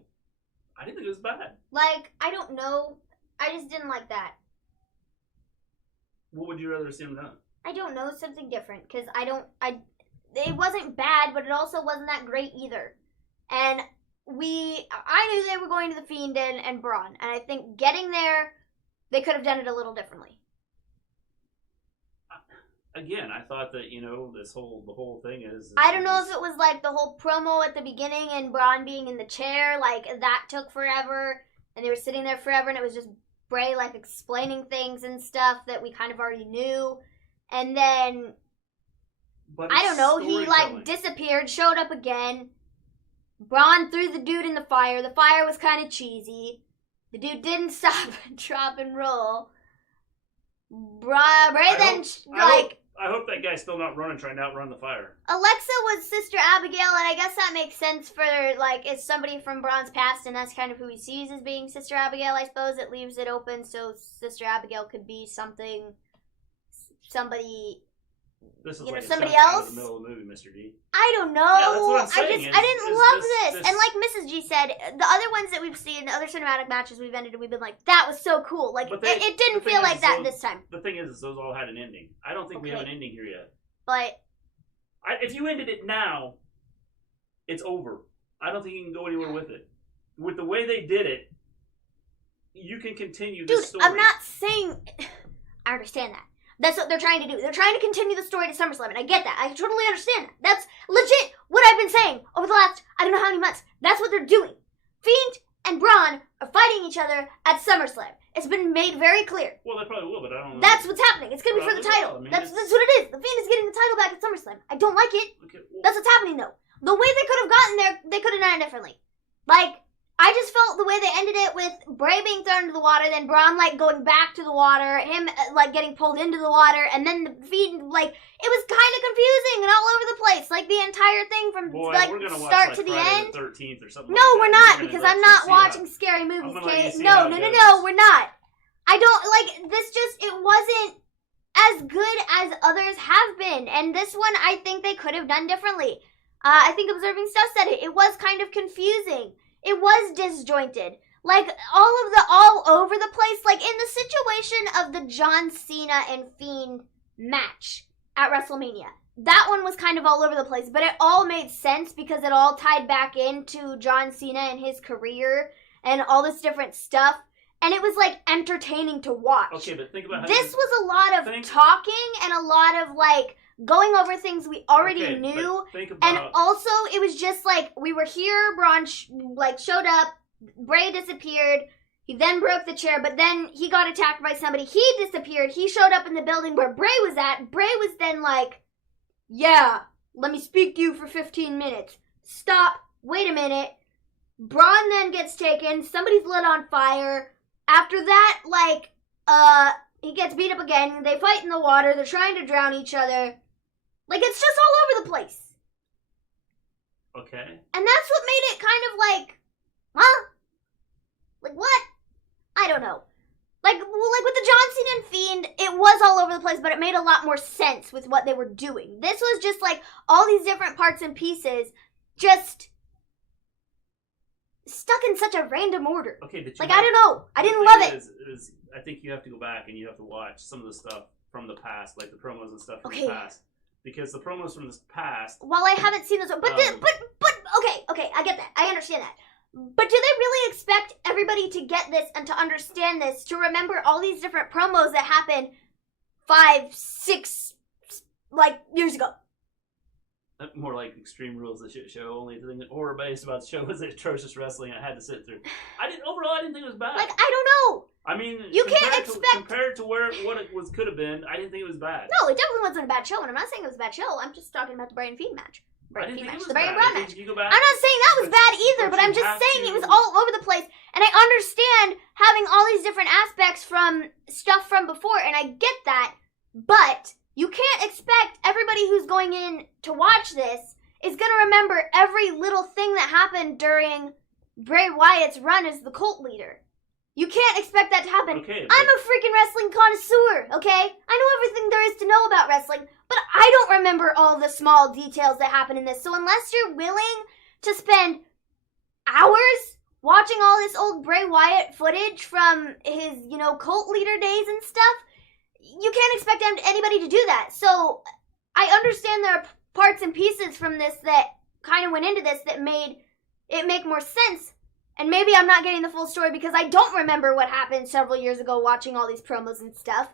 I didn't think it was bad. Like, I don't know. I just didn't like that. What would you rather see them done? I don't know, something different, because it wasn't bad, but it also wasn't that great either. And I knew they were going to the Fiend and Braun, and I think getting there, they could have done it a little differently. Again, I thought that, the whole thing is... I don't know if it was like the whole promo at the beginning and Braun being in the chair, like that took forever, and they were sitting there forever, and it was just Bray like explaining things and stuff that we kind of already knew. And then, I don't know, he like disappeared, showed up again. Braun threw the dude in the fire. The fire was kind of cheesy. The dude didn't stop and drop and roll. Bray I hope that guy's still not running, trying to outrun the fire. Alexa was Sister Abigail, and I guess that makes sense for, like, it's somebody from Braun's past, and that's kind of who he sees as being Sister Abigail, I suppose. It leaves it open so Sister Abigail could be somebody, this is somebody else. In the middle of the movie, Mr. D. I don't know. Yeah, that's what I'm saying. I didn't love this. And like Mrs. G said, the other ones that we've seen, the other cinematic matches we've ended, we've been like, that was so cool. Like, it didn't feel like that this time. The thing is those all had an ending. I don't think we have an ending here yet. But if you ended it now, it's over. I don't think you can go anywhere with it. With the way they did it, you can continue the story. I'm not saying... I understand that. That's what they're trying to do. They're trying to continue the story to SummerSlam, and I get that. I totally understand that. That's legit what I've been saying over the last, I don't know how many months. That's what they're doing. Fiend and Braun are fighting each other at SummerSlam. It's been made very clear. Well, they probably will, but I don't know. That's what's happening. It's going to be for the title. That's what it is. The Fiend is getting the title back at SummerSlam. I don't like it. Okay, well, that's what's happening, though. The way they could have gotten there, they could have done it differently. Like, I just felt the way they ended it with Bray being thrown into the water, then Braun, like, going back to the water, him, like, getting pulled into the water, and then the Fiend, like, it was kind of confusing and all over the place. Like, the entire thing from, start to the end. The 13th or something no, we're not, because I'm not watching scary movies, okay? No, we're not. I don't, like, this just, it wasn't as good as others have been, and this one, I think they could have done differently. I think Observing Stuff said it. It was kind of confusing. It was disjointed. Like, all over the place. Like, in the situation of the John Cena and Fiend match at WrestleMania. That one was kind of all over the place. But it all made sense because it all tied back into John Cena and his career and all this different stuff. And it was, like, entertaining to watch. Okay, but think about how this was a lot of talking and a lot of, like, going over things we already knew. And also, it was just like, we were here, Braun showed up, Bray disappeared, he then broke the chair, but then he got attacked by somebody, he disappeared, he showed up in the building where Bray was at, Bray was then like, yeah, let me speak to you for 15 minutes. Stop, wait a minute. Braun then gets taken, somebody's lit on fire. After that, like, he gets beat up again, they fight in the water, they're trying to drown each other. Like, it's just all over the place. Okay. And that's what made it kind of like, huh? Like, what? I don't know. Like with the John Cena and Fiend, it was all over the place, but it made a lot more sense with what they were doing. This was just like all these different parts and pieces just stuck in such a random order. Okay, but I don't know. I didn't love it. I think you have to go back and you have to watch some of the stuff from the past, like the promos and stuff from the past. Because the promos from the past... Well, I haven't seen those... But okay, I get that. I understand that. But do they really expect everybody to get this and to understand this, to remember all these different promos that happened 5, 6, years ago? More like Extreme Rules, the shit show. Only the thing that horror-based about the show was the atrocious wrestling I had to sit through. Overall, I didn't think it was bad. I don't know. I mean, you can't expect compared to what it could have been. I didn't think it was bad. No, it definitely wasn't a bad show, and I'm not saying it was a bad show. I'm just talking about the Bray and Fiend match. Bray feud match. The Bray and Braun match. I'm not saying that was bad either, but I'm just saying it was all over the place. And I understand having all these different aspects from stuff from before, and I get that. But you can't expect everybody who's going in to watch this is going to remember every little thing that happened during Bray Wyatt's run as the cult leader. You can't expect that to happen. Okay, I'm a freaking wrestling connoisseur, okay? I know everything there is to know about wrestling, but I don't remember all the small details that happen in this. So unless you're willing to spend hours watching all this old Bray Wyatt footage from his, cult leader days and stuff, you can't expect anybody to do that. So I understand there are parts and pieces from this that kind of went into this that made it make more sense. And maybe I'm not getting the full story because I don't remember what happened several years ago watching all these promos and stuff.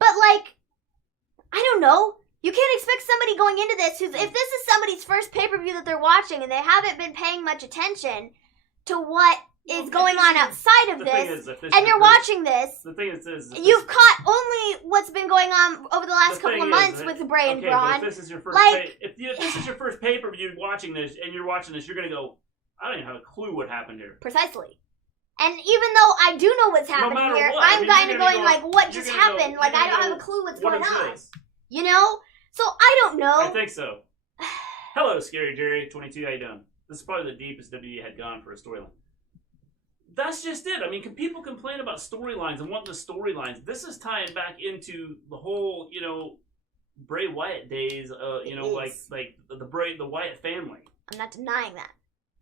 But, I don't know. You can't expect somebody going into this if this is somebody's first pay-per-view that they're watching and they haven't been paying much attention to what is going on outside of this, and you're watching this, the thing is you've caught only what's been going on over the last couple of months with Bray and Braun. If this is your first if this is your first pay-per-view watching this, and you're watching this, you're going to go, I don't even have a clue what happened here. Precisely. And even though I do know what's happening here, I'm kind of going, what just happened? I don't have a clue what's going on. This? So I don't know. I think so. Hello, Scary Jerry 22. How you doing? This is probably the deepest WWE had gone for a storyline. That's just it. I mean, people complain about storylines and want the storylines. This is tying back into the whole, Bray Wyatt days. Like the Wyatt family. I'm not denying that.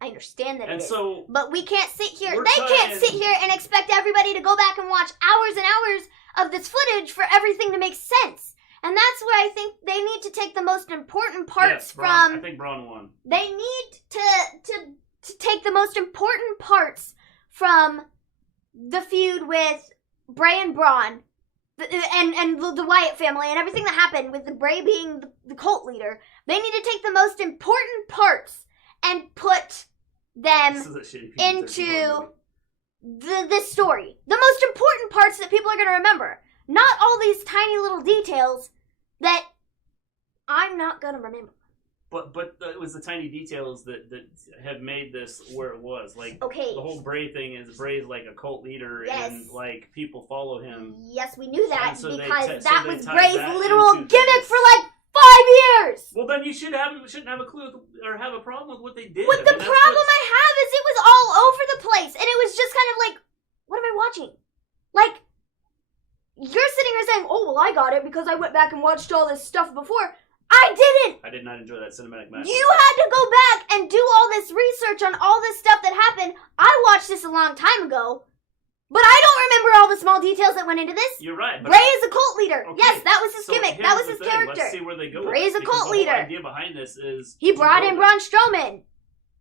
I understand that and it is. So but we can't sit here. They can't sit here and expect everybody to go back and watch hours and hours of this footage for everything to make sense. And that's where I think they need to take the most important parts I think Braun won. They need to take the most important parts from the feud with Bray and Braun and the Wyatt family and everything that happened with the Bray being the cult leader. They need to take the most important parts and put them into this story. The most important parts that people are going to remember. Not all these tiny little details that I'm not going to remember. But it was the tiny details that have made this where it was. The whole Bray thing is Bray's like a cult leader and people follow him. Yes, we knew that so because that was Bray's literal gimmick for 5 years. Well, then you shouldn't have a clue or have a problem with what they did. The problem I have is it was all over the place, and it was just kind of what am I watching? You're sitting here saying, "Oh, well, I got it because I went back and watched all this stuff before." I didn't. I did not enjoy that cinematic match. You had to go back and do all this research on all this stuff that happened. I watched this a long time ago. But I don't remember all the small details that went into this. You're right. Bray is a cult leader. Okay, yes, that was his gimmick. That was his character. Let's see where they go. Bray is a cult leader. The idea behind this is he brought in Braun Strowman.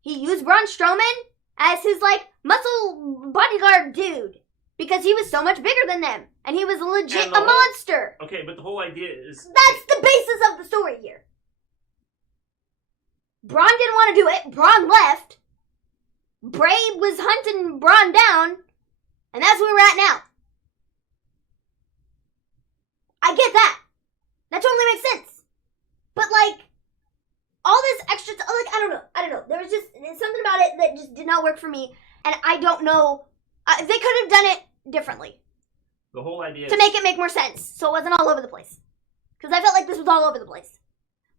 He used Braun Strowman as his muscle bodyguard dude because he was so much bigger than them and he was legit a monster. Okay, but the whole idea is that's the basis of the story here. Braun didn't want to do it. Braun left. Bray was hunting Braun down. And that's where we're at now. I get that. That totally makes sense. But all this extra I don't know. There was just something about it that just did not work for me. And I don't know. They could have done it differently. The whole idea to make it make more sense. So it wasn't all over the place. Because I felt like this was all over the place.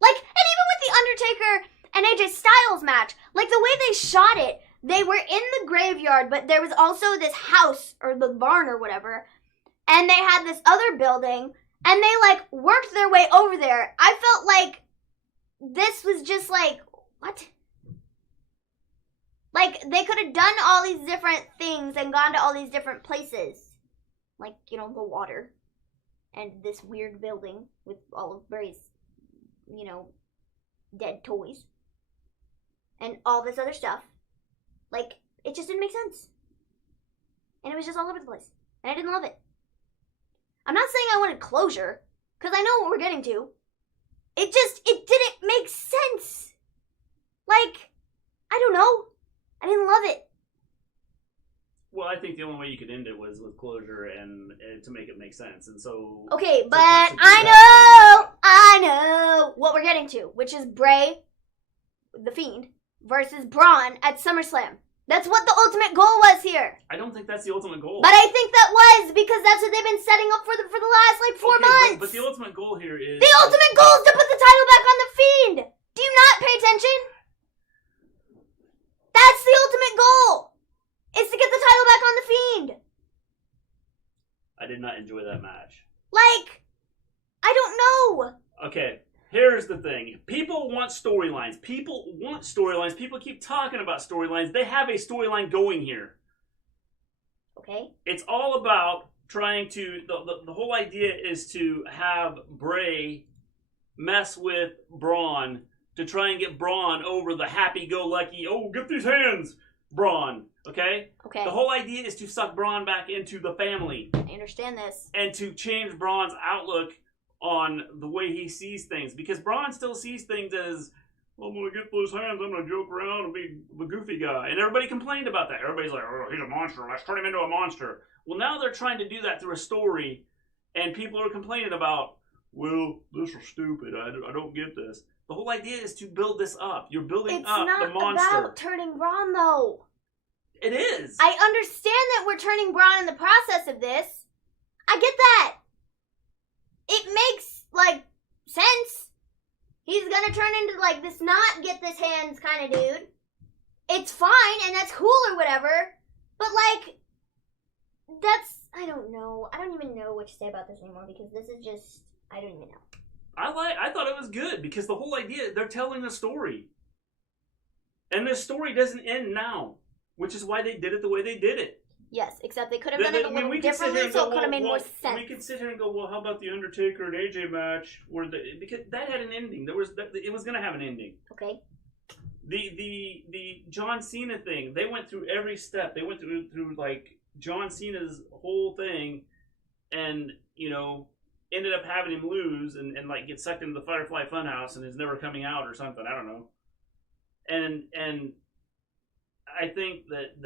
And even with the Undertaker and AJ Styles match, the way they shot it, they were in the graveyard, but there was also this house, or the barn or whatever, and they had this other building, and they, worked their way over there. I felt like this was just, what? They could have done all these different things and gone to all these different places. The water, and this weird building with all of Bray's, dead toys, and all this other stuff. It just didn't make sense. And it was just all over the place. And I didn't love it. I'm not saying I wanted closure, because I know what we're getting to. It didn't make sense. I don't know. I didn't love it. Well, I think the only way you could end it was with closure and to make it make sense. And so... Okay, but I know what we're getting to, which is Bray The Fiend, versus Braun at SummerSlam. That's what the ultimate goal was here. I don't think that's the ultimate goal. But I think that was because that's what they've been setting up for the last, 4 months. But the ultimate goal here is... The ultimate goal is to put the title back on the Fiend. Do you not pay attention? That's the ultimate goal. Is to get the title back on the Fiend. I did not enjoy that match. I don't know. Okay, here's the thing. People want storylines. People keep talking about storylines. They have a storyline going here. Okay. It's all about trying to... The whole idea is to have Bray mess with Braun to try and get Braun over the happy-go-lucky, oh, get these hands, Braun. Okay? Okay. The whole idea is to suck Braun back into the family. I understand this. And to change Braun's outlook on the way he sees things. Because Braun still sees things as, well, I'm going to get those hands, I'm going to joke around and be the goofy guy. And everybody complained about that. Everybody's like, oh, he's a monster, let's turn him into a monster. Well, now they're trying to do that through a story, and people are complaining about, well, this is stupid, I don't get this. The whole idea is to build this up. You're building up the monster. It's not about turning Braun, though. It is. I understand that we're turning Braun in the process of this. I get that. It makes, sense. He's gonna turn into, this not get this hands kind of dude. It's fine, and that's cool or whatever. But, that's, I don't know. I don't even know what to say about this anymore because this is just, I don't even know. I thought it was good because the whole idea, they're telling a story. And this story doesn't end now, which is why they did it the way they did it. Yes, except they could have done it a little differently, so it could have made more sense. We could sit here and go, well, how about the Undertaker and AJ match? Because that had an ending. It was going to have an ending. Okay. The John Cena thing, they went through every step. They went through John Cena's whole thing and, ended up having him lose and get sucked into the Firefly Funhouse and is never coming out or something. I don't know. And I think that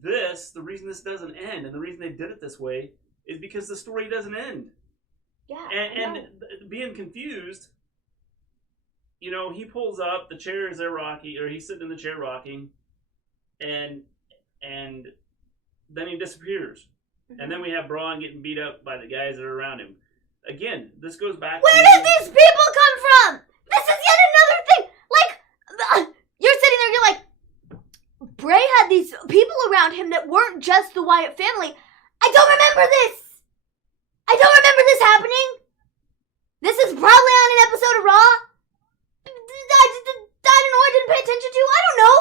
the reason this doesn't end and the reason they did it this way is because the story doesn't end. Yeah. And being confused, he pulls up, the chair is there rocking, or he's sitting in the chair rocking, and then he disappears. Mm-hmm. And then we have Braun getting beat up by the guys that are around him. Again, this goes back Where did these people come from? This is yet another thing. You're sitting there, you're like, Bray had these people around him that weren't just the Wyatt family. I don't remember this. I don't remember this happening. This is probably on an episode of Raw. I don't know. I didn't pay attention to. I don't know.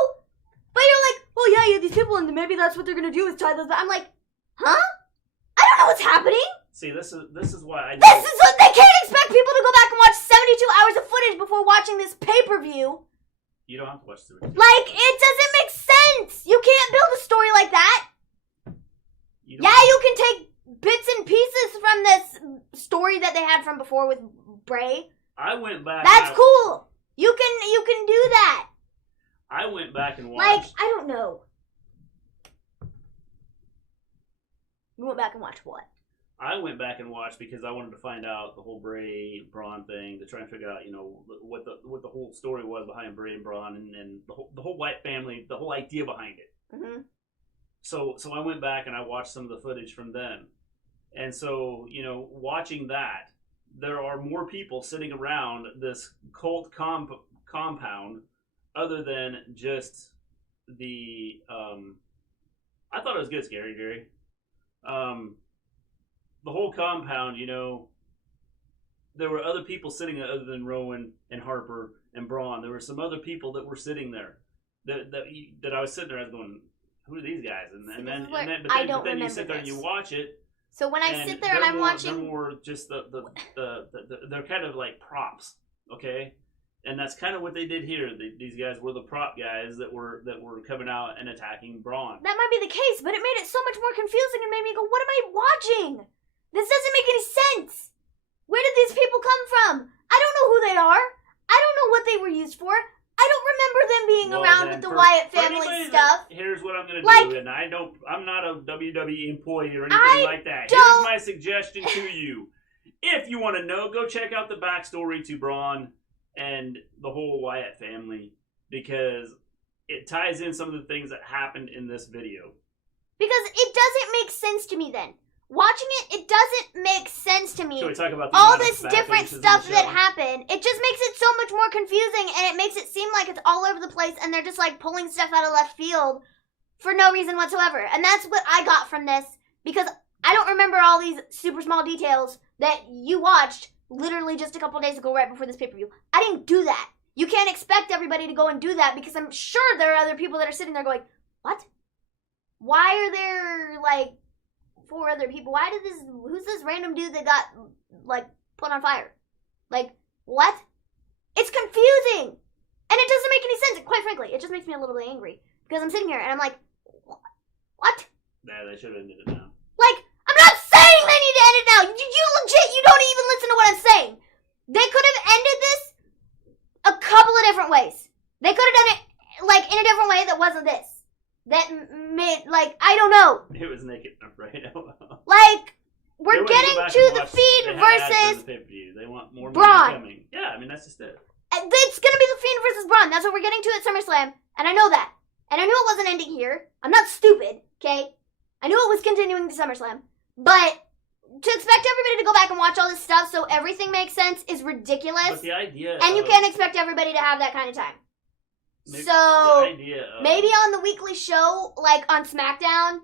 But you're like, oh yeah, you have these people, and maybe that's what they're gonna do is tie those. I'm like, huh? I don't know what's happening. See, this is why I. This is what they can't expect people to go back and watch 72 hours of footage before watching this pay-per-view. You don't have to watch the. It doesn't make sense. You can't build a story like that. You can take bits and pieces from this story that they had from before with Bray. I went back. That's cool. You can do that. I went back and watched. I don't know. You went back and watched what? I went back and watched because I wanted to find out the whole Bray Braun thing to try and figure out, what the whole story was behind Bray and Braun and the whole Wyatt family, the whole idea behind it. Mm-hmm. So I went back and I watched some of the footage from them, and so watching that, there are more people sitting around this cult compound other than just the. I thought it was good, Scary Gary. The whole compound, there were other people sitting there other than Rowan and Harper and Braun. There were some other people that were sitting there that I was sitting there. I was going, "Who are these guys?" But then you sit there and you watch it. So when I sit there and I'm watching, they're more just they're kind of like props, okay? And that's kind of what they did here. These guys were the prop guys that were coming out and attacking Braun. That might be the case, but it made it so much more confusing and made me go, "What am I watching? This doesn't make any sense. Where did these people come from? I don't know who they are. I don't know what they were used for. I don't remember them being around with the Wyatt family stuff." Here's what I'm going to do, and I'm not a WWE employee or anything like that. Here's my suggestion to you. If you want to know, go check out the backstory to Braun and the whole Wyatt family because it ties in some of the things that happened in this video. Because it doesn't make sense to me then. Watching it doesn't make sense to me. Can we talk about all this different stuff that happened? It just makes it so much more confusing, and it makes it seem like it's all over the place, and they're just like pulling stuff out of left field for no reason whatsoever. And that's what I got from this, because I don't remember all these super small details that you watched literally just a couple days ago right before this pay-per-view. I didn't do that. You can't expect everybody to go and do that, because I'm sure there are other people that are sitting there going, what? Why are there, like, 4 other people? Who's this random dude that got, like, put on fire? Like, what? It's confusing! And it doesn't make any sense. Quite frankly, it just makes me a little bit angry. Because I'm sitting here and I'm like, what? Yeah, they should have ended it now. Like, I'm not saying they need to end it now! You legit, you don't even listen to what I'm saying! They could have ended this a couple of different ways. They could have done it, like, in a different way that wasn't this. That made, like, I don't know. It was naked enough right now. Like, we're getting to the Fiend versus They want more Braun. Coming. Yeah, I mean, that's just it. It's gonna be the Fiend versus Braun. That's what we're getting to at SummerSlam. And I know that. And I knew it wasn't ending here. I'm not stupid, okay? I knew it was continuing to SummerSlam. But to expect everybody to go back and watch all this stuff so everything makes sense is ridiculous. But the idea and you can't expect everybody to have that kind of time. So, maybe on the weekly show, like on SmackDown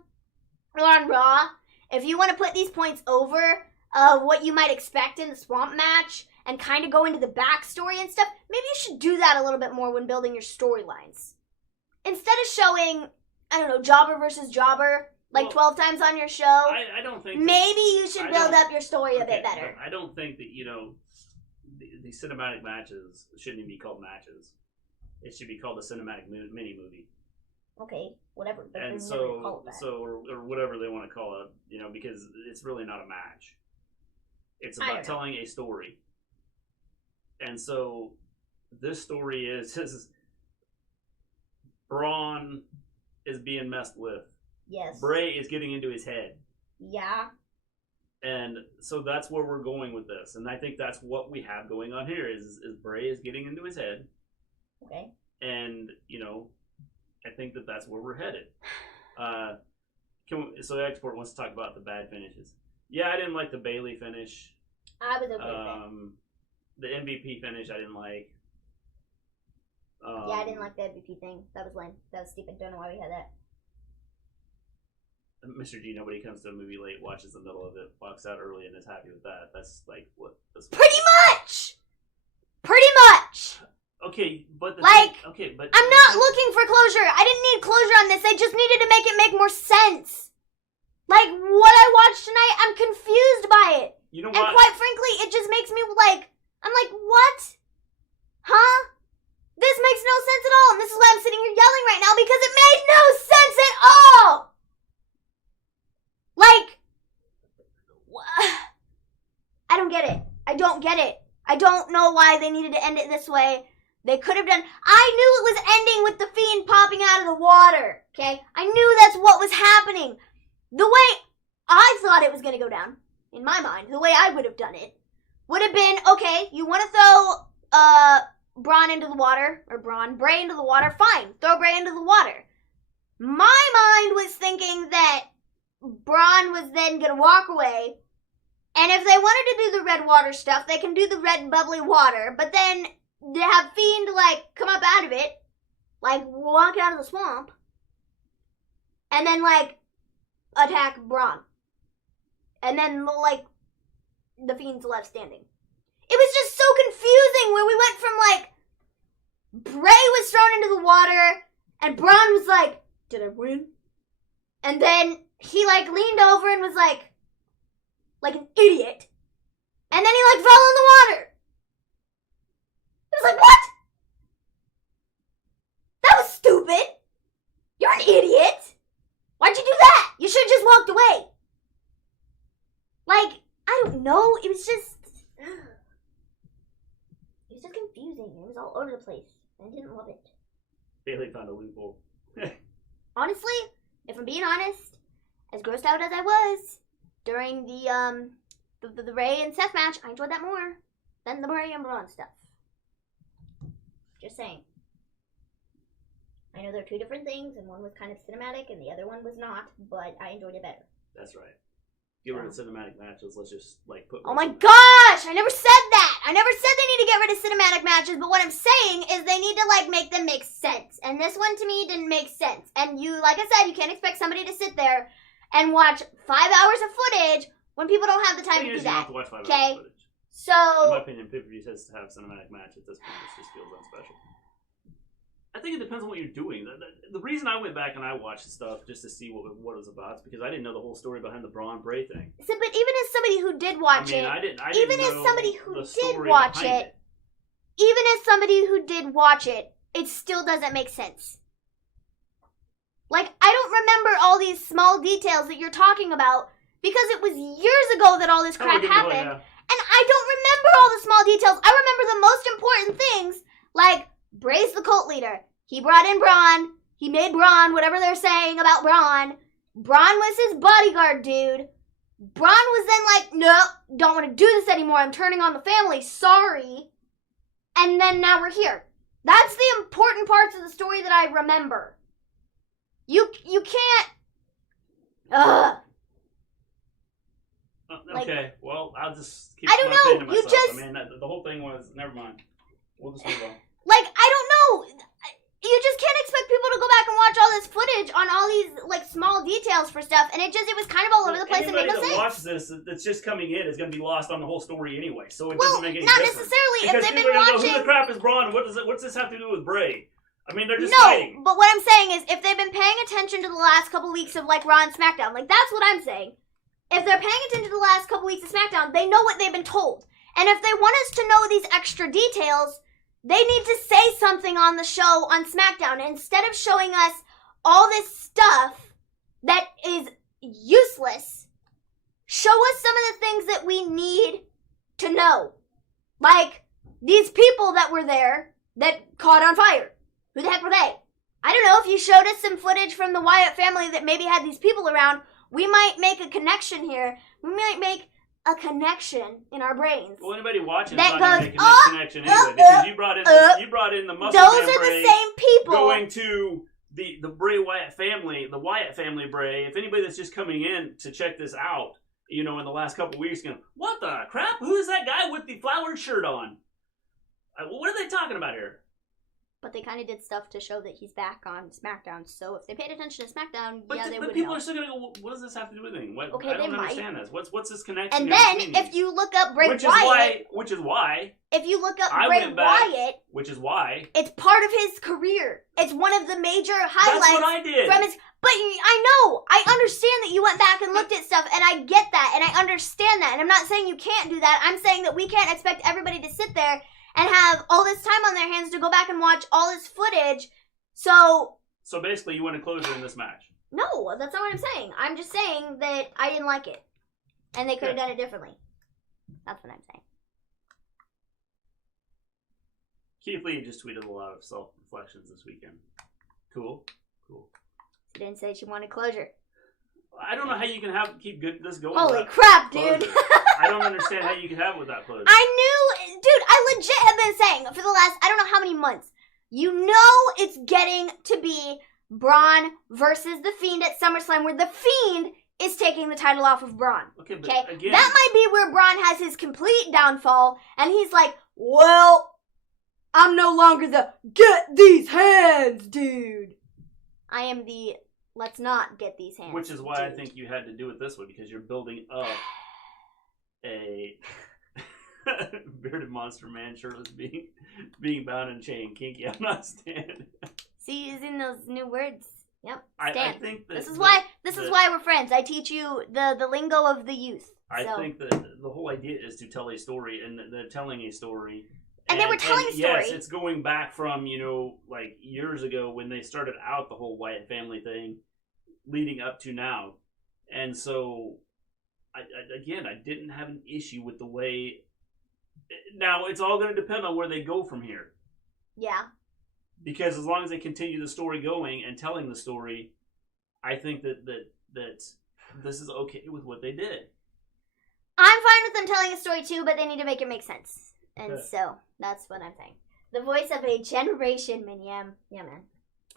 or on Raw, if you want to put these points over of what you might expect in the Swamp match and kind of go into the backstory and stuff, maybe you should do that a little bit more when building your storylines. Instead of showing, I don't know, Jobber versus Jobber, like 12 times on your show, I don't think maybe you should build up your story a bit better. I don't think that, the cinematic matches shouldn't even be called matches. It should be called a cinematic mini movie. Okay, whatever. But and so or whatever they want to call it, because it's really not a match. It's about telling a story. And so this story is Braun is being messed with. Yes. Bray is getting into his head. Yeah. And so that's where we're going with this. And I think that's what we have going on here is Bray is getting into his head. Okay. And, I think that that's where we're headed. So Export wants to talk about the bad finishes. Yeah, I didn't like the Bayley finish. I was okay with that. The MVP finish I didn't like. Yeah, I didn't like the MVP thing. That was lame. That was stupid. Don't know why we had that. Mr. G, nobody comes to a movie late, watches the middle of it, walks out early, and is happy with that. That's like what? Pretty much! Pretty much! Okay, but I'm not looking for closure. I didn't need closure on this. I just needed to make it make more sense. Like, what I watched tonight, I'm confused by it. You know what? And quite frankly, it just makes me like, I'm like, what? Huh? This makes no sense at all. And this is why I'm sitting here yelling right now, because it made no sense at all. Like, I don't get it. I don't get it. I don't know why they needed to end it this way. They could have done... I knew it was ending with the Fiend popping out of the water, okay? I knew that's what was happening. The way I thought it was going to go down, in my mind, the way I would have done it, would have been, okay, you want to throw Braun into the water, or Bray into the water, fine. Throw Bray into the water. My mind was thinking that Braun was then going to walk away, and if they wanted to do the red water stuff, they can do the red bubbly water, but then... they have Fiend, come up out of it, walk out of the swamp, and then, attack Braun. And then, the Fiend's left standing. It was just so confusing where we went from, Bray was thrown into the water, and Braun was like, did I win? And then he, leaned over and was like an idiot. And then he, fell in the water. It was like, what? That was stupid. You're an idiot. Why'd you do that? You should have just walked away. I don't know. It was just confusing. It was all over the place. I didn't love it. Bayley found a loophole. Honestly, if I'm being honest, as grossed out as I was during the Ray and Seth match, I enjoyed that more than the Bray and Braun stuff. Just saying. I know they're two different things, and one was kind of cinematic, and the other one was not, but I enjoyed it better. That's right. Get rid of cinematic matches. Let's just, like, put... Oh my gosh! I never said that! I never said they need to get rid of cinematic matches, but what I'm saying is they need to, like, make them make sense. And this one, to me, didn't make sense. And you, like I said, you can't expect somebody to sit there and watch 5 hours of footage when people don't have the time to do that. You don't have to watch 5 hours of footage. So... In my opinion, pay-per-views has to have cinematic matches at this point. It just feels unspecial. I think it depends on what you're doing. The reason I went back and I watched stuff just to see what it was about is because I didn't know the whole story behind the Braun Bray thing. So, but even as somebody who did watch it, even as somebody who did watch it, even as somebody who did watch it, it still doesn't make sense. Like, I don't remember all these small details that you're talking about because it was years ago that all this crap happened. And I don't remember all the small details. I remember the most important things, like Bray's the cult leader. He brought in Braun. He made Braun whatever they're saying about Braun. Braun was his bodyguard dude. Braun was then like, no, don't want to do this anymore. I'm turning on the family. Sorry. And then now we're here. That's the important parts of the story that I remember. You can't... Ugh. Okay, well, I'll just keep I don't know. To myself. I mean, the whole thing was, never mind. We'll just move on. Like, I don't know. You just can't expect people to go back and watch all this footage on all these, like, small details for stuff. And it was kind of all over the place and made no sense. Anybody that watches this that's just coming in is going to be lost on the whole story anyway. So it doesn't make any not difference. Necessarily. Because if they've been watching... Who the crap is Braun? What's this have to do with Bray? I mean, they're just No, fighting. But what I'm saying is, if they've been paying attention to the last couple weeks of, like, Raw and SmackDown, like, that's what I'm saying. If they're paying attention to the last couple weeks of SmackDown, they know what they've been told. And if they want us to know these extra details, they need to say something on the show on SmackDown. And instead of showing us all this stuff that is useless, show us some of the things that we need to know. Like, these people that were there that caught on fire. Who the heck were they? I don't know, if you showed us some footage from the Wyatt family that maybe had these people around, we might make a connection here. We might make a connection in our brains. Well, anybody watching that is not goes, going to make a connection anyway, because you brought in the muscle those man are Bray the same people going to the Bray Wyatt family, the Wyatt family Bray. If anybody that's just coming in to check this out, you know, in the last couple of weeks, going, what the crap? Who is that guy with the flowered shirt on? What are they talking about here? But they kind of did stuff to show that he's back on SmackDown. So if they paid attention to SmackDown, they would know. But people are still going to go, what does this have to do with anything? Okay, I don't understand this. What's this connection? And then, if you look up Bray Wyatt... Which is why... If you look up Bray Wyatt... Which is why... It's part of his career. It's one of the major highlights... That's what I did. From his... But I know. I understand that you went back and looked at stuff, and I get that, and I understand that. And I'm not saying you can't do that. I'm saying that we can't expect everybody to sit there and have all this time on their hands to go back and watch all this footage. So basically you want a closure in this match. No, that's not what I'm saying. I'm just saying that I didn't like it. And they could have done it differently. That's what I'm saying. Keith Lee just tweeted a lot of self-reflections this weekend. Cool. She didn't say she wanted closure. I don't know how you can keep this going. Holy crap, dude. I don't understand how you can have it without closure. I legit have been saying for the last, I don't know how many months, you know it's getting to be Braun versus The Fiend at SummerSlam, where The Fiend is taking the title off of Braun. Okay, but again... That might be where Braun has his complete downfall, and he's like, well, I'm no longer the get these hands, dude. I am the let's not get these hands. Which is why I think you had to do it this way, because you're building up a bearded monster man shirtless being bound in chain. Kinky, I'm not standing. See, using those new words. Yep. Stan. I think that this is why we're friends. I teach you the lingo of the youth. I think that the whole idea is to tell a story, and they're telling a story. And they were telling a story. Yes, it's going back from, like years ago when they started out the whole Wyatt family thing, leading up to now. And so, I didn't have an issue with the way... Now, it's all going to depend on where they go from here. Yeah. Because as long as they continue the story going and telling the story, I think that this is okay with what they did. I'm fine with them telling a story too, but they need to make it make sense. And so, that's what I'm saying. The voice of a generation, Minyam. Yeah, man.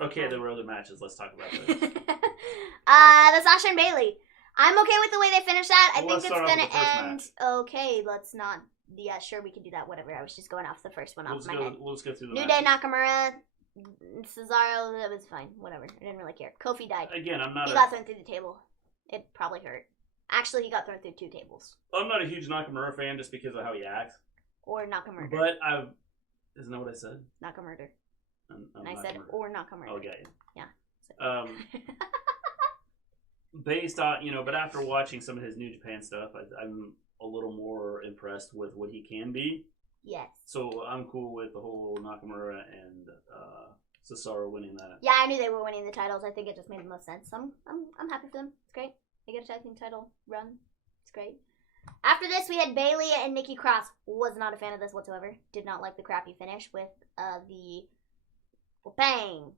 Okay, there were other matches. Let's talk about this. The Sasha and Bayley. I'm okay with the way they finished that. I think it's start off gonna with the first end. match. Okay, let's not. Yeah, sure, we can do that. Whatever. I was just going off the first one off my head. Let's go through the New matches. Day, Nakamura, Cesaro. That was fine. Whatever. I didn't really care. Kofi died. Again, I'm not. He got thrown through the table. It probably hurt. Actually, he got thrown through 2 tables. I'm not a huge Nakamura fan just because of how he acts. Or Nakamura. But isn't that what I said? Nakamura. I'm And I said or Nakamura. Okay. Yeah. Based on but after watching some of his New Japan stuff, I'm a little more impressed with what he can be. Yes. So I'm cool with the whole Nakamura and Cesaro winning that. Yeah, I knew they were winning the titles. I think it just made the most sense. I'm happy for them. It's great. They get a tag team title run. It's great. After this, we had Bayley and Nikki Cross. Was not a fan of this whatsoever. Did not like the crappy finish with the bang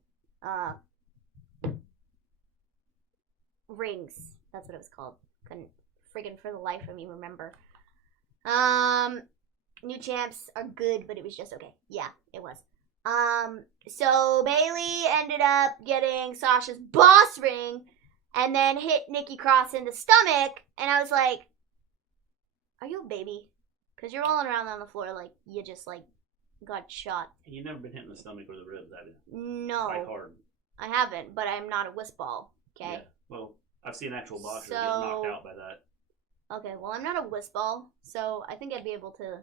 rings. That's what it was called. Couldn't friggin' for the life of me remember. New champs are good, but it was just okay. Yeah, it was. So Bayley ended up getting Sasha's boss ring and then hit Nikki Cross in the stomach, and I was like, are you a baby? Because you're rolling around on the floor like you just like got shot. You've never been hit in the stomach or the ribs, have you? No. Quite hard. I haven't, but I'm not a whisk ball, okay? Yeah. Well, I've seen actual boxers get knocked out by that. Okay, well, I'm not a whisk ball, so I think I'd be able to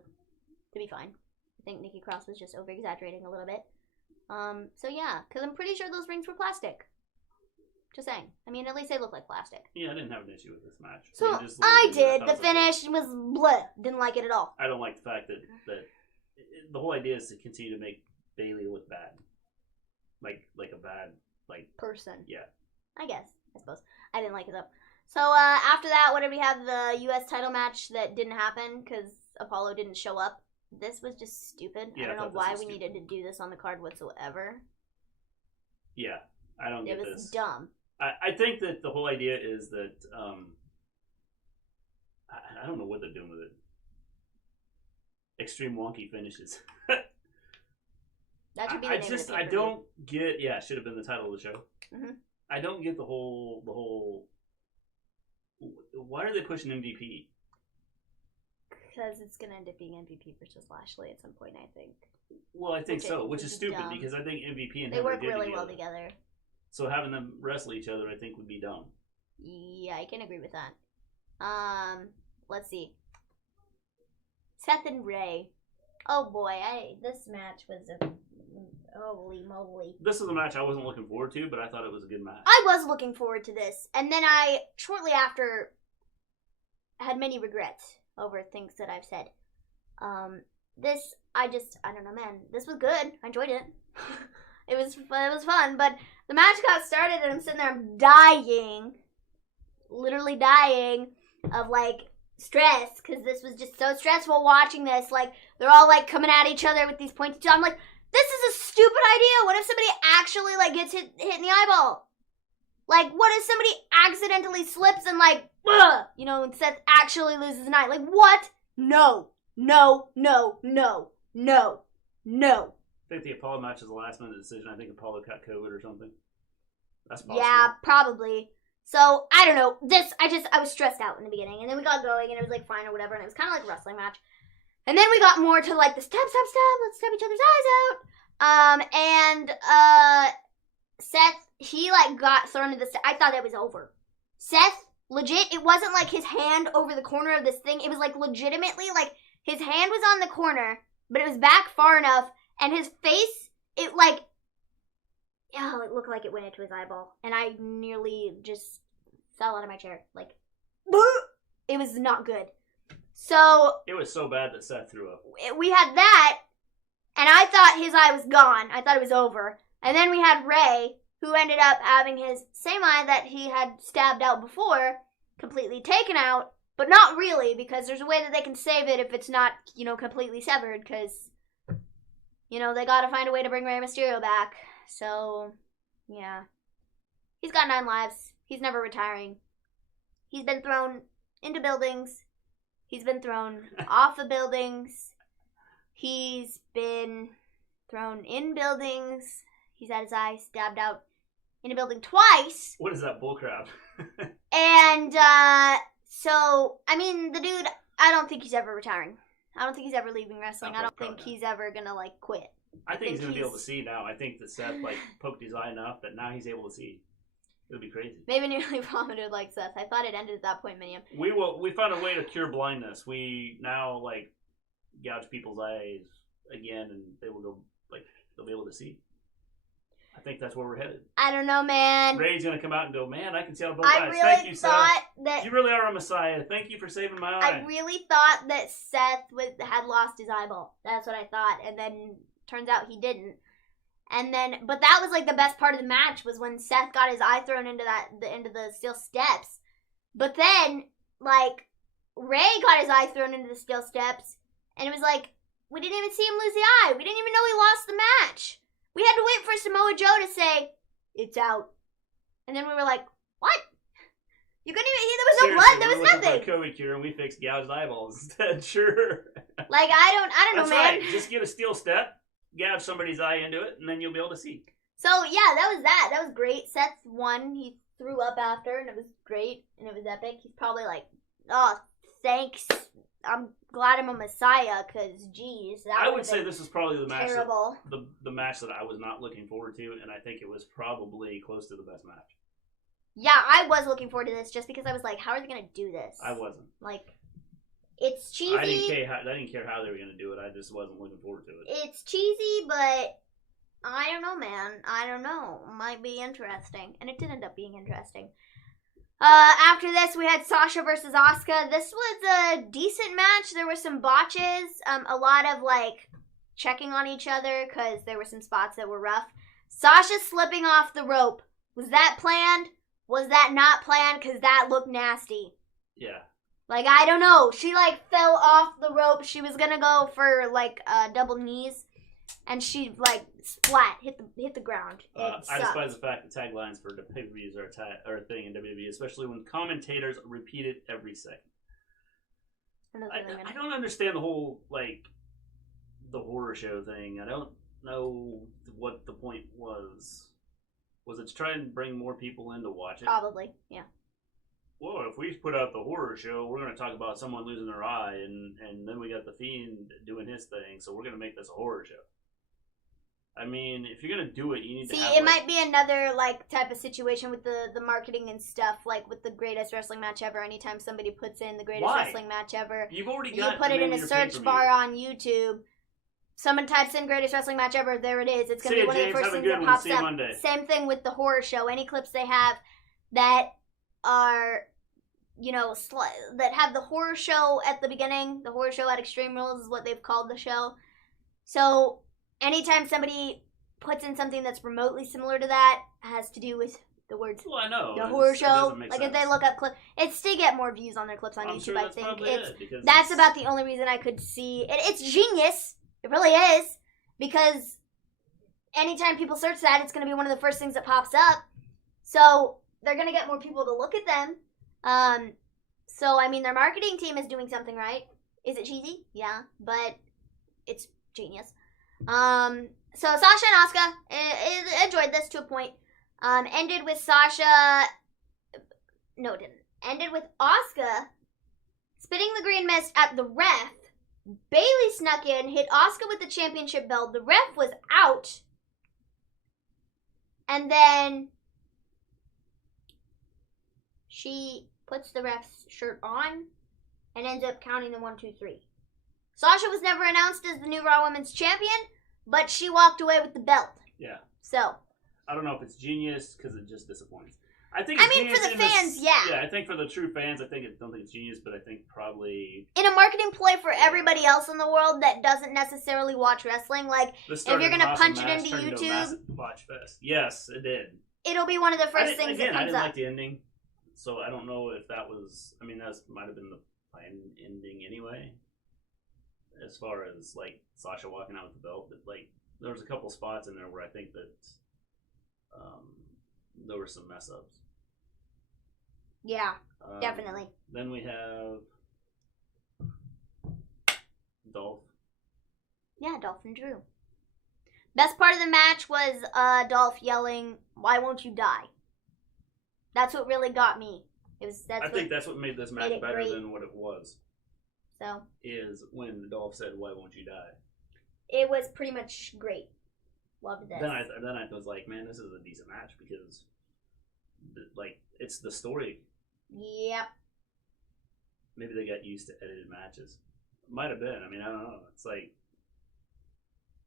be fine. I think Nikki Cross was just over-exaggerating a little bit. So yeah, because I'm pretty sure those rings were plastic. Just saying. I mean, at least they look like plastic. Yeah, I didn't have an issue with this match. So I did. The finish was bleh. Didn't like it at all. I don't like the fact that the whole idea is to continue to make Bayley look bad. Like a bad, person. Yeah. I suppose. I didn't like it though. So after that, what did we have? The U.S. title match that didn't happen because Apollo didn't show up. This was just stupid. Yeah, I don't know why we needed to do this on the card whatsoever. Yeah, I don't get this. It was dumb. I think that the whole idea is that I don't know what they're doing with it. Extreme wonky finishes. That should be the name of the pay-per-view. I don't get. Yeah, it should have been the title of the show. Mm-hmm. I don't get the whole. Why are they pushing MVP? Because it's gonna end up being MVP versus Lashley at some point, I think. Well, I think so, which is stupid dumb. because I think MVP and they him work are good really together. well together. So having them wrestle each other, I think, would be dumb. Yeah, I can agree with that. Let's see. Seth and Ray. Oh boy, this match was a holy moly. This is a match I wasn't looking forward to, but I thought it was a good match. I was looking forward to this, and then I shortly after had many regrets over things that I've said. I don't know, man. This was good. I enjoyed it. It was fun, but the match got started and I'm sitting there, I'm dying, literally dying of stress because this was just so stressful watching this. They're all coming at each other with these pointy I'm like, this is a stupid idea. What if somebody actually gets hit in the eyeball? What if somebody accidentally slips and and Seth actually loses an eye? What? No. No. No. No. No. No. I think the Apollo match is the last minute decision. I think Apollo caught COVID or something. That's possible. Yeah, probably. So, I don't know. I was stressed out in the beginning. And then we got going and it was fine or whatever. And it was kind of like a wrestling match. And then we got more to the stab. Let's stab each other's eyes out. Seth, he got thrown into the I thought that was over. Seth, legit, it wasn't his hand over the corner of this thing. It was legitimately his hand was on the corner, but it was back far enough. And his face, it looked like it went into his eyeball. And I nearly just fell out of my chair. It was not good. So. It was so bad that Seth threw up. We had that, and I thought his eye was gone. I thought it was over. And then we had Ray, who ended up having his same eye that he had stabbed out before, completely taken out. But not really, because there's a way that they can save it if it's not, completely severed, because... they gotta find a way to bring Rey Mysterio back. So, yeah. He's got 9 lives. He's never retiring. He's been thrown into buildings. He's been thrown off of buildings. He's been thrown in buildings. He's had his eye stabbed out in a building twice. What is that bullcrap? And, so, I mean, the dude, I don't think he's ever retiring. I don't think he's ever leaving wrestling. I don't think he's ever gonna, like, quit. I think he's gonna be able to see now. I think that Seth, like, poked his eye enough that now he's able to see. It'll be crazy. Maybe nearly vomited like Seth. I thought it ended at that point, Minion. We found a way to cure blindness. We now, like, gouge people's eyes again, and they will go, like, they'll be able to see. I think that's where we're headed. I don't know, man. Ray's gonna come out and go, man, I can see out of both eyes. Really Thank you, thought Seth. that You really are a messiah. Thank you for saving my eye. I really thought that Seth had lost his eyeball. That's what I thought, and then turns out he didn't. And then, but that was like the best part of the match was when Seth got his eye thrown into the steel steps. But then, like, Ray got his eye thrown into the steel steps, and it was like, we didn't even see him lose the eye. We didn't even know he lost the match. We had to wait for Samoa Joe to say, it's out. And then we were like, what? You couldn't even, there was no blood, there was nothing. For a COVID cure and we fixed gouged eyeballs instead, sure. Like, I don't know, man. Right. Just get a steel step, gouge somebody's eye into it, and then you'll be able to see. So, yeah, that was that. That was great. Seth won. He threw up after, and it was great, and it was epic. He's probably like, oh, thanks. I'm glad I'm a messiah, because, geez, I would say this is probably the match terrible. The match that I was not looking forward to, and I think it was probably close to the best match. Yeah, I was looking forward to this just because I was like, how are they going to do this? I wasn't. Like, it's cheesy. I didn't care how they were going to do it. I just wasn't looking forward to it. It's cheesy, but I don't know, man. I don't know. Might be interesting. And it did end up being interesting. After this, we had Sasha versus Asuka. This was a decent match. There were some botches. A lot of, like, checking on each other because there were some spots that were rough. Sasha slipping off the rope. Was that planned? Was that not planned? Because that looked nasty. Yeah. Like, I don't know. She, like, fell off the rope. She was going to go for, like, double knees. And she, like, splat, hit the ground. I despise the fact that taglines for the pay-per-views are a thing in WWE, especially when commentators repeat it every second. I don't understand the whole, like, the horror show thing. I don't know what the point was. Was it to try and bring more people in to watch it? Probably, yeah. Well, if we put out the horror show, we're going to talk about someone losing their eye, and then we got The Fiend doing his thing, so we're going to make this a horror show. I mean, if you're going to do it, you need to have... See, it might be another, like, type of situation with the marketing and stuff, like with the greatest wrestling match ever. Anytime somebody puts in the greatest wrestling match ever, you've already got you put it in a search bar on YouTube. Someone types in greatest wrestling match ever, there it is. It's going to be one of the first things that pops up. Same thing with the horror show. Any clips they have that are, you know, that have the horror show at the beginning, the horror show at Extreme Rules is what they've called the show. So, anytime somebody puts in something that's remotely similar to that, has to do with the words. Well, I know. The horror show. Like, if they look up clips, it's to get more views on their clips on YouTube, sure I think. because that's about the only reason I could see. It's genius. It really is. Because anytime people search that, it's going to be one of the first things that pops up. So, they're going to get more people to look at them. So, I mean, their marketing team is doing something right. Is it cheesy? Yeah. But it's genius. So Sasha and Asuka enjoyed this to a point. Ended with Sasha. No, it didn't. Ended with Asuka spitting the green mist at the ref. Bayley snuck in, hit Asuka with the championship belt. The ref was out. And then she puts the ref's shirt on and ends up counting the 1, 2, 3. Sasha was never announced as the new Raw Women's Champion, but she walked away with the belt. Yeah. So. I don't know if it's genius because it just disappoints. I mean, for the fans, yeah. Yeah, I think for the true fans, don't think it's genius, but I think probably... In a marketing play for everybody else in the world that doesn't necessarily watch wrestling, like, if you're going to punch it into YouTube... Watch fest. Yes, it did. It'll be one of the first things that comes up. I didn't like the ending, so I don't know if that was... I mean, that might have been the planned ending anyway. As far as, like, Sasha walking out with the belt, but, like, there was a couple spots in there where I think that there were some mess-ups. Yeah, definitely. Then we have Dolph. Yeah, Dolph and Drew. Best part of the match was Dolph yelling, "Why won't you die?" That's what really got me. I think that's what made this match better great. than what it was. So is when Dolph said, "Why won't you die?" It was pretty much great. Loved this. Then I was like, man, this is a decent match because, like, it's the story. Yep. Maybe they got used to edited matches. Might have been. I mean, I don't know. It's like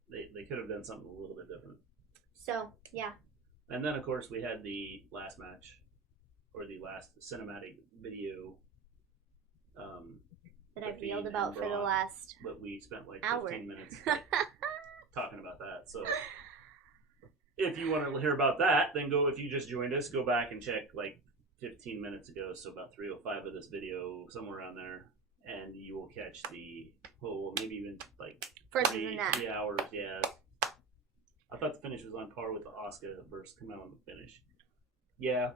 they could have done something a little bit different. So yeah. And then of course we had the last match, or the last cinematic video. That I've yelled about for the last but we spent like hour. 15 minutes talking about that. So if you want to hear about that, then go. If you just joined us, go back and check like 15 minutes ago, so about 3:05 of this video, somewhere around there, and you will catch the whole, maybe even like further than that. 3 hours. Yeah, I thought the finish was on par with the Asuka versus come out on the finish. Yeah.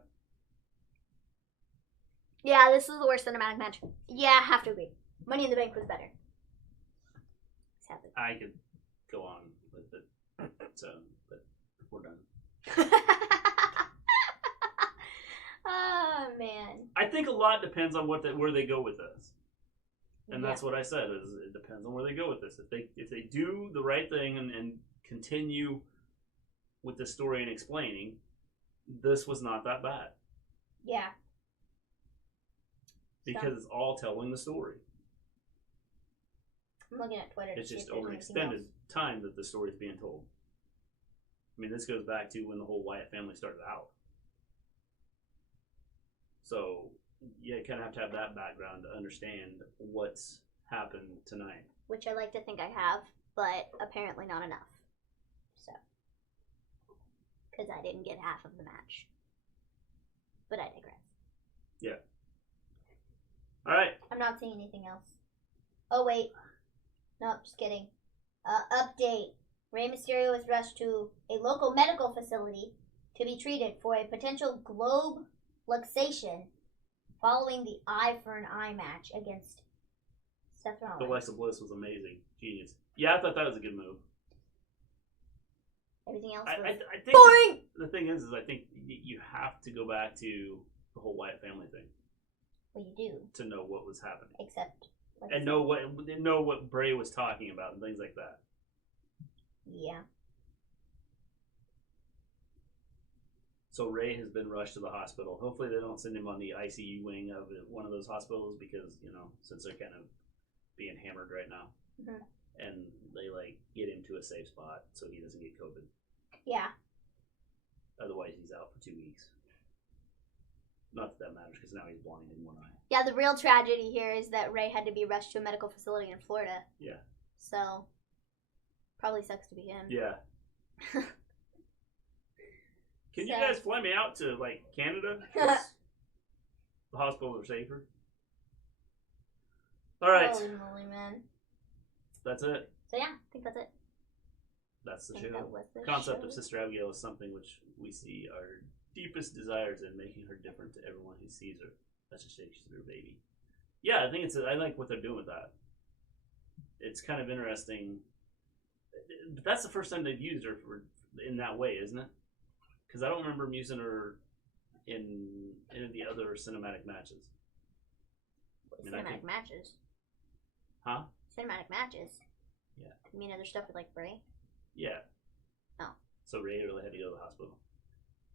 Yeah, this was the worst cinematic match. Yeah, I have to agree. Money in the Bank was better. Sadly. I could go on with it, so, but we're done. Oh man. I think a lot depends on where they go with this, and that's what I said. Is it depends on where they go with this. If they do the right thing and continue with the story and explaining, this was not that bad. Yeah. Because it's all telling the story. I'm looking at Twitter. It's just over an extended time that the story is being told. I mean, this goes back to when the whole Wyatt family started out. So, you kind of have that background to understand what's happened tonight. Which I like to think I have, but apparently not enough. So. Because I didn't get half of the match. But I digress. Yeah. Alright. I'm not seeing anything else. Oh, wait. Nope, just kidding. Update. Rey Mysterio was rushed to a local medical facility to be treated for a potential globe luxation following the eye for an eye match against Seth Rollins. The Alexa Bliss was amazing. Genius. Yeah, I thought that was a good move. Everything else was I think boring! The thing is I think you have to go back to the whole Wyatt family thing. Well, you do. To know what was happening. Except... Like and know what Bray was talking about and things like that. Yeah. So Ray has been rushed to the hospital. Hopefully they don't send him on the ICU wing of one of those hospitals because, since they're kind of being hammered right now. Mm-hmm. And they, get him to a safe spot so he doesn't get COVID. Yeah. Otherwise he's out for 2 weeks. Not that matters because now he's blind in one eye. Yeah, the real tragedy here is that Ray had to be rushed to a medical facility in Florida. Yeah. So, probably sucks to be him. Yeah. Can you guys fly me out to, Canada? The hospitals are safer. Alright. Holy moly, man. That's it. So yeah, I think that's it. That's the show. The concept of Sister Abigail is something which we see our deepest desires in, making her different to everyone who sees her. That's just she's their baby. Yeah, I think I like what they're doing with that. It's kind of interesting. But that's the first time they've used her in that way, isn't it? Because I don't remember them using her in any of the other cinematic matches. Cinematic matches? Huh? Cinematic matches? Yeah. You mean other stuff with Bray? Yeah. Oh. So Ray really had to go to the hospital.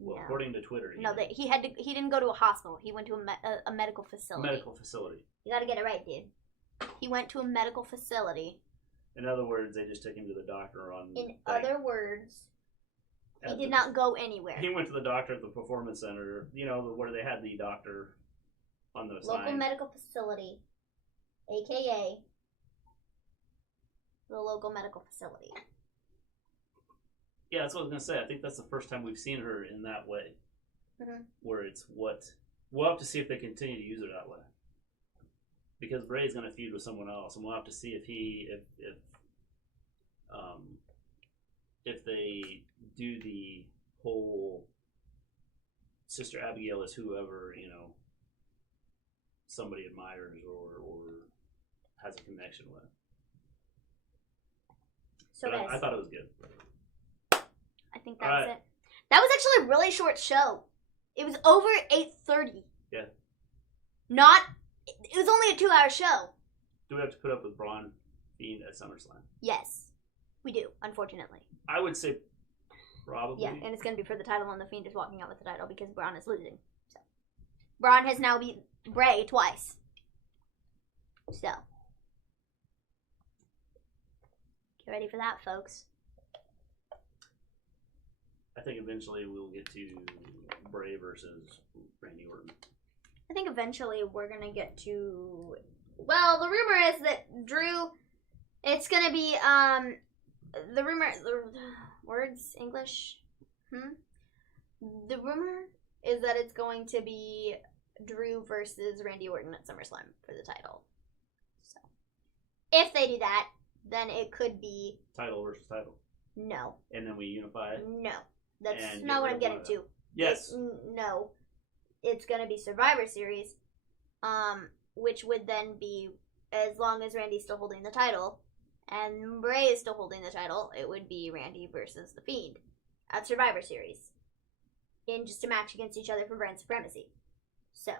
Well, no. According to Twitter, he didn't go to a hospital. He went to a medical facility. Medical facility. You got to get it right, dude. He went to a medical facility. In other words, they just took him to the doctor on. In other words, he did not go anywhere. He went to the doctor at the performance center. Where they had the doctor on those local medical facility, aka the local medical facility. Yeah, that's what I was going to say. I think that's the first time we've seen her in that way. Mm-hmm. Where it's we'll have to see if they continue to use her that way. Because Bray's going to feud with someone else, and we'll have to see if they do the whole Sister Abigail is whoever, somebody admires or has a connection with. So I thought it was good. think that was it. That was actually a really short show. It was over 8:30. Yeah. It was only a 2-hour show. Do we have to put up with Braun being at SummerSlam? Yes, we do, unfortunately. I would say probably. Yeah, and it's going to be for the title, and the Fiend is walking out with the title because Braun is losing. So, Braun has now beat Bray twice. So, get ready for that, folks. I think eventually we'll get to Bray versus Randy Orton. I think eventually we're going to get to... Well, the rumor is that Drew... It's going to be, the rumor... Words? English? The rumor is that it's going to be Drew versus Randy Orton at SummerSlam for the title. So, if they do that, then it could be... Title versus title. No. And then we unify it? No. That's not what I'm getting to. Yes. No. It's going to be Survivor Series, which would then be, as long as Randy's still holding the title, and Bray is still holding the title, it would be Randy versus The Fiend at Survivor Series, in just a match against each other for brand supremacy. So,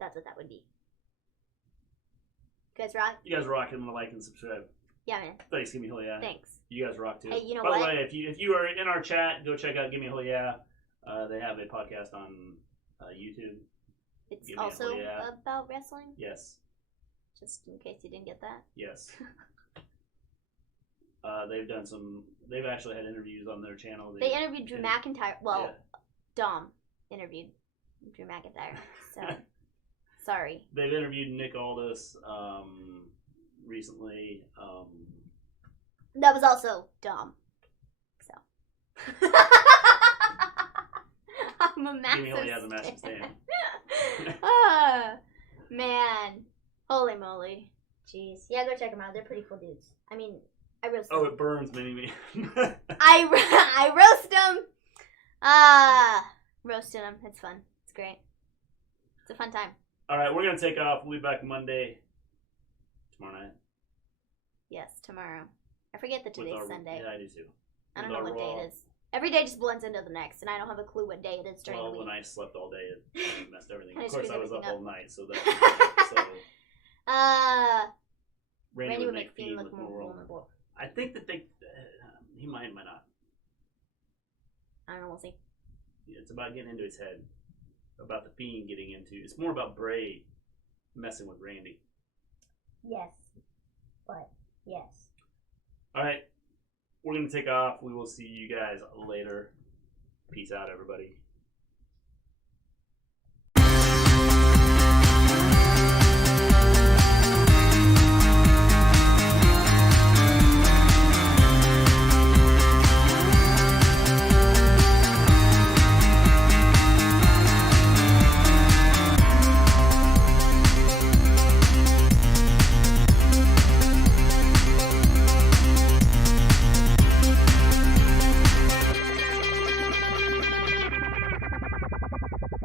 that's what that would be. You guys rock? You guys rock. I'm going to like and subscribe. Yeah, man. Thanks. Give me a hell yeah. Thanks. You guys rock too. Hey, you know By what? the way, if you are in our chat, go check out Give Me a Hell Yeah. They have a podcast on YouTube. It's Give me a also hell yeah. about wrestling? Yes. Just in case you didn't get that. Yes. They've actually had interviews on their channel. They interviewed Drew McIntyre. Well, yeah. Dom interviewed Drew McIntyre. So, sorry. They've interviewed Nick Aldis recently. That was also Dom. So. I'm a massive Give me a hell yeah, the massive stand. Man. Holy moly. Jeez. Yeah, go check them out. They're pretty cool dudes. I mean, I roast them. Oh, it burns me. I roast them. Roasting them. It's fun. It's great. It's a fun time. All right, we're going to take off. We'll be back Monday. Tomorrow night. Yes, tomorrow. I forget that today's Sunday. Yeah, I do too. I don't know what day it is. Every day just blends into the next, and I don't have a clue what day it is during the week. Well, when I slept all day, it messed everything. I Of course, screwed I was up everything all up. night, so that. Randy would make Fiend look more vulnerable. I think that he might not. I don't know. We'll see. It's about getting into his head. About the Fiend getting into. It's more about Bray messing with Randy. Yes, but yes. All right, we're gonna take off. We will see you guys later. Peace out, everybody.